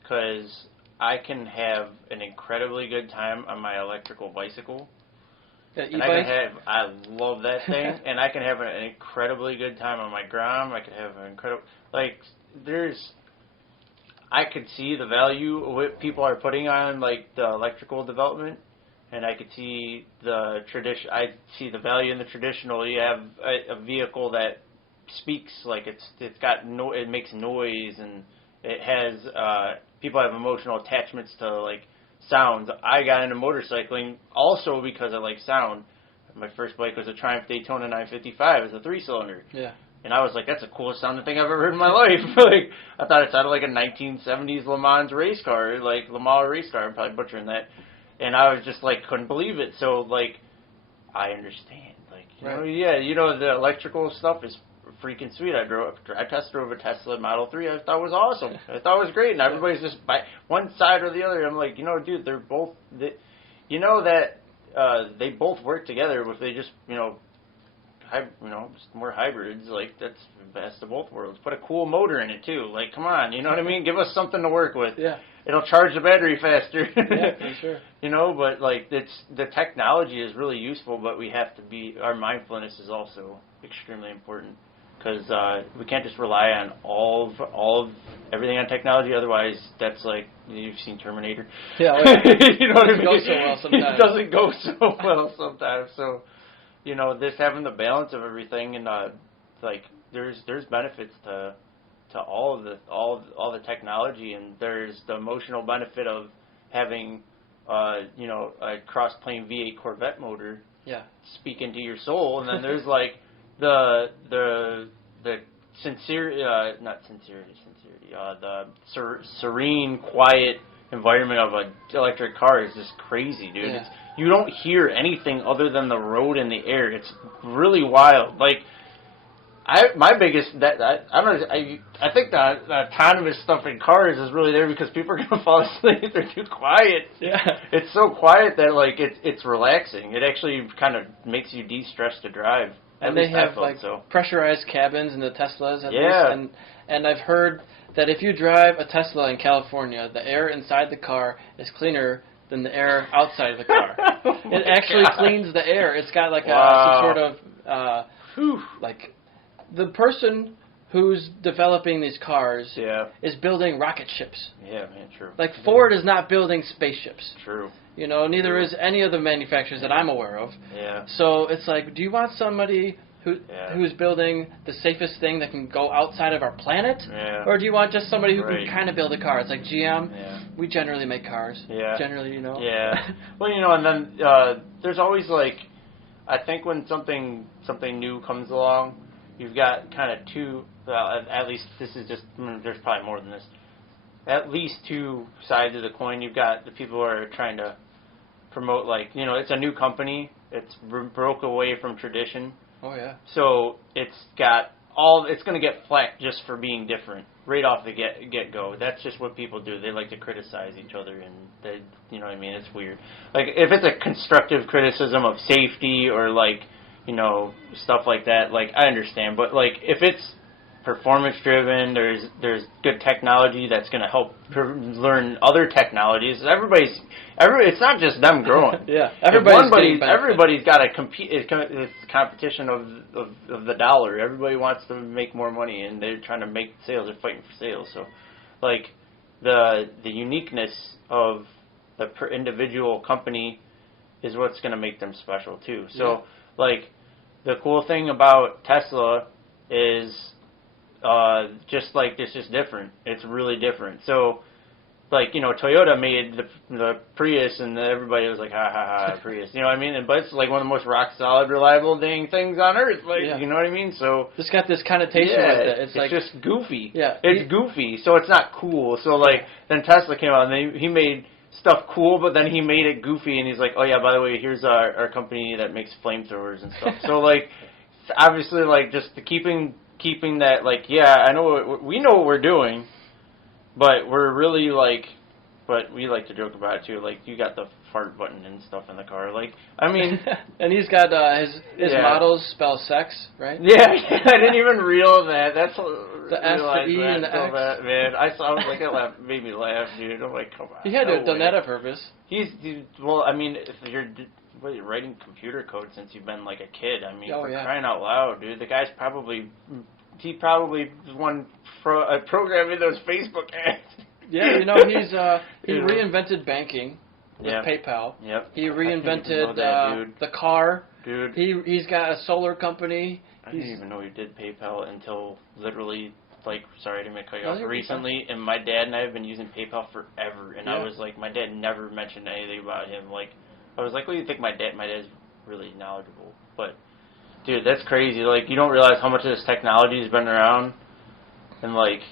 because I can have an incredibly good time on my electrical bicycle. And I love that thing, and I can have an incredibly good time on my Grom. I can have an incredible I could see the value of what people are putting on, like, the electrical development, and I could see the tradition. I see the value in the traditional. You have a vehicle that speaks, like it's got it makes noise, and it has people have emotional attachments to like sounds. I got into motorcycling also because I like sound. My first bike was a Triumph Daytona 955. It was a 3-cylinder. Yeah. And I was like, that's the coolest sounding thing I've ever heard in my life. Like, I thought it sounded like a 1970s Le Mans race car, like Le Mans race car. I'm probably butchering that. And I was just like, couldn't believe it. So, like, I understand. Like, the electrical stuff is freaking sweet. I test drove a Tesla Model 3. I thought it was awesome. I thought it was great, and everybody's just by one side or the other. I'm like, dude, they're both, they both work together if they just, more hybrids. Like, that's the best of both worlds. Put a cool motor in it too. Like, come on, you know what I mean? Give us something to work with. Yeah. It'll charge the battery faster. Yeah, for sure. But like the technology is really useful, but we have to our mindfulness is also extremely important, because we can't just rely on all of everything on technology. Otherwise, that's like, you've seen Terminator. Yeah. You know what I mean? It doesn't go so well sometimes. It doesn't go so well sometimes. So, this having the balance of everything, and like there's benefits to all the technology, and there's the emotional benefit of having a cross-plane V8 Corvette motor speak into your soul, and then there's like the serene, quiet environment of an electric car is just crazy, dude. Yeah. You don't hear anything other than the road and the air. It's really wild. Like, I think the autonomous stuff in cars is really there because people are gonna fall asleep if they're too quiet. Yeah. It's so quiet that like it's relaxing. It actually kind of makes you de-stress to drive. And they have pressurized cabins in the Teslas at least. And I've heard that if you drive a Tesla in California, the air inside the car is cleaner than the air outside of the car. It actually cleans the air. It's got like some sort of like, the person who's developing these cars is building rocket ships. Yeah, man, true. Like, Ford is not building spaceships. True. Neither is any of the manufacturers that I'm aware of. Yeah. So it's like, do you want somebody who's building the safest thing that can go outside of our planet? Yeah. Or do you want just somebody who can kind of build a car? It's like GM. Yeah. We generally make cars. Yeah. Generally, Yeah. Well, and then there's always like, I think when something new comes along, you've got kind of two, at least this is just, there's probably more than this, at least two sides of the coin. You've got the people who are trying to promote, like, it's a new company, it's broke away from tradition. Oh, yeah. So it's going to get flack just for being different right off the get-go. That's just what people do. They like to criticize each other, and they, you know what I mean? It's weird. Like, if it's a constructive criticism of safety or, like, stuff like that, like, I understand. But, like, if it's performance-driven, there's good technology that's going to help learn other technologies. It's not just them growing. Yeah, everybody's got to compete. It's competition of the dollar. Everybody wants to make more money, and they're trying to make sales. They're fighting for sales. So, like, the uniqueness of the individual company is what's going to make them special too. So, like, the cool thing about Tesla is it's just different. It's really different. So, like, Toyota made the Prius, and everybody was like, ha ha ha, Prius. You know what I mean? But it's like one of the most rock solid, reliable dang things on earth. Like, you know what I mean? So it's got this connotation with it. It's like, just goofy. Yeah, it's goofy. So it's not cool. So like then Tesla came out, and he made stuff cool, but then he made it goofy, and he's like, oh yeah, by the way, here's our company that makes flamethrowers and stuff. So like, obviously, like, just keeping that, like, yeah, I know we know what we're doing, but we're really like, but we like to joke about it too. Like, you got the fart button and stuff in the car. Like, I mean, and he's got his models spell sex, right? Yeah, I didn't even realize that. That's the S, the E, and the X. Man, I was like, it made me laugh, dude. I'm like, come on. He had to have done that on purpose. Well, I mean, if you're writing computer code since you've been like a kid, I mean, crying out loud, dude. The guy's probably was one programming those Facebook ads. Yeah, he reinvented banking with PayPal. Yep. He reinvented the car. Dude. He's got a solar company. I didn't even know he did PayPal until literally, like, sorry to cut you off, recently, and my dad and I have been using PayPal forever, and I was like, my dad never mentioned anything about him. Like, I was like, what do you think my dad's really knowledgeable, but dude, that's crazy. Like, you don't realize how much of this technology has been around, and like,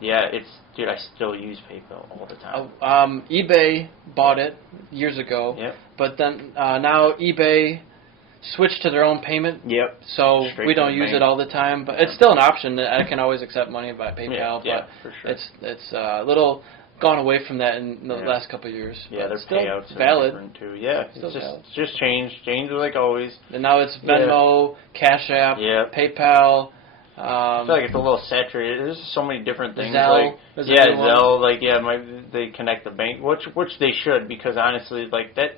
dude, I still use PayPal all the time. eBay bought it years ago, but then now eBay switched to their own payment. Yep. So Straight we to don't the use bank. it all the time, but it's still an option. I can always accept money by PayPal, Yeah, but for sure. it's a little gone away from that in the Yeah. last couple of years. Yeah, but their still payouts valid. are different too. Yeah, Still valid. it's just changed like always. And now it's Venmo, Cash App, Yep. PayPal. I feel like it's a little saturated. There's so many different things. Zelle like is a new one. Zelle. Like they connect the bank, which they should, because honestly, like that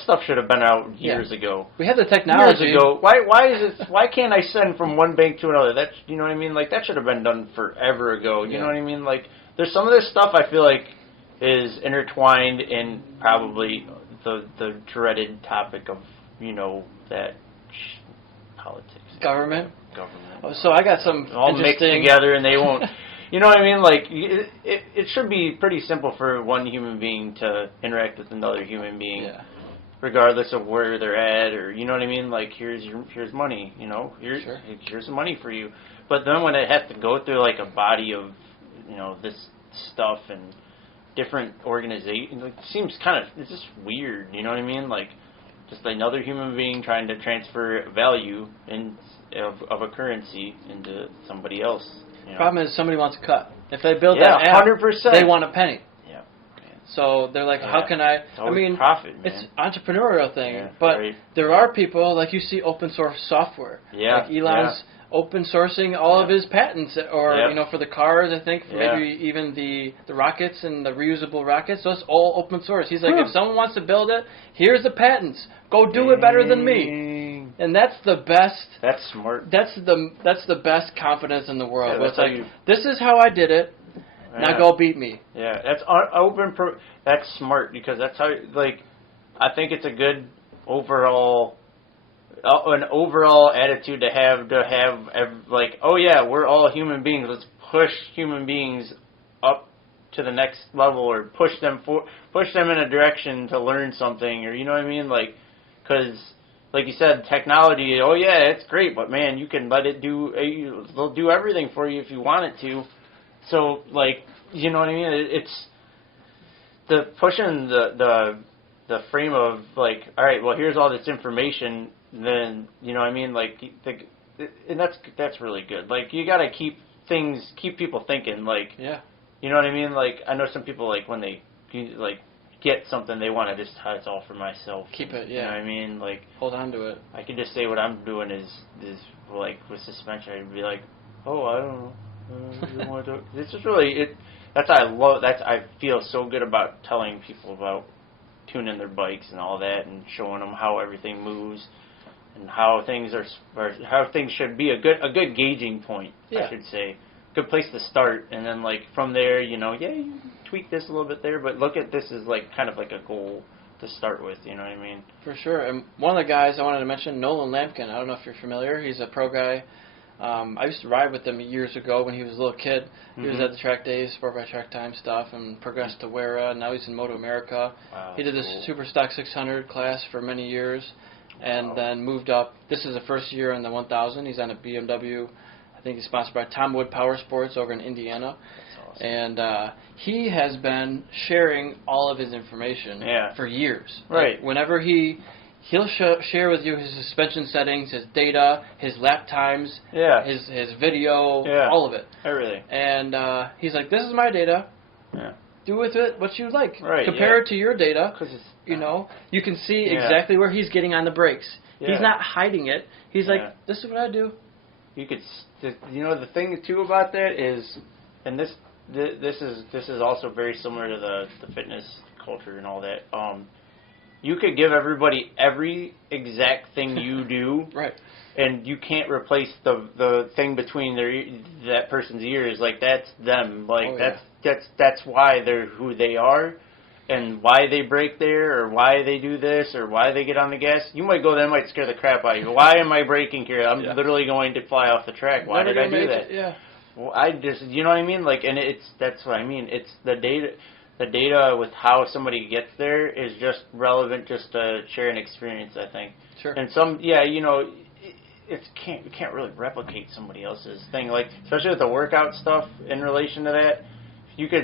stuff should have been out years ago. We have the technology. Years ago. Why can't I send from one bank to another? That's, you know what I mean? Like, that should have been done forever ago. You know what I mean? Like, there's some of this stuff I feel like is intertwined in probably the dreaded topic of, that politics. Government. Government. So I got some all mixed together, and they won't. You know what I mean? Like, it should be pretty simple for one human being to interact with another human being, regardless of where they're at, or, you know what I mean? Like, here's money, here's some money for you. But then when it has to go through, like, a body of, this stuff and different organizations, like, it's just weird, you know what I mean? Like, just another human being trying to transfer value of a currency into somebody else. Problem is somebody wants a cut. If they build that app, 100%. they want a penny. Yeah. So they're like, how can I? I mean, profit, man. It's entrepreneurial thing, Yeah, but right. there are people like you see open source software. Yeah. Like Elon's open sourcing all of his patents, or for the cars, I think maybe even the rockets and the reusable rockets. So it's all open source. He's like, if someone wants to build it, here's the patents. Go do it better than me. And that's the best. That's smart. That's the best confidence in the world. Yeah, It's like, this is how I did it. Now go beat me. Yeah, that's that's smart, because that's how, like, I think it's a good overall attitude to have like, oh yeah, we're all human beings. Let's push human beings up to the next level, or push them in a direction to learn something, or, you know what I mean? Like, because, like you said, technology, oh yeah, it's great, but man, you can let it they'll do everything for you if you want it to. So, like, you know what I mean? It's the pushing the frame of, like, all right, well, here's all this information, then, you know what I mean? Like, and that's really good. Like, you gotta keep people thinking, like, you know what I mean? Like, I know some people, like, when they, like, get something, they want to just, it's all for myself. Keep it, You know what I mean? Like, hold on to it. I could just say what I'm doing is like, with suspension, I'd be like, oh, I don't know. You want to do it? It's just really, I feel so good about telling people about tuning their bikes and all that, and showing them how everything moves and how things how things should be, a good gauging point, I should say. Good place to start, and then, like, from there, you tweak this a little bit there, but look at this as, like, kind of like a goal to start with, you know what I mean? For sure. And one of the guys I wanted to mention, Nolan Lampkin, I don't know if you're familiar, he's a pro guy. I used to ride with him years ago when he was a little kid. He was at the track days, Sport by Track Time stuff, and progressed to Wera, and now he's in Moto America. Wow, he did this Super Stock 600 class for many years, and then moved up. This is the first year in the 1000. He's on a BMW. I think he's sponsored by Tom Wood Power Sports over in Indiana. That's awesome. And he has been sharing all of his information for years. Right. Like, whenever he'll share with you his suspension settings, his data, his lap times, his video, all of it. Everything. And he's like, this is my data. Yeah. Do with it what you like. Right, Compare it to your data. 'Cause it's, you can see exactly where he's getting on the brakes. Yeah. He's not hiding it. He's like, this is what I do. You could, the thing too about that is, and this is also very similar to the fitness culture and all that. You could give everybody every exact thing you do, right? And you can't replace the thing between that person's ears. Like, that's them. Like, that's why they're who they are, and why they brake there, or why they do this, or why they get on the gas. You might go, that might scare the crap out of you. Why am I braking here? I'm literally going to fly off the track. Why did I do that? Yeah. Well, I just, you know what I mean? Like, and that's what I mean. It's the data. The data with how somebody gets there is just relevant, just to share an experience, I think. Sure. And you can't really replicate somebody else's thing. Like, especially with the workout stuff in relation to that.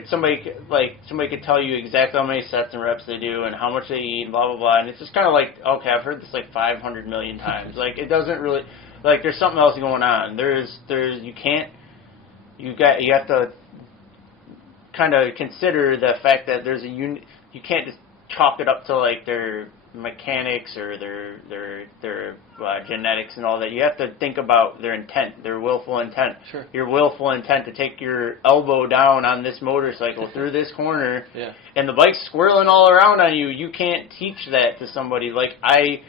somebody could tell you exactly how many sets and reps they do and how much they eat and blah blah blah, and it's just kind of like, okay, I've heard this like 500 million times. Like it doesn't really, like there's something else going on. You have to kind of consider the fact that there's you can't just chalk it up to like their mechanics or their genetics and all that. You have to think about their intent, their willful intent. Sure. Your willful intent to take your elbow down on this motorcycle through this corner, yeah. and the bike's swirling all around on you. You can't teach that to somebody. Like I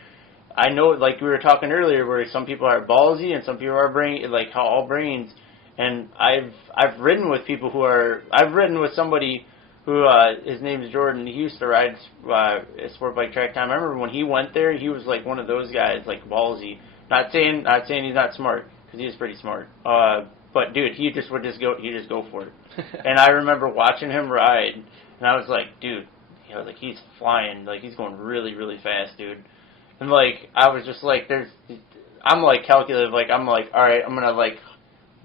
know, like we were talking earlier, where some people are ballsy and some people are like how all brains. And I've ridden with people I've ridden with somebody who, his name is Jordan. He used to ride sport bike track time. I remember when he went there, he was like one of those guys, like ballsy. Not saying he's not smart, because he is pretty smart. But dude, he just go for it. And I remember watching him ride, and I was like, dude, he's flying, like he's going really, really fast, dude. And like I was just like, I'm like calculative, like I'm like, all right, I'm gonna like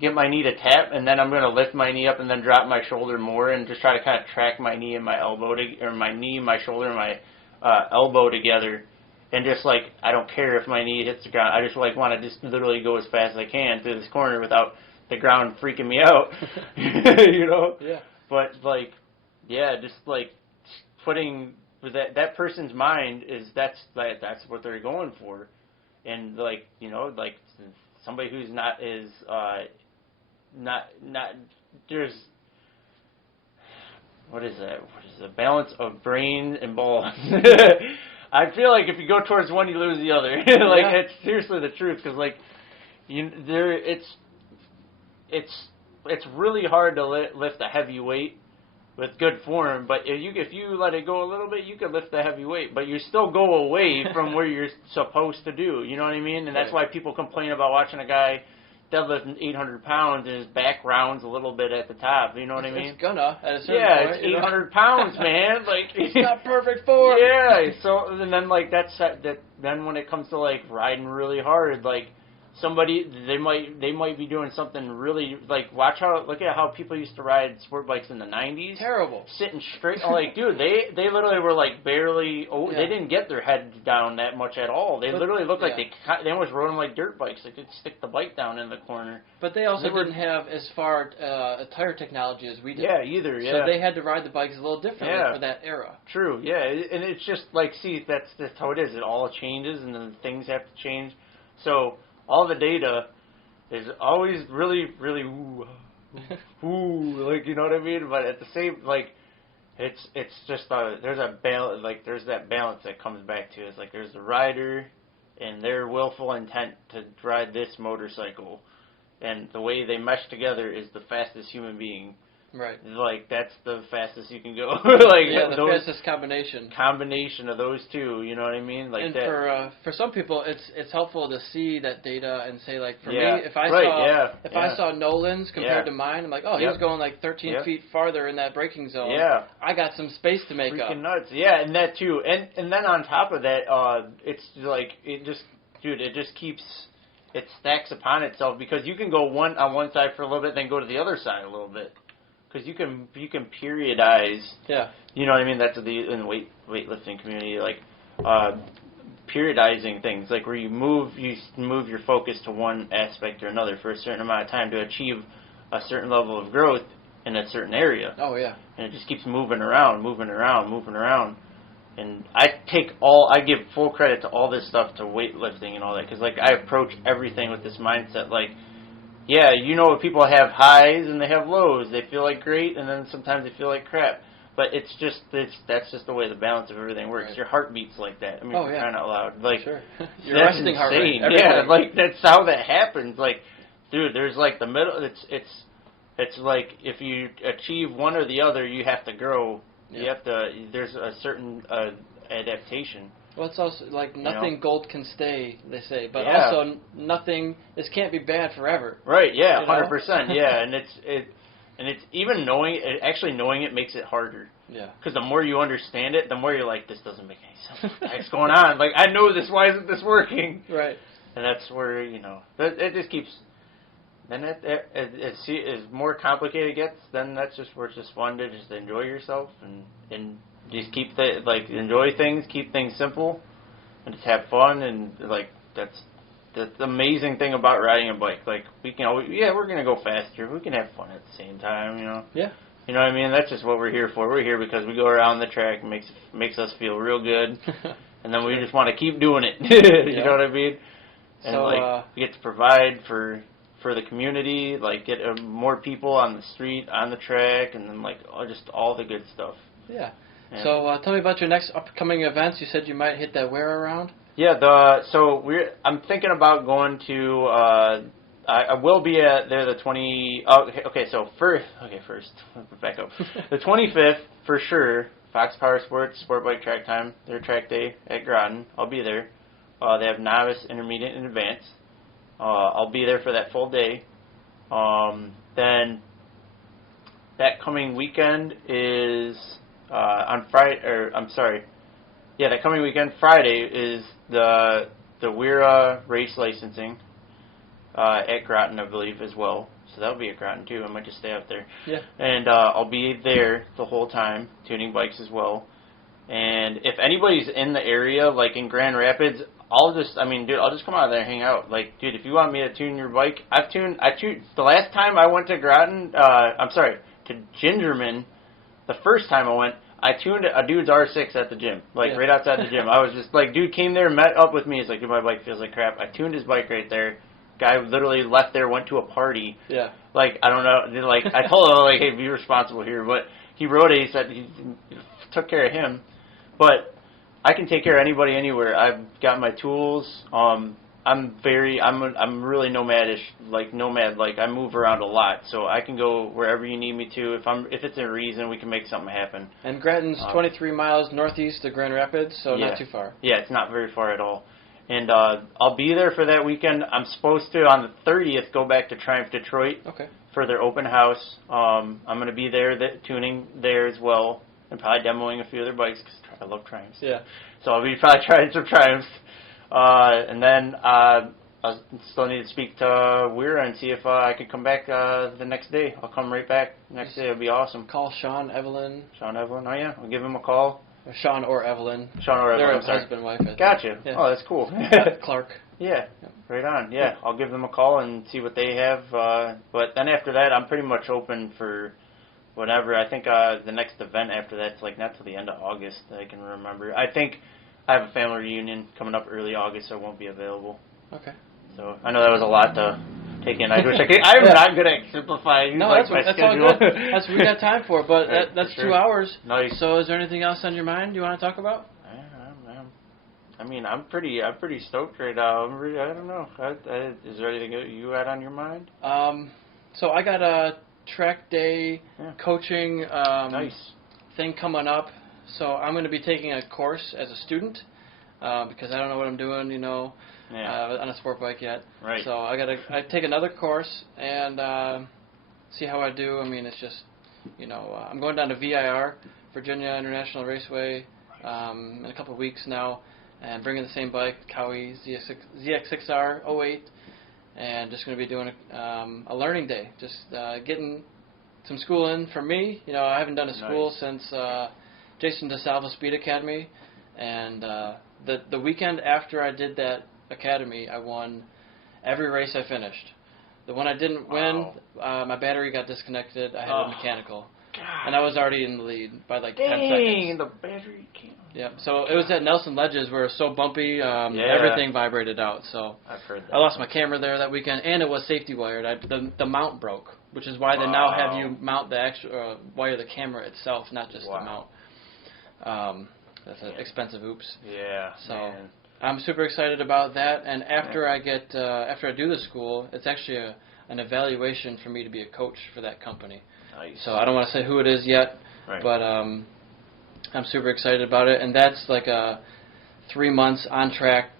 get my knee to tap, and then I'm going to lift my knee up and then drop my shoulder more and just try to kind of track my knee and my elbow, or my knee, my shoulder, and my elbow together. And just like, I don't care if my knee hits the ground. I just like want to just literally go as fast as I can through this corner without the ground freaking me out, you know? Yeah. But like, yeah, just like putting that person's mind is that's what they're going for. And like, you know, like somebody who's not there's what is the balance of brain and balls. I feel like if you go towards one, you lose the other. Like it's seriously the truth, because like it's really hard to lift a heavy weight with good form, but if you let it go a little bit, you can lift the heavy weight, but you still go away from where you're supposed to do. You know what I mean? And that's why people complain about watching a guy deadlifting 800 pounds and his back rounds a little bit at the top. You know what I mean? It's gonna at a certain point. It's 800 pounds, man. Like it's not perfect form. Yeah. So and then like then when it comes to like riding really hard, like somebody they might be doing something really like look at how people used to ride sport bikes in the 90s. Terrible. Sitting straight, like dude, they literally were like barely. They didn't get their head down that much at all. They literally looked like they almost rode them like dirt bikes. They could stick the bike down in the corner. But they also didn't have as far a tire technology as we did. Yeah, either. Yeah. So they had to ride the bikes a little differently for that era. True. Yeah, and it's just like that's how it is. It all changes, and then things have to change. So all the data is always really, really like, you know what I mean? But at the same, like, it's just there's a balance, like there's that balance that comes back to it. It's like there's the rider and their willful intent to ride this motorcycle, and the way they mesh together is the fastest human being. Right. Like that's the fastest you can go. Like the fastest combination. Combination of those two, you know what I mean? Like and that. For some people, it's helpful to see that data and say, like, for me, if I saw Nolan's compared to mine, I'm like, oh, he was going like 13 feet farther in that braking zone. Yeah. I got some space to make Freaking nuts. Yeah, and that too. And then on top of that, it's like it just keeps. It stacks upon itself, because you can go on one side for a little bit, then go to the other side a little bit. Because you can periodize. Yeah. You know what I mean? That's in the weightlifting community, like periodizing things, like where you move your focus to one aspect or another for a certain amount of time to achieve a certain level of growth in a certain area. Oh yeah. And it just keeps moving around. And I give full credit to all this stuff, to weightlifting and all that, because like I approach everything with this mindset, like. Yeah, you know, people have highs and they have lows. They feel like great, and then sometimes they feel like crap. But that's just the way the balance of everything works. Right. Your heart beats like that. I mean, for crying out loud. Like, sure. Your resting heart rate. Yeah, like that's how that happens. Like, dude, there's like the middle. It's like if you achieve one or the other, you have to grow. Yeah. You have to. There's a certain adaptation. Well, it's also like nothing gold can stay, they say, but also nothing. This can't be bad forever. Right? Yeah, 100%. Yeah, and it's even knowing it makes it harder. Yeah. Because the more you understand it, the more you're like, this doesn't make any sense. What's going on? Like, I know this. Why isn't this working? Right. And that's where it just keeps. then as more complicated it gets, then that's just where it's just fun to just enjoy yourself and just keep enjoy things, keep things simple, and just have fun. And like that's the amazing thing about riding a bike. Like we can always, we're gonna go faster. We can have fun at the same time, you know. Yeah. You know what I mean? That's just what we're here for. We're here because we go around the track and makes us feel real good, and then we just want to keep doing it. You know what I mean? And so, we get to provide for the community, like get more people on the street, on the track, and then just all the good stuff. Yeah. So tell me about your next upcoming events. You said you might hit that where around? Yeah. I'm thinking about going to. I will be at there the 20. Oh, okay. So first, back up. The 25th for sure. Fox Power Sports Sport Bike Track Time. Their track day at Groton. I'll be there. They have novice, intermediate, and advanced. I'll be there for that full day. Then that coming weekend is on Friday. That coming weekend, Friday, is the WERA race licensing at Groton, I believe, as well. So that'll be at Groton too. I might just stay out there. Yeah. And I'll be there the whole time, tuning bikes as well. And if anybody's in the area, like in Grand Rapids, I'll just come out there and hang out. Like, dude, if you want me to tune your bike, I tuned. The last time I went to Groton, to Gingerman, the first time I went, I tuned a dude's R6 at the gym, right outside the gym. I was just like, dude came there, met up with me. He's like, dude, my bike feels like crap. I tuned his bike right there. Guy literally left there, went to a party. Yeah. Like, I don't know. Like, I told him, like, hey, be responsible here. But he wrote it. He said he took care of him. But I can take care of anybody anywhere. I've got my tools. I'm really nomadish, nomad. Like, I move around a lot, so I can go wherever you need me to. If it's a reason, we can make something happen. And Groton's 23 miles northeast of Grand Rapids, so not too far. Yeah, it's not very far at all. And I'll be there for that weekend. I'm supposed to, on the 30th, go back to Triumph Detroit for their open house. I'm going to be there tuning there as well, and probably demoing a few other bikes because I love Triumphs. Yeah. So I'll be probably trying some Triumphs. And then I still need to speak to Weira and see if I could come back the next day. I'll come right back next day. It'll be awesome. Call Sean Evelyn. Oh, yeah. I'll give him a call. Sean or Evelyn. They're husband, wife. Gotcha. Yeah. Oh, that's cool. Clark. Yeah. Right on. Yeah. I'll give them a call and see what they have. But then after that, I'm pretty much open for whatever. I think the next event after that's not till the end of August that I can remember. I think I have a family reunion coming up early August, so I won't be available. Okay. So I know that was a lot to take in. I wish I could. I'm not good at simplifying. No, that's all good. That's what we got time for. But that's 2 hours. Nice. So is there anything else on your mind you want to talk about? I'm pretty stoked right now. I don't know. Is there anything you had on your mind? So I got a track day coaching thing coming up. So I'm going to be taking a course as a student because I don't know what I'm doing, on a sport bike yet. Right. So I take another course and see how I do. I mean, it's just, I'm going down to VIR, Virginia International Raceway, in a couple of weeks now, and bringing the same bike, Cowie ZX6R 08, and just going to be doing a learning day, just getting some school in for me. I haven't done a school since Jason DeSalvo Speed Academy, and the weekend after I did that academy, I won every race I finished. The one I didn't win, my battery got disconnected. I had a mechanical. God. And I was already in the lead by 10 seconds. Dang, the battery came. Yeah, so it was at Nelson Ledges where it was so bumpy, everything vibrated out. So I've heard that. I lost my camera there that weekend, and it was safety wired. The mount broke, which is why they now have you mount the actual wire the camera itself, not just the mount. That's an expensive oops. Yeah. So man. I'm super excited about that. And after I do the school, it's actually an evaluation for me to be a coach for that company. Nice. So I don't want to say who it is yet, but I'm super excited about it. And that's 3 months on track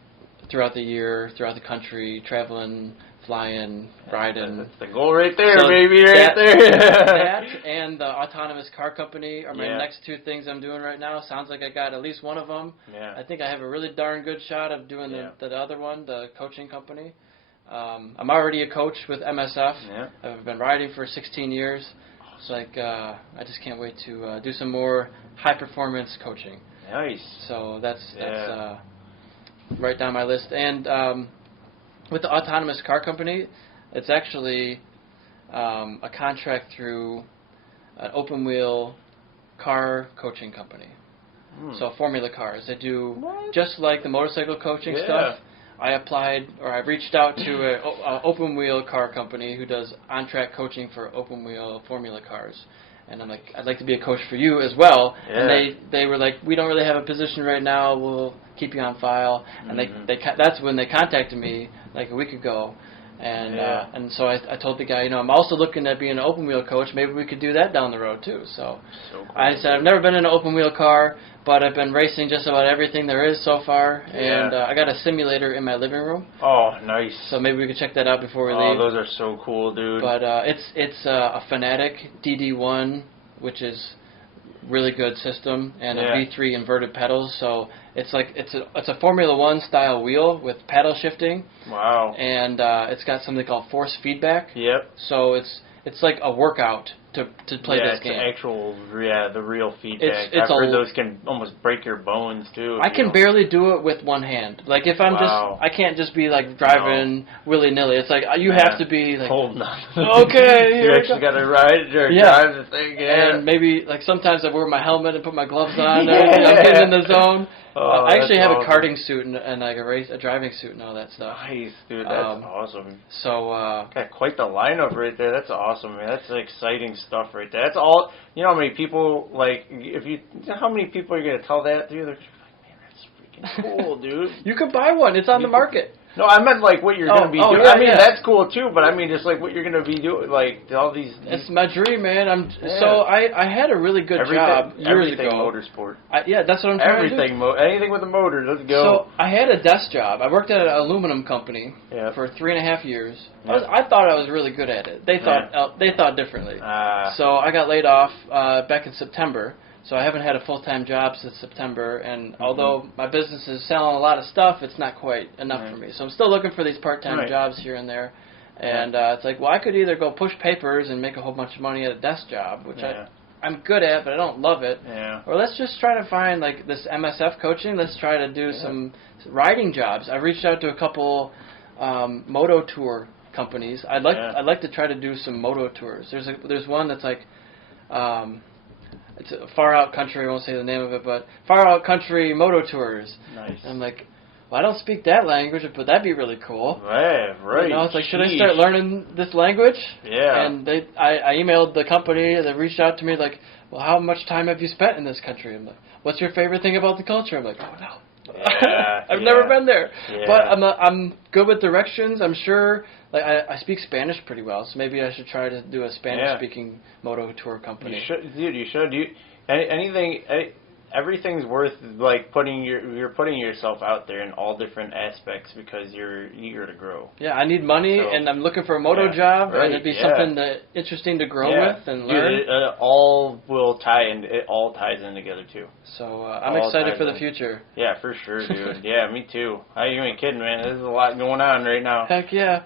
throughout the year, throughout the country, traveling, flying, riding. That's the goal right there, baby, right there. That and the autonomous car company are my next two things I'm doing right now. Sounds like I got at least one of them. Yeah. I think I have a really darn good shot of doing the other one, the coaching company. I'm already a coach with MSF. Yeah. I've been riding for 16 years. It's like I just can't wait to do some more high-performance coaching. Nice. So that's right down my list. And with the autonomous car company, it's actually a contract through an open-wheel car coaching company. So Formula Cars. They do just like the motorcycle coaching stuff. I applied, or I reached out to an open-wheel car company who does on-track coaching for open-wheel Formula Cars. And I'm like, I'd like to be a coach for you as well. Yeah. And they were like, we don't really have a position right now. We'll keep you on file. And that's when they contacted me like a week ago. And so I told the guy, I'm also looking at being an open-wheel coach. Maybe we could do that down the road, too. So cool. I said, I've never been in an open-wheel car, but I've been racing just about everything there is so far. Yeah. And I got a simulator in my living room. Oh, nice. So maybe we could check that out before we leave. Oh, those are so cool, dude. But it's a Fanatic DD1, which is really good system, and a V3 inverted pedals. So it's a Formula One style wheel with paddle shifting. Wow. And it's got something called force feedback. Yep. So it's like a workout to play this game. Yeah, it's actual, the real feedback. I've heard those can almost break your bones, too. I can barely do it with one hand. Like, if I'm I can't just be, like, driving willy-nilly. It's like, you have to be, like, hold on. Okay. You actually got to ride or drive the thing, And maybe, like, sometimes I wear my helmet and put my gloves on. And I'm getting in the zone. I actually have a karting suit and like a driving suit and all that stuff. Nice, dude. That's awesome. So got quite the lineup right there. That's awesome, man. That's exciting stuff right there. That's all. You know how many people how many people are you gonna tell that to? They're like, man, that's freaking cool, dude. You could buy one. It's on the market. No, I meant like what you're going to be doing. I mean, that's cool too, but I mean just like what you're going to be doing, like all these. It's my dream, man. So I had a really good job years ago. Everything motorsport. That's what I'm trying to do. Anything with a motor, let's go. So I had a desk job. I worked at an aluminum company for 3.5 years. I thought I was really good at it. They thought differently. So I got laid off back in September. So I haven't had a full-time job since September, and although my business is selling a lot of stuff, it's not quite enough for me. So I'm still looking for these part-time jobs here and there. And it's like, well, I could either go push papers and make a whole bunch of money at a desk job, which I'm good at, but I don't love it. Or let's just try to find, like, this MSF coaching. Let's try to do some riding jobs. I reached out to a couple moto tour companies. I'd like to try to do some moto tours. There's one that's like... it's a far out country, I won't say the name of it, but far out country moto tours. Nice. And I'm like, well, I don't speak that language, but that'd be really cool. Right. It's like, should I start learning this language? Yeah. And I emailed the company, they reached out to me like, well, how much time have you spent in this country? I'm like, what's your favorite thing about the culture? I'm like, oh, no. I've never been there. Yeah. But I'm good with directions. I'm sure, like, I speak Spanish pretty well, so maybe I should try to do a Spanish-speaking moto tour company. You should, dude. You should. Everything's worth like you're putting yourself out there in all different aspects because you're eager to grow. Yeah, I need money, and I'm looking for a moto job, and it'd be something interesting to grow with and learn. Dude, it all will tie in. It all ties in together too. So I'm excited for the future. Yeah, for sure, dude. Yeah, me too. You ain't kidding, man. There's a lot going on right now. Heck yeah.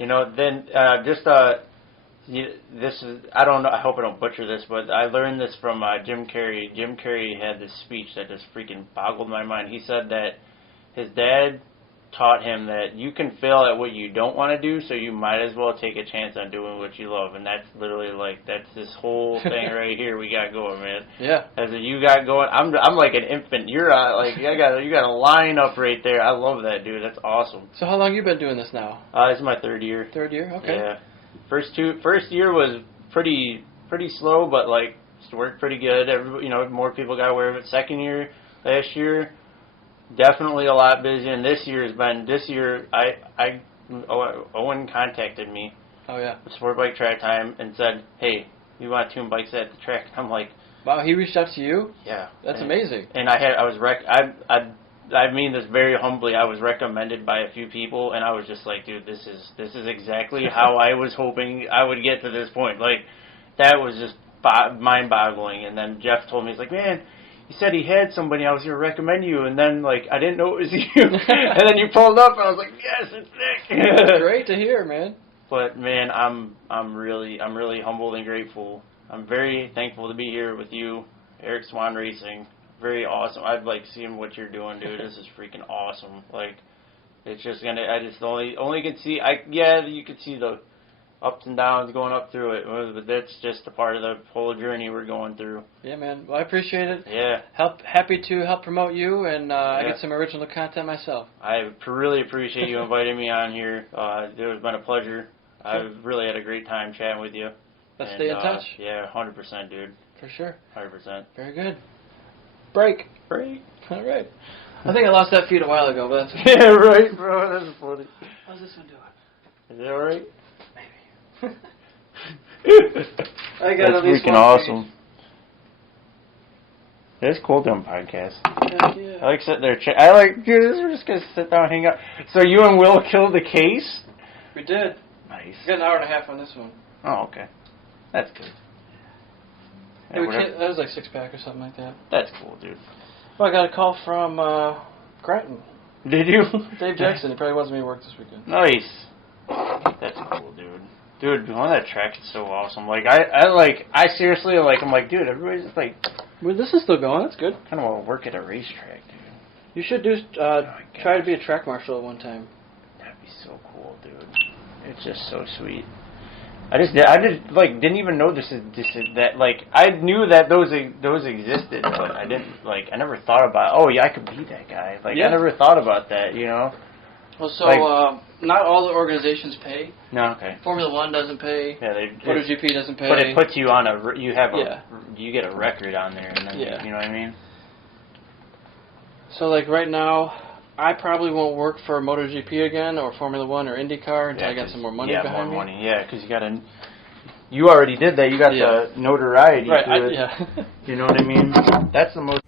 This is, I don't know, I hope I don't butcher this, but I learned this from Jim Carrey. Jim Carrey had this speech that just freaking boggled my mind. He said that his dad taught him that you can fail at what you don't want to do, so you might as well take a chance on doing what you love. And that's literally that's this whole thing right here we got going, man. Yeah. As you got going, I'm like an infant. You're you got a line up right there. I love that, dude. That's awesome. So how long you been doing this now? This is my third year. Third year? Okay. Yeah. First year was pretty slow, but like worked pretty good. More people got aware of it. Second year, last year, definitely a lot busier. And this year, Owen contacted me. Oh yeah. Sport Bike Track Time and said, "Hey, you want to tune bikes at the track?" I'm like, wow, he reached out to you? Yeah. That's amazing. And I mean this very humbly. I was recommended by a few people, and I was just like, dude, this is exactly how I was hoping I would get to this point. Like, that was just mind-boggling. And then Jeff told me, he's like, man, said he had somebody. I was gonna recommend you, and then like I didn't know it was you, and then you pulled up, and I was like, yes, it's Nick. Great to hear, man. But man, I'm really humbled and grateful. I'm very thankful to be here with you, EricSwahnRacing. Very awesome. I'd like seeing what you're doing, dude. This is freaking awesome. Like, it's just gonna. I just only can see. You could see the ups and downs going up through it, but that's just a part of the whole journey we're going through. Yeah, man. Well, I appreciate it. Yeah. Happy to help promote you, and I get some original content myself. I really appreciate you inviting me on here. It's been a pleasure. I've really had a great time chatting with you. Let's stay in touch. Yeah, 100%, dude. For sure. 100%. Very good. Break. All right. I think I lost that feed a while ago, but that's okay. Yeah, right, bro. That's funny. How's this one doing? Is it alright? I got That's at least freaking one awesome. It's cool doing podcasts. Yeah. I like sitting there. I like, dude, we're just gonna sit down and hang out. So you and Will killed the case? We did. Nice. We got an hour and a half on this one. Oh, okay. That's good. Yeah, that was like 6-pack or something like that. That's cool, dude. Well, I got a call from Grattan. Did you? Dave Jackson. He probably wasn't me to work this weekend. Nice. That's cool, dude. Dude, on that track is so awesome. Like, I seriously, like, I'm like, dude, everybody's just like... Well, this is still going. That's good. kind of want to work at a racetrack, dude. You should do try to be a track marshal at one time. That'd be so cool, dude. It's just so sweet. I didn't even know that, like, I knew that those existed, but I didn't, like, I never thought about, oh, yeah, I could be that guy. Like, I never thought about that, you know? Well, so, not all the organizations pay. No, okay. Formula One doesn't pay. Yeah, MotoGP doesn't pay. But it puts you on you get a record on there, and then, you know what I mean? So, like, right now, I probably won't work for MotoGP again, or Formula One, or IndyCar until I got some more money behind me. Money, because you already did that. You got the notoriety. Right, to it. You know what I mean? That's the most...